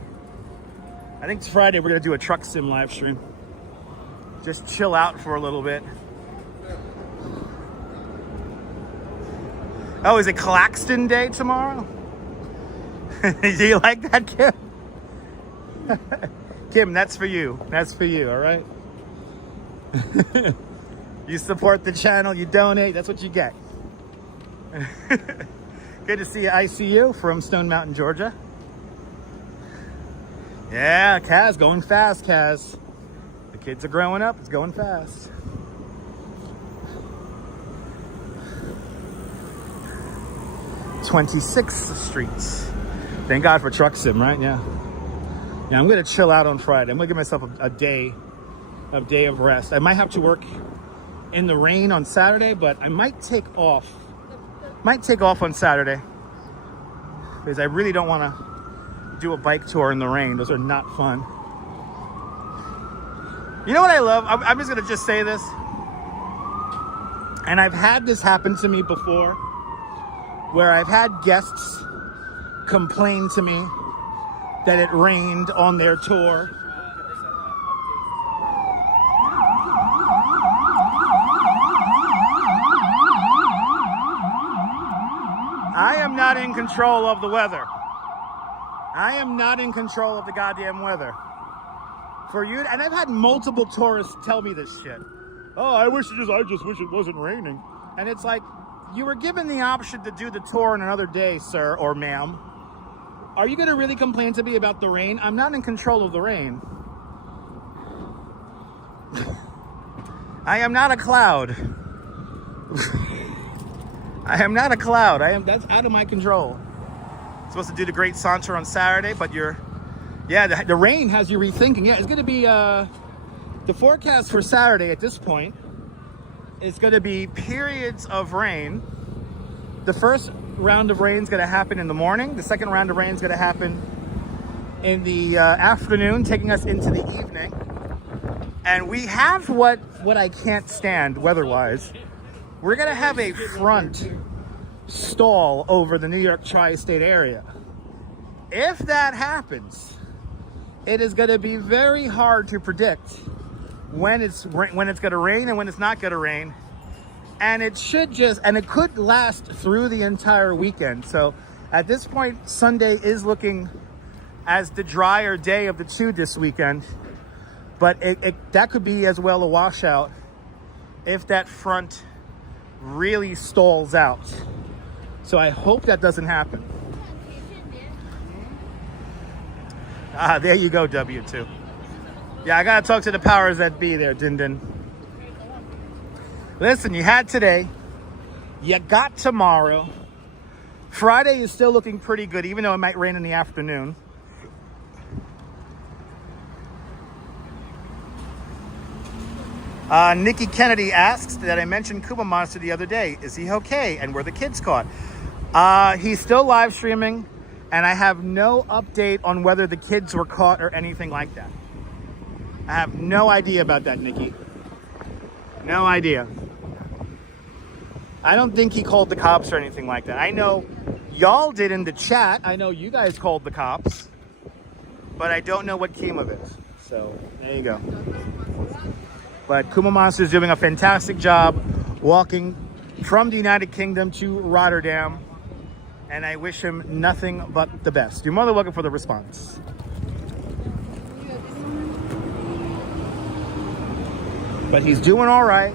I think it's Friday we're gonna do a truck sim live stream. Just chill out for a little bit. Oh, is it Claxton Day tomorrow? Do you like that, Kim? Kim, that's for you. That's for you, all right? You support the channel, you donate, that's what you get. Good to see you, ICU from Stone Mountain, Georgia. Yeah, Kaz, going fast, Kaz. The kids are growing up, it's going fast. (26th Street). Thank God for truck sim, right? Yeah. Yeah, I'm gonna chill out on Friday. I'm gonna give myself a day of rest. I might have to work in the rain on Saturday, but I might take off. Might take off on Saturday because I really don't want to do a bike tour in the rain. Those are not fun. You know what I love? I'm just gonna say this, and I've had this happen to me before, where I've had guests complain to me that it rained on their tour. control of the weather. I am not in control of the goddamn weather. For you, and I've had multiple tourists tell me this shit. Oh, I just wish it wasn't raining. And it's like, you were given the option to do the tour on another day, sir or ma'am. Are you gonna really complain to me about the rain? I'm not in control of the rain. I am not a cloud. I am not a cloud. That's out of my control. Supposed to do the Great Saunter on Saturday, but the rain has you rethinking. Yeah, it's gonna be the forecast for Saturday at this point is gonna be periods of rain. The first round of rain is gonna happen in the morning. The second round of rain is gonna happen in the afternoon, taking us into the evening. And we have what I can't stand weather-wise. We're gonna have a front stall over the New York tri-state area. If that happens, it is gonna be very hard to predict when it's gonna rain and when it's not gonna rain. And it could last through the entire weekend. So at this point, Sunday is looking as the drier day of the two this weekend. But that could be as well a washout if that front really stalls out. So I hope that doesn't happen. There you go, W2. Yeah, I gotta talk to the powers that be there, Din Din. Listen, you had today, you got tomorrow. Friday is still looking pretty good, even though it might rain in the afternoon. Nikki Kennedy asks that I mentioned Kuma Monster the other day. Is he okay? And were the kids caught? He's still live streaming, and I have no update on whether the kids were caught or anything like that. I have no idea about that, Nikki. No idea. I don't think he called the cops or anything like that. I know y'all did in the chat. I know you guys called the cops, but I don't know what came of it. So there you go. But Kuma Monster is doing a fantastic job walking from the United Kingdom to Rotterdam, and I wish him nothing but the best. You're more than welcome for the response. But he's doing all right.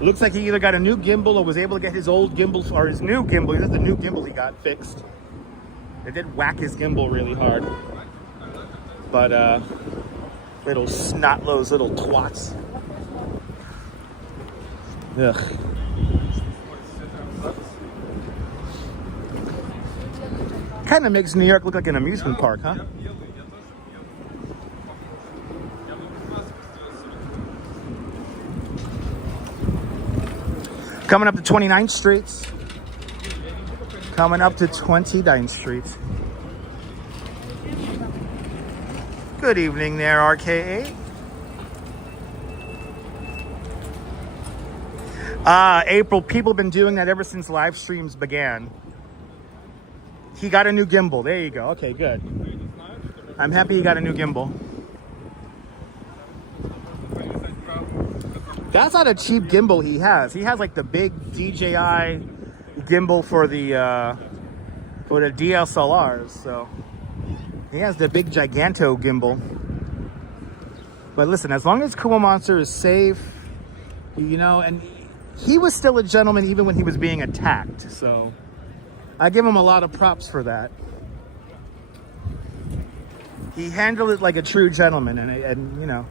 Looks like he either got a new gimbal or was able to get his old gimbal, or his new gimbal. This is the new gimbal he got fixed. They did whack his gimbal really hard. But, little snot-nosed little twats. Ugh. Kind of makes New York look like an amusement park, huh? Coming up to 29th Street. Coming up to 29th Street. Good evening there, RK8. April, people have been doing that ever since live streams began. He got a new gimbal. There you go. Okay, good. I'm happy he got a new gimbal. That's not a cheap gimbal he has. He has like the big DJI gimbal for the DSLRs. So he has the big giganto gimbal. But listen, as long as Kuma Monster is safe, you know, and he was still a gentleman even when he was being attacked. So I give him a lot of props for that. He handled it like a true gentleman, and you know,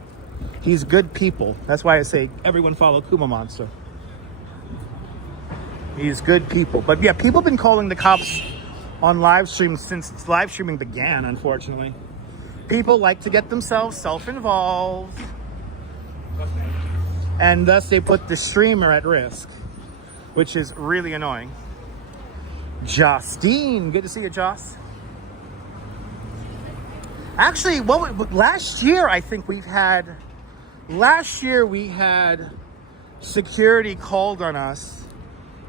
he's good people. That's why I say everyone follow Kuma Monster. He's good people. But yeah, people have been calling the cops on live streams since live streaming began, unfortunately. People like to get themselves self-involved, and thus they put the streamer at risk, which is really annoying. Justine, good to see you, Joss. Actually, last year I think we had security called on us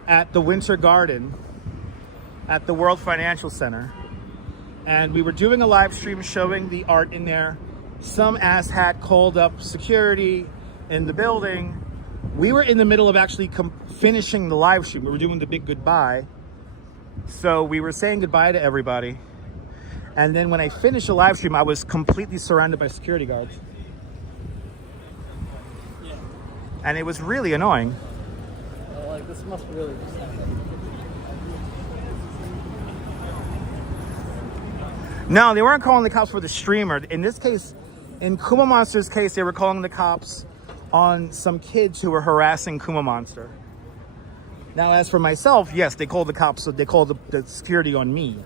at the Winter Garden at the World Financial Center. And we were doing a live stream showing the art in there. Some asshat called up security in the building. We were in the middle of actually finishing the live stream. We were doing the big goodbye. So we were saying goodbye to everybody. And then when I finished the live stream, I was completely surrounded by security guards. And it was really annoying. Like, this must really be something. No, they weren't calling the cops for the streamer. In this case, in Kuma Monster's case, they were calling the cops on some kids who were harassing Kuma Monster. Now, as for myself, yes, they called the cops, so they called the security on me.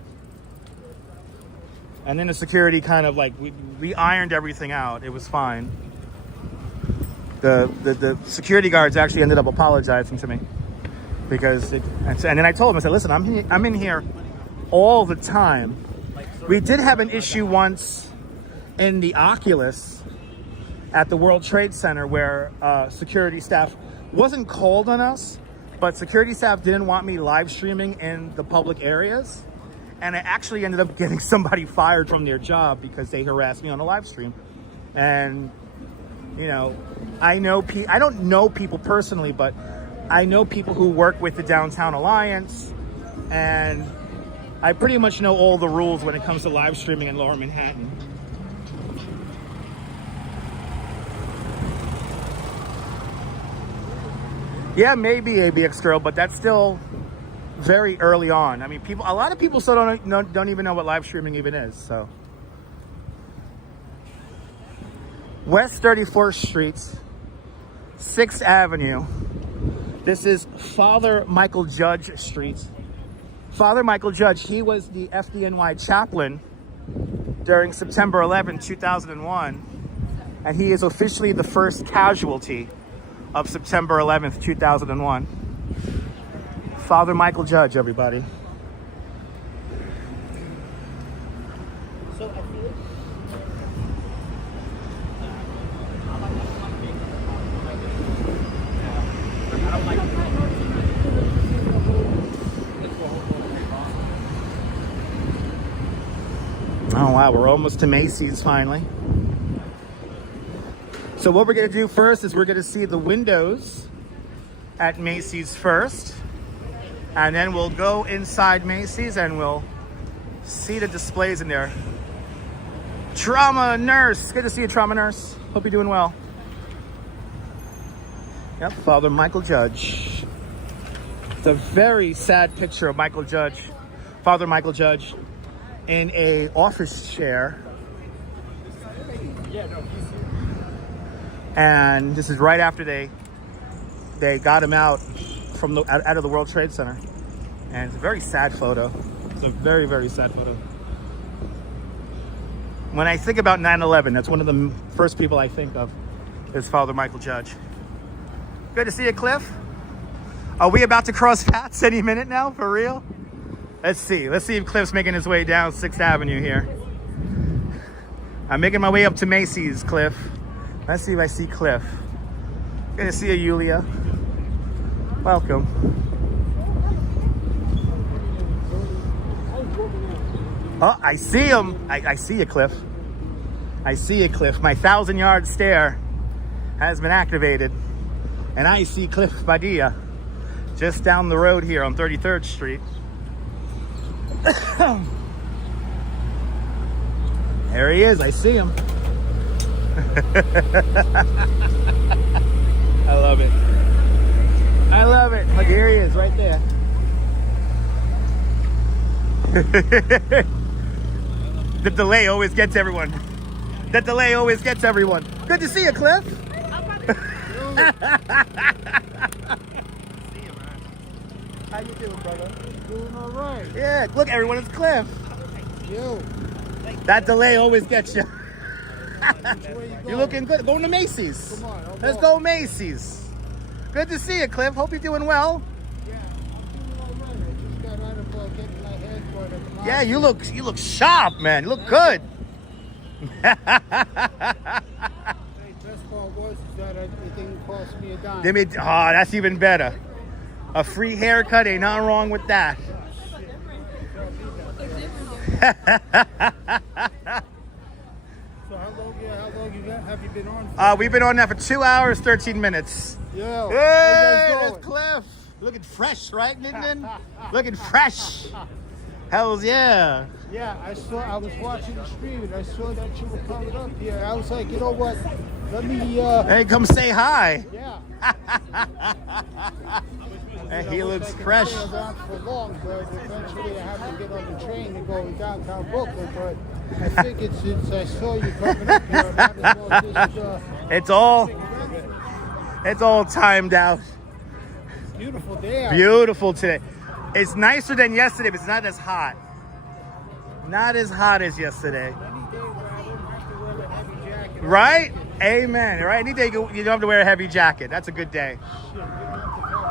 And then the security kind of like, we ironed everything out. It was fine. The security guards actually ended up apologizing to me. Because, and then I told them, I said, listen, I'm in here all the time. We did have an issue once in the Oculus at the World Trade Center where security staff wasn't called on us, but security staff didn't want me live streaming in the public areas. And I actually ended up getting somebody fired from their job because they harassed me on a live stream. And, you know, I don't know people personally, but I know people who work with the Downtown Alliance, and I pretty much know all the rules when it comes to live streaming in Lower Manhattan. Yeah, maybe ABX Girl, but that's still very early on. I mean, a lot of people still don't even know what live streaming even is. So, West 34th Street, 6th Avenue. This is Father Michael Judge Street. Father Michael Judge, he was the FDNY chaplain during September 11, 2001, and he is officially the first casualty of September 11th, 2001. Father Michael Judge, everybody. So, I feel Oh wow, we're almost to Macy's finally. So what we're gonna do first is we're gonna see the windows at Macy's first, and then we'll go inside Macy's and we'll see the displays in there. Trauma nurse, good to see you, trauma nurse. Hope you're doing well. Yep, Father Michael Judge. It's a very sad picture of Michael Judge, Father Michael Judge, in a office chair. And this is right after they got him out from out of the World Trade Center. And it's a very sad photo. It's a very, very sad photo. When I think about 9/11, that's one of the first people I think of is Father Michael Judge. Good to see you, Cliff. Are we about to cross paths any minute now, for real? Let's see if Cliff's making his way down 6th Avenue here. I'm making my way up to Macy's, Cliff. Let's see if I see Cliff. Good to see you, Yulia. Welcome. Oh, I see him. I see you, Cliff. I see you, Cliff. My 1,000-yard stare has been activated. And I see Cliff Badia just down the road here on 33rd Street. There he is. I see him. I love it. I love it. Look, here he is right there. The delay always gets everyone. The delay always gets everyone. Good to see you, Cliff. How you doing, brother? doing all right. Yeah, look, everyone, it's Cliff. You. That delay always gets you. Where you You're looking good. Going to Macy's. Come on. Let's go Macy's. Good to see you, Cliff. Hope you're doing well. Yeah, I'm doing all right. I just got out of getting my head for the Yeah, you look sharp, man. You look good. Hey, best part was that it didn't cost me a dime. That's even better. A free haircut, ain't nothing wrong with that. So how long have you been on for? We've been on that for 2 hours, 13 minutes. Yo, Hey, how you guys there's doing? Cliff. looking fresh, right, Ninden? Looking fresh. Hells yeah. Yeah, I was watching the stream and I saw that you were coming up here. I was like, you know what? Let me Hey, come say hi. yeah. Hey, he looks fresh. Stay around for long, but eventually I have to get on the train and go downtown Brooklyn. But I figured since I saw you coming up here, I might as well just It's all timed out. beautiful day out. Beautiful today. It's nicer than yesterday, but it's not as hot. Not as hot as yesterday. Any day where I don't have to wear a heavy jacket. Right? Amen. Right? Any day you don't have to wear a heavy jacket. That's a good day. Shit, you don't have to tell me that.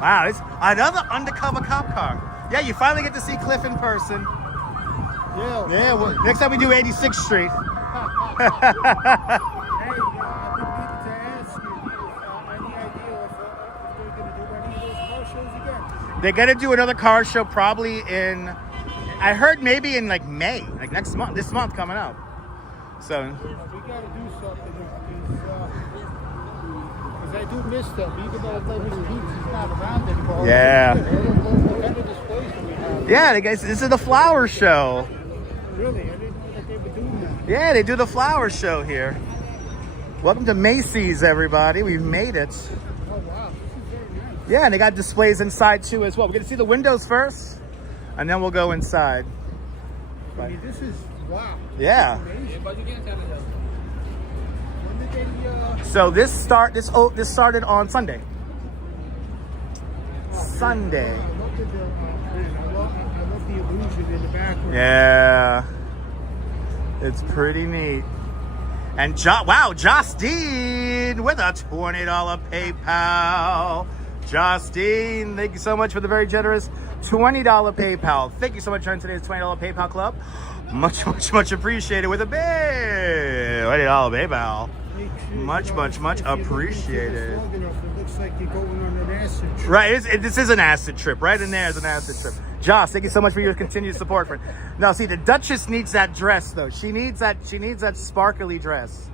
Wow, it's another undercover cop car. Yeah, you finally get to see Cliff in person. Yeah. Yeah, well, next time we do 86th Street. Hey, I've been meaning to ask you, any idea if they're going to do any of those car shows again? They're gonna do another car show probably in, I heard maybe in like May, like next month, this month coming up. So We got to do something because I do miss them, even though Mr. Heats is not around anymore. Yeah. What kind of displays do we have? yeah, this is the flower show. Really? I didn't know that they were doing that. Yeah, they do the flower show here. Welcome to Macy's, everybody. We've made it. Oh, wow. This is very nice. Yeah, and they got displays inside too as well. We're gonna see the windows first, and then we'll go inside. I mean, this is, wow. Yeah. Amazing. When did they, So this started on Sunday. Sunday. I love the, I love the illusion in the background. Yeah. It's pretty neat. And Justine with a $20 PayPal. Justine, thank you so much for the very generous $20 PayPal. Thank you so much for joining today's $20 PayPal club. Much, much, much appreciated with a big $20 PayPal. Much appreciated. It looks like you're going on an acid trip. Right, this is an acid trip. Right in there is an acid trip. Josh, thank you so much for your continued support. Now, see, the Duchess needs that dress though. She needs that sparkly dress.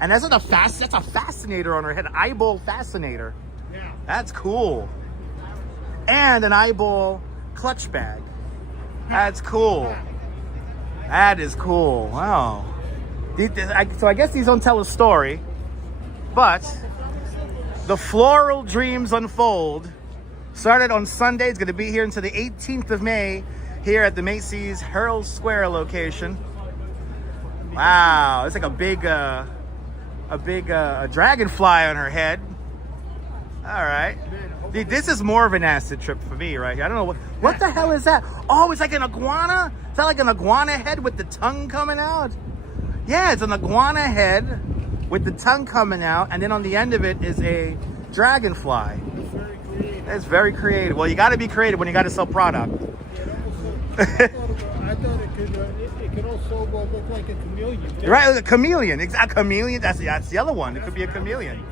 And that's a fascinator on her head, an eyeball fascinator. Yeah. That's cool. And an eyeball clutch bag. That's cool. That is cool. Wow. So I guess these don't tell a story, but the Floral Dreams Unfold started on Sunday. It's going to be here until the 18th of May here at the Macy's Herald Square location. Wow, it's like a big dragonfly on her head. All right. This is more of an acid trip for me right here. I don't know what the hell is that? Oh, it's like an iguana? Is that like an iguana head with the tongue coming out? Yeah, it's an iguana head with the tongue coming out, and then on the end of it is a dragonfly. That's very creative. Well, you got to be creative when you got to sell product. I thought it could also look like a chameleon. Right, a chameleon. A chameleon. That's the other one. It could be a chameleon.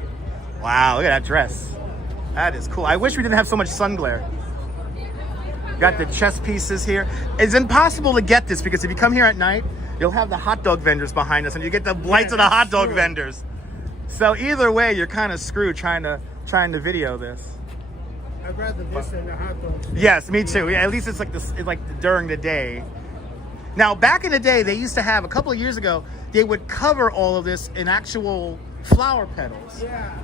Wow, look at that dress. That is cool. I wish we didn't have so much sun glare. Got the chess pieces here. It's impossible to get this because if you come here at night, you'll have the hot dog vendors behind us, and you get the lights of the hot dog vendors. So either way, you're kind of screwed trying to video this. I'd rather this than the hot dogs. Yes, me too. Yeah, at least it's like this. It's like during the day. Now, back in the day, they used to have a couple of years ago. They would cover all of this in actual flower petals. Yeah.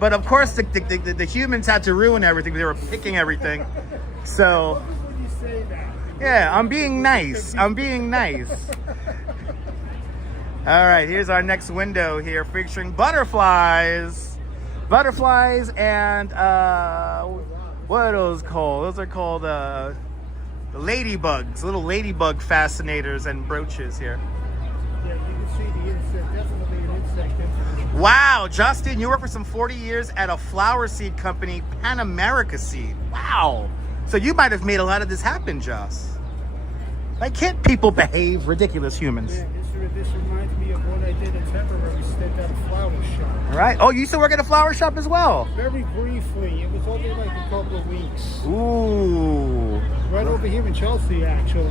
But of course, the humans had to ruin everything. They were picking everything. So. When you say that. Yeah, I'm being nice. I'm being nice. All right, here's our next window here featuring butterflies. Butterflies and, what are those called? Those are called the ladybugs, little ladybug fascinators and brooches here. Yeah, you can see the insect, definitely an insect. Wow, Justin, you worked for some 40 years at a flower seed company, Pan America Seed. Wow. So you might have made a lot of this happen, Joss. Like, can't people behave? Ridiculous humans. Yeah, this reminds me of when I did a temporary stint at a flower shop. All right. Oh, you used to work at a flower shop as well? Very briefly. It was only like a couple of weeks. Ooh. Right over here in Chelsea, actually.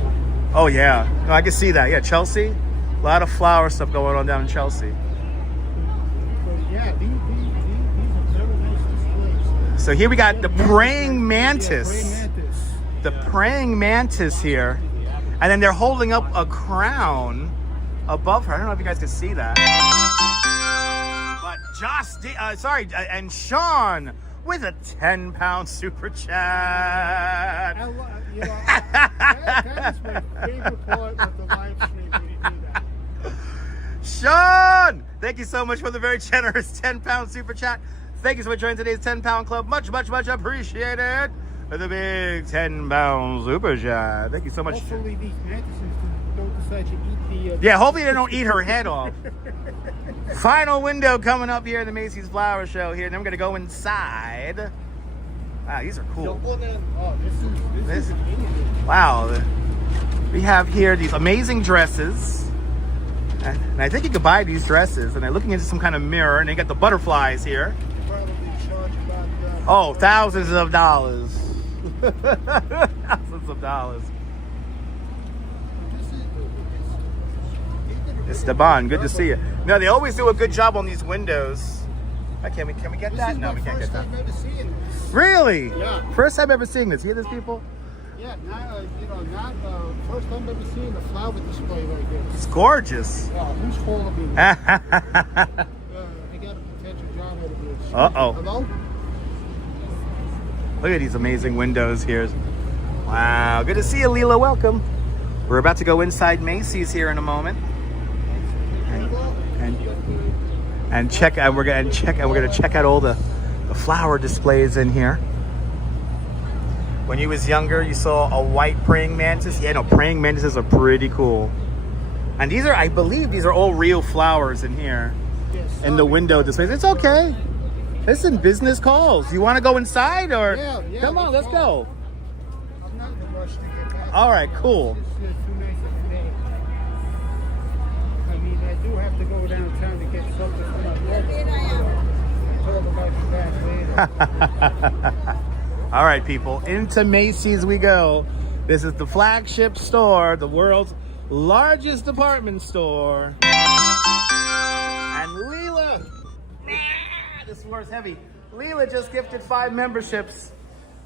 Oh, yeah. No, I can see that. Yeah, Chelsea. A lot of flower stuff going on down in Chelsea. But yeah, these are very nice displays. So here we got the praying mantis. Yeah, praying mantis. The praying mantis here. And then they're holding up a crown above her. I don't know if you guys can see that. But and Sean with a 10-pound super chat. That is my favorite part of the live stream when you do that. Sean, thank you so much for the very generous 10-pound super chat. Thank you so much for joining today's 10-pound club. Much, much, much appreciated. The big 10-pound super chat. Thank you so much. Hopefully these mantises don't decide to eat the... Yeah, hopefully they don't eat her head off. Final window coming up here in the Macy's Flower Show here. Then I'm going to go inside. Wow, these are cool. Oh, this is amazing. Wow. We have here these amazing dresses. And I think you could buy these dresses. And they're looking into some kind of mirror. And they got the butterflies here. Probably charge about... Oh, thousands of dollars. Thousands of dollars. Esteban, good to see you. No, they always do a good job on these windows. Can we get that? No, we can't get that. This is my first time ever seeing this. Really? Yeah. First time ever seeing this. You hear this, people? Yeah, first time ever seeing a flower display like this. It's gorgeous. Wow, who's calling me? I got a potential job out of this. Uh-oh. Hello? Look at these amazing windows here. Wow, good to see you, Leela. Welcome. We're about to go inside Macy's here in a moment. And we're gonna check out all the flower displays in here. When you was younger, you saw a white praying mantis. Yeah, no, praying mantises are pretty cool. And these are, I believe, these are all real flowers in here. Yes, in the window displays. It's okay. Listen, business calls. You want to go inside or? Yeah, come on, let's go. I'm not in a rush to get back. All right, cool. It's too nice of a day. I mean, I do have to go downtown to get something for my brother. Talk about that later. All right, people, into Macy's we go. This is the flagship store, the world's largest department store. And Leela, this floor's heavy. Leela just gifted 5 memberships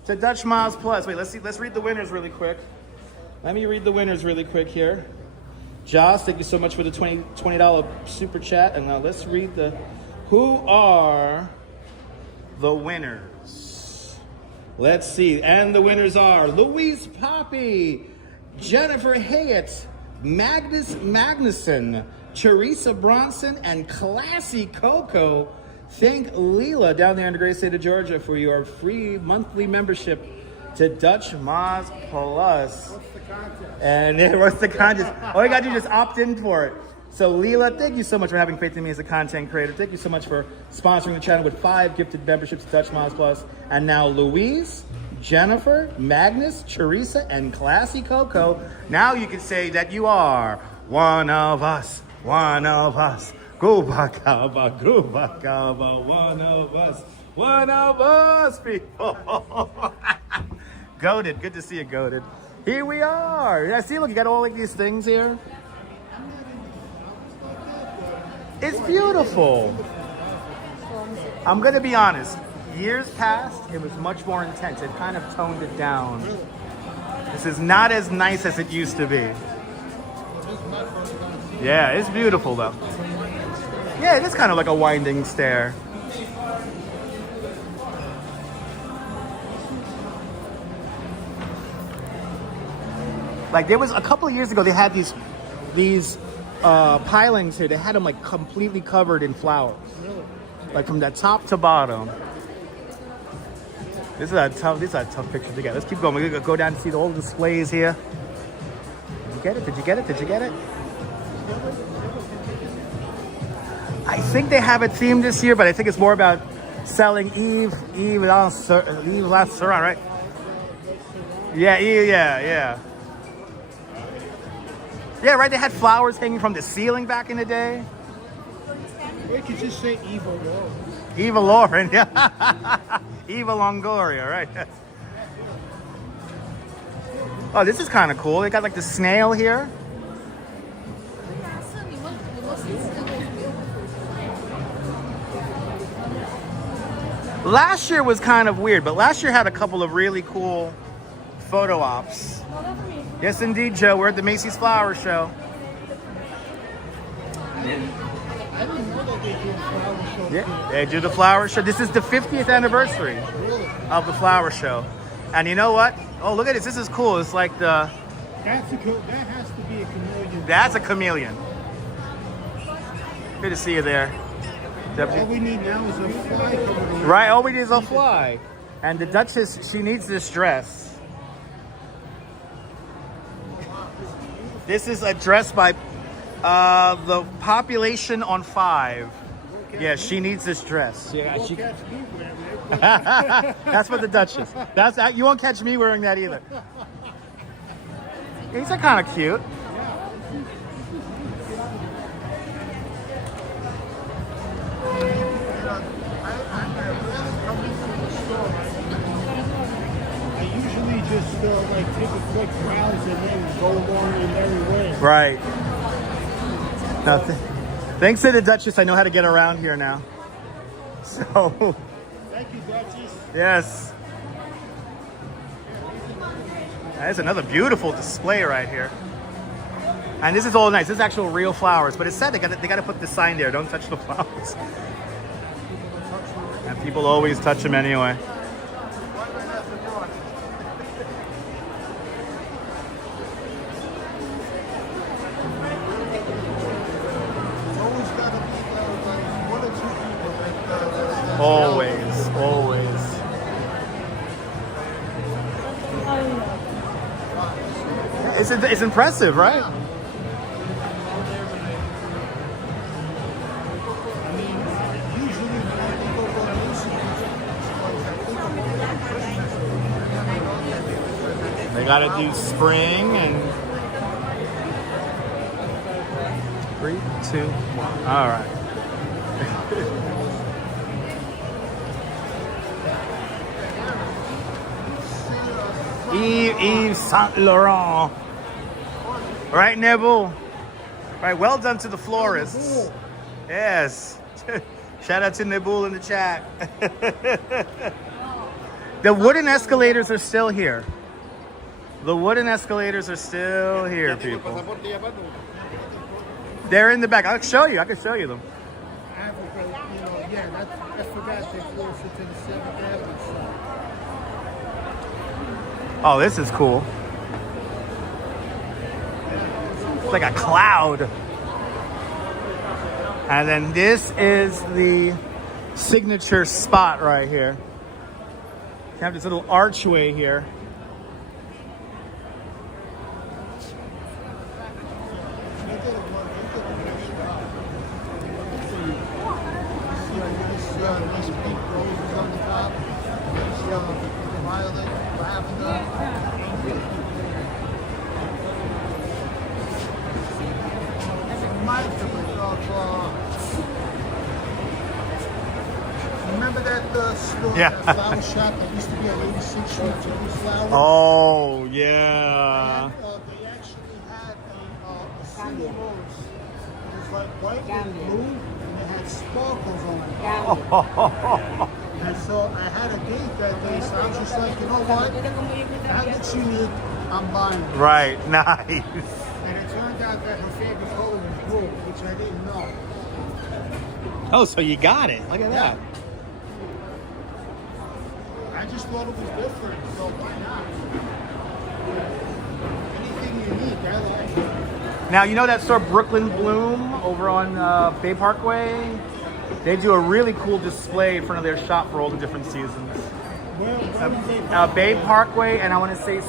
to Dutch Miles Plus. Wait, let's read the winners really quick. Let me read the winners really quick here. Joss, thank you so much for the $20 super chat. And now let's read who are the winners. Let's see. And the winners are Louise Poppy, Jennifer Hayett, Magnus Magnuson, Teresa Bronson, and Classy Coco. Thank Leela down there in the great state of Georgia for your free monthly membership to Dutch Miles Plus. What's the contest? And what's the contest? All you gotta do is just opt in for it. So Leela, thank you so much for having faith in me as a content creator. Thank you so much for sponsoring the channel with 5 gifted memberships to Dutch Miles Plus. And now Louise, Jennifer, Magnus, Teresa, and Classy Coco. Now you can say that you are one of us, one of us. Gubakaba, Gubakaba, one of us, people. Goated, good to see you, Goated. Here we are. Yeah, see, look, you got all like these things here. It's beautiful. I'm gonna be honest. Years past, it was much more intense. It kind of toned it down. This is not as nice as it used to be. Yeah, it's beautiful though. Yeah, it is kind of like a winding stair. Like there was a couple of years ago, they had these pilings here. They had them like completely covered in flowers, like from the top to bottom. This is a tough picture to get. Let's keep going. We're gonna go down and see all the displays here. Did you get it? Did you get it? Did you get it? I think they have a theme this year, but I think it's more about selling Eve Last Saran, right? Yeah, yeah. Yeah, right. They had flowers hanging from the ceiling back in the day. Or you could just say Eva Lauren. Eva Lauren, yeah. Eva Longoria, right? Oh, this is kind of cool. They got like the snail here. Last year was kind of weird, but last year had a couple of really cool photo ops. Yes, indeed, Joe. We're at the Macy's Flower Show. I didn't know that they do flower shows. Yeah, they do the flower show. This is the 50th anniversary Really? of the flower show. And you know what? Oh, look at this. This is cool. It's like the... That has to be a chameleon. That's a chameleon. Good to see you there. All we need now is a fly coming in. Right, all we need is a fly. And the Duchess, she needs this dress. This is a dress by the population on 5. Yeah, she needs this dress. Yeah, Won't she. catch me wearing it. That's what the Duchess. That's you won't catch me wearing that either. These are kind of cute. I usually just like take a quick browse and then go along in every way. Right. Nothing. Thanks to the Duchess, I know how to get around here now. So. Thank you, Duchess. Yes. That's another beautiful display right here. And this is all nice. This is actual real flowers, but it's sad they got to put the sign there. Don't touch the flowers. And people always touch them anyway. Always, always. It's impressive, right? They gotta do spring and 3, 2, 1. All right. Yves Saint Laurent. Right, Nebul? Right, well done to the florists. Yes. Shout out to Nebul in the chat. The wooden escalators are still here. The wooden escalators are still here, people. They're in the back. I'll show you. I can show you them. I forgot they're closer to the 7th Avenue side. Oh, this is cool. It's like a cloud. And then this is the signature spot right here. You have this little archway here. Remember that store, Yeah. that flower shop that used to be at 86th Street, Jimmy's Flower? Oh, yeah. They actually had a single rose. It was like white and blue, and it had sparkles on it. And so I had a date that day, so I was just like, you know what? That's what you need. I'm buying it. Right, nice. And it turned out that her favorite color was blue, which I didn't know. Oh, so you got it. Look at that. I just thought it was different, so why not? Anything unique, I like. Now, you know that store Brooklyn Bloom over on Bay Parkway? They do a really cool display in front of their shop for all the different seasons. Where Bay Parkway, and I want to say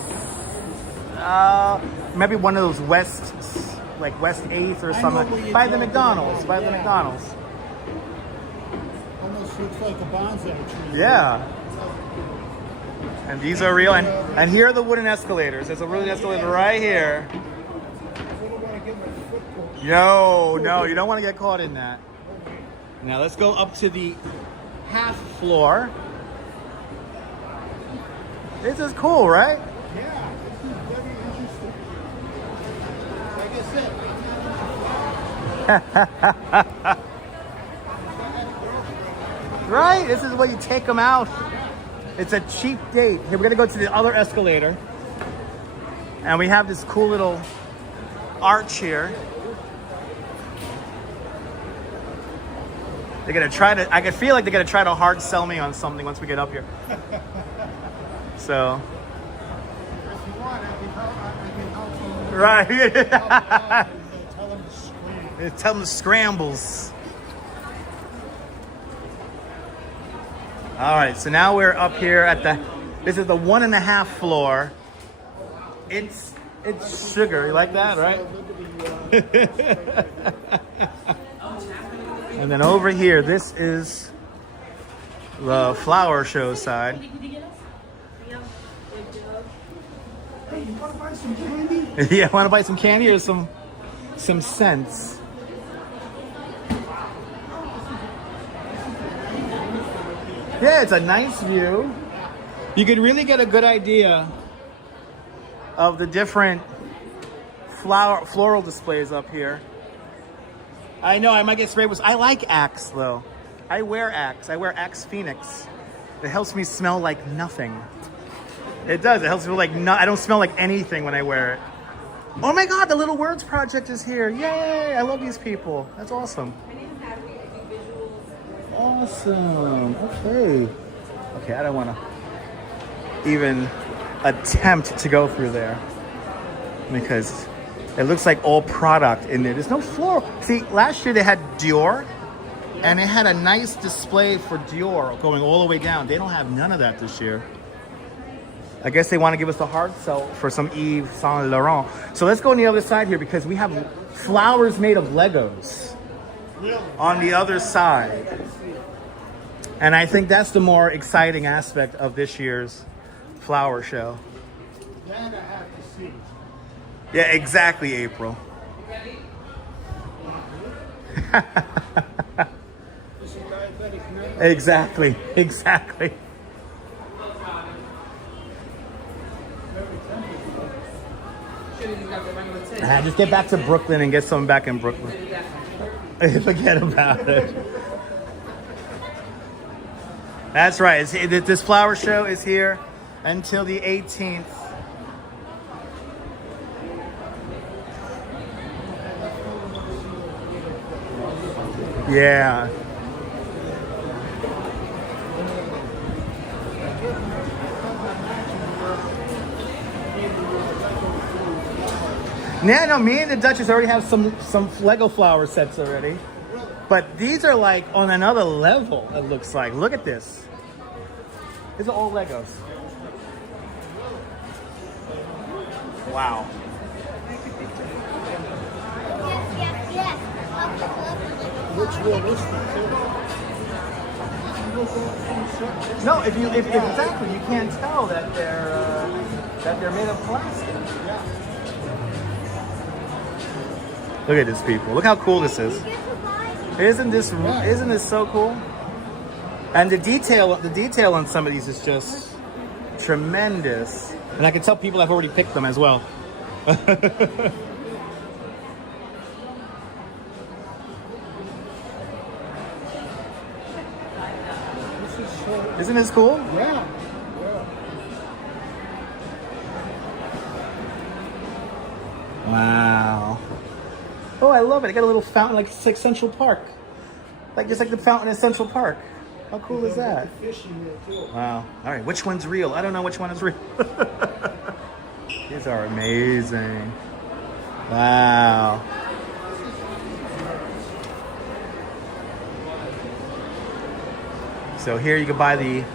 maybe one of those West 8th or something. By the McDonald's. By the McDonald's. Almost looks like a bonsai tree. Yeah. And these are real. And here are the wooden escalators. There's a wooden escalator right here. No, you don't want to get caught in that. Now let's go up to the half floor. This is cool, right? Yeah, this is very interesting. Like I said, Right? This is where you take them out. It's a cheap date. Here, we're gonna go to the other escalator. And we have this cool little arch here. They're gonna try to, I can feel like they're gonna try to hard sell me on something once we get up here. So. If you want, I can help you. Right. Tell them to scream. Tell them the scrambles. All right, so now we're up here at the, this is the 1.5 floor. It's sugar, you like that, right? And then over here, this is the flower show side. Hey, you want to buy some candy? Yeah, want to buy some candy or some scents? Yeah, it's a nice view. You could really get a good idea of the different floral displays up here. I know I might get sprayed with. I like Axe though. I wear Axe. I wear Axe Phoenix. It helps me smell like nothing. It does. It helps me like I don't smell like anything when I wear it. Oh my God, the Little Words Project is here. Yay! I love these people. That's awesome. Awesome. Okay. Okay, I don't want to even attempt to go through there because it looks like all product in there. There's no floral. See, last year they had Dior and they had a nice display for Dior going all the way down. They don't have none of that this year. I guess they want to give us the hard sell for some Yves Saint Laurent. So let's go on the other side here because we have flowers made of Legos on the other side. And I think that's the more exciting aspect of this year's flower show. That I have to see. Yeah, exactly, April. This is diabetic now. Exactly, exactly. Just get back to Brooklyn and get something back in Brooklyn. Forget about it. That's right. This flower show is here until the 18th. Yeah. Yeah, no, me and the Duchess already have some Lego flower sets already. But these are like on another level, it looks like. Look at this. These are all Legos. Wow. Yes. Which one is that? No, if exactly, you can't tell that they're made of plastic. Look at this, people. Look how cool this is. Isn't this so cool? And the detail on some of these is just tremendous. And I can tell people have already picked them as well. Isn't this cool? Yeah. Wow. Oh, I love it. I got a little fountain like it's like Central Park. Just like the fountain in Central Park. How cool is that? Fish in there too. Wow. All right, which one's real? I don't know which one is real. These are amazing. Wow. So here you can buy the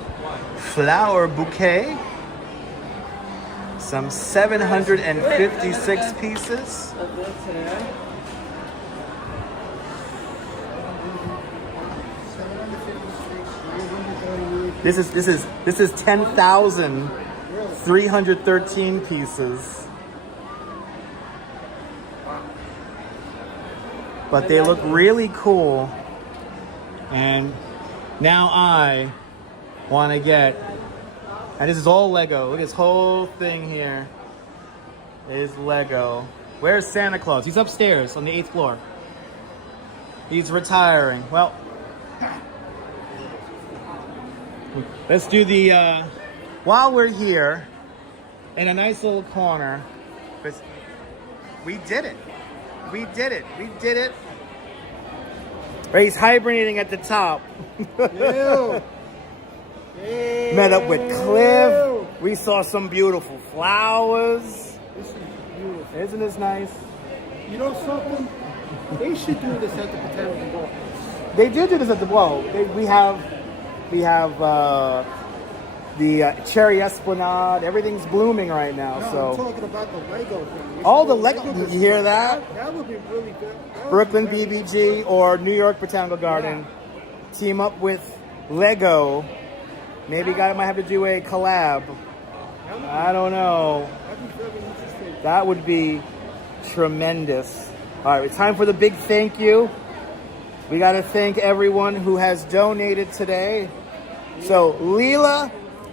flower bouquet. Some 756 pieces. This is 10,313 pieces. But they look really cool. And now I want to get, and this is all Lego. Look at this whole thing here is Lego. Where's Santa Claus? He's upstairs on the 8th floor. He's retiring. Well, Let's do the, while we're here, in a nice little corner, we did it. We did it. We did it. He's hibernating at the top. Ew. Met up with Cliff. We saw some beautiful flowers. This is beautiful. Isn't this nice? You know something? They should do this at the Botanical Gardens. They do this at the we have the cherry esplanade. Everything's blooming right now. No, I'm So talking about the Lego thing. all the Lego. You hear that? That would be really good. That would Brooklyn be very BBG or New York Botanical Garden team up with Lego. Maybe guy might have to do a collab. I don't know. That'd be very interesting. That would be tremendous. All right, it's time for the big thank you. We got to thank everyone who has donated today. So, Leela,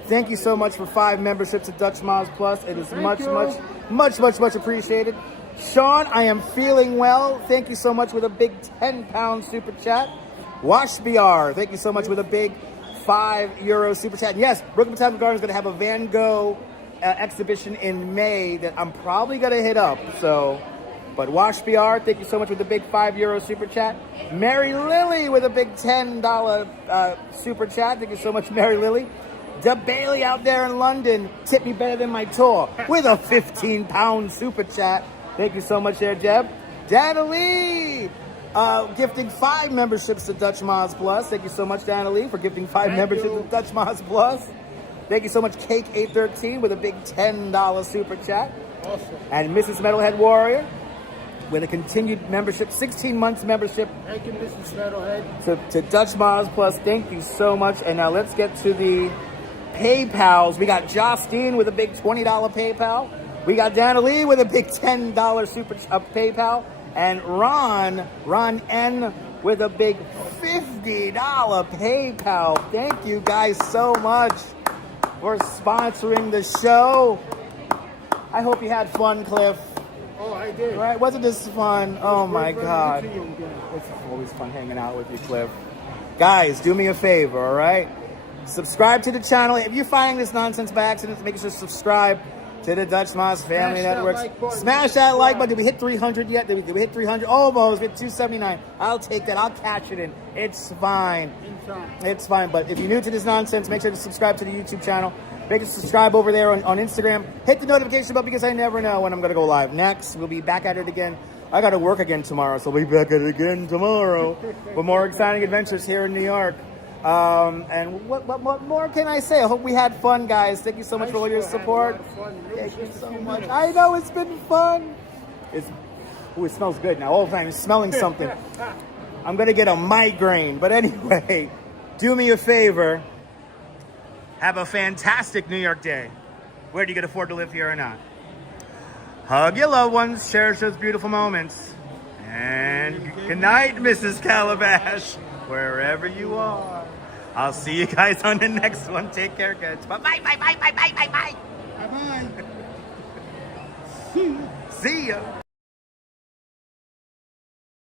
thank you so much for 5 memberships at Dutch Miles Plus. It is much appreciated. Sean, I am feeling well. Thank you so much with a big 10-pound super chat. Wash BR, thank you so much with a big €5 super chat. And yes, Brooklyn Botanical Garden is going to have a Van Gogh exhibition in May that I'm probably going to hit up. So, but Wash BR, thank you so much with the big €5 super chat. Mary Lily with a big $10 super chat. Thank you so much, Mary Lily. Deb Bailey out there in London, tip me better than my tour with a 15-pound super chat. Thank you so much there, Deb. Dana Lee, gifting 5 memberships to Dutch Miles Plus. Thank you so much, Dana Lee, for gifting 5 memberships to Dutch Miles Plus. Thank you so much, Cake813, with a big $10 super chat. Awesome. And Mrs. Metalhead Warrior with a continued membership, 16 months membership Thank you, Mrs. Metalhead. to Dutch Miles Plus. Thank you so much. And now let's get to the PayPals. We got Justine with a big $20 PayPal. We got Dana Lee with a big $10 super PayPal. And Ron N with a big $50 PayPal. Thank you guys so much for sponsoring the show. I hope you had fun, Cliff. Oh, I did. Right? Wasn't this fun? Oh my Very God. good to you again. It's always fun hanging out with you, Cliff. Guys, do me a favor, all right? Subscribe to the channel. If you're finding this nonsense by accident, make sure to subscribe to the Dutch Miles Family Smash that Networks. like button. Smash that like button. Did we hit 300 yet? Did we hit 300? Almost. We hit 279. I'll take that. I'll cash it in. It's fine. It's fine. But if you're new to this nonsense, make sure to subscribe to the YouTube channel. Make sure to subscribe over there on Instagram. Hit the notification bell because I never know when I'm going to go live next. We'll be back at it again. I got to work again tomorrow, so we'll be back at it again tomorrow with more exciting adventures here in New York. And what more can I say? I hope we had fun, guys. Thank you so much for all your support. Thank you so much. I know it's been fun. It smells good now. All the time, smelling something. I'm going to get a migraine. But anyway, do me a favor. Have a fantastic New York day, whether you can afford to live here or not. Hug your loved ones, cherish those beautiful moments. And good night, Mrs. Calabash, wherever you are. I'll see you guys on the next one. Take care, guys. Bye-bye, bye-bye, bye-bye, bye-bye. Bye-bye. See ya.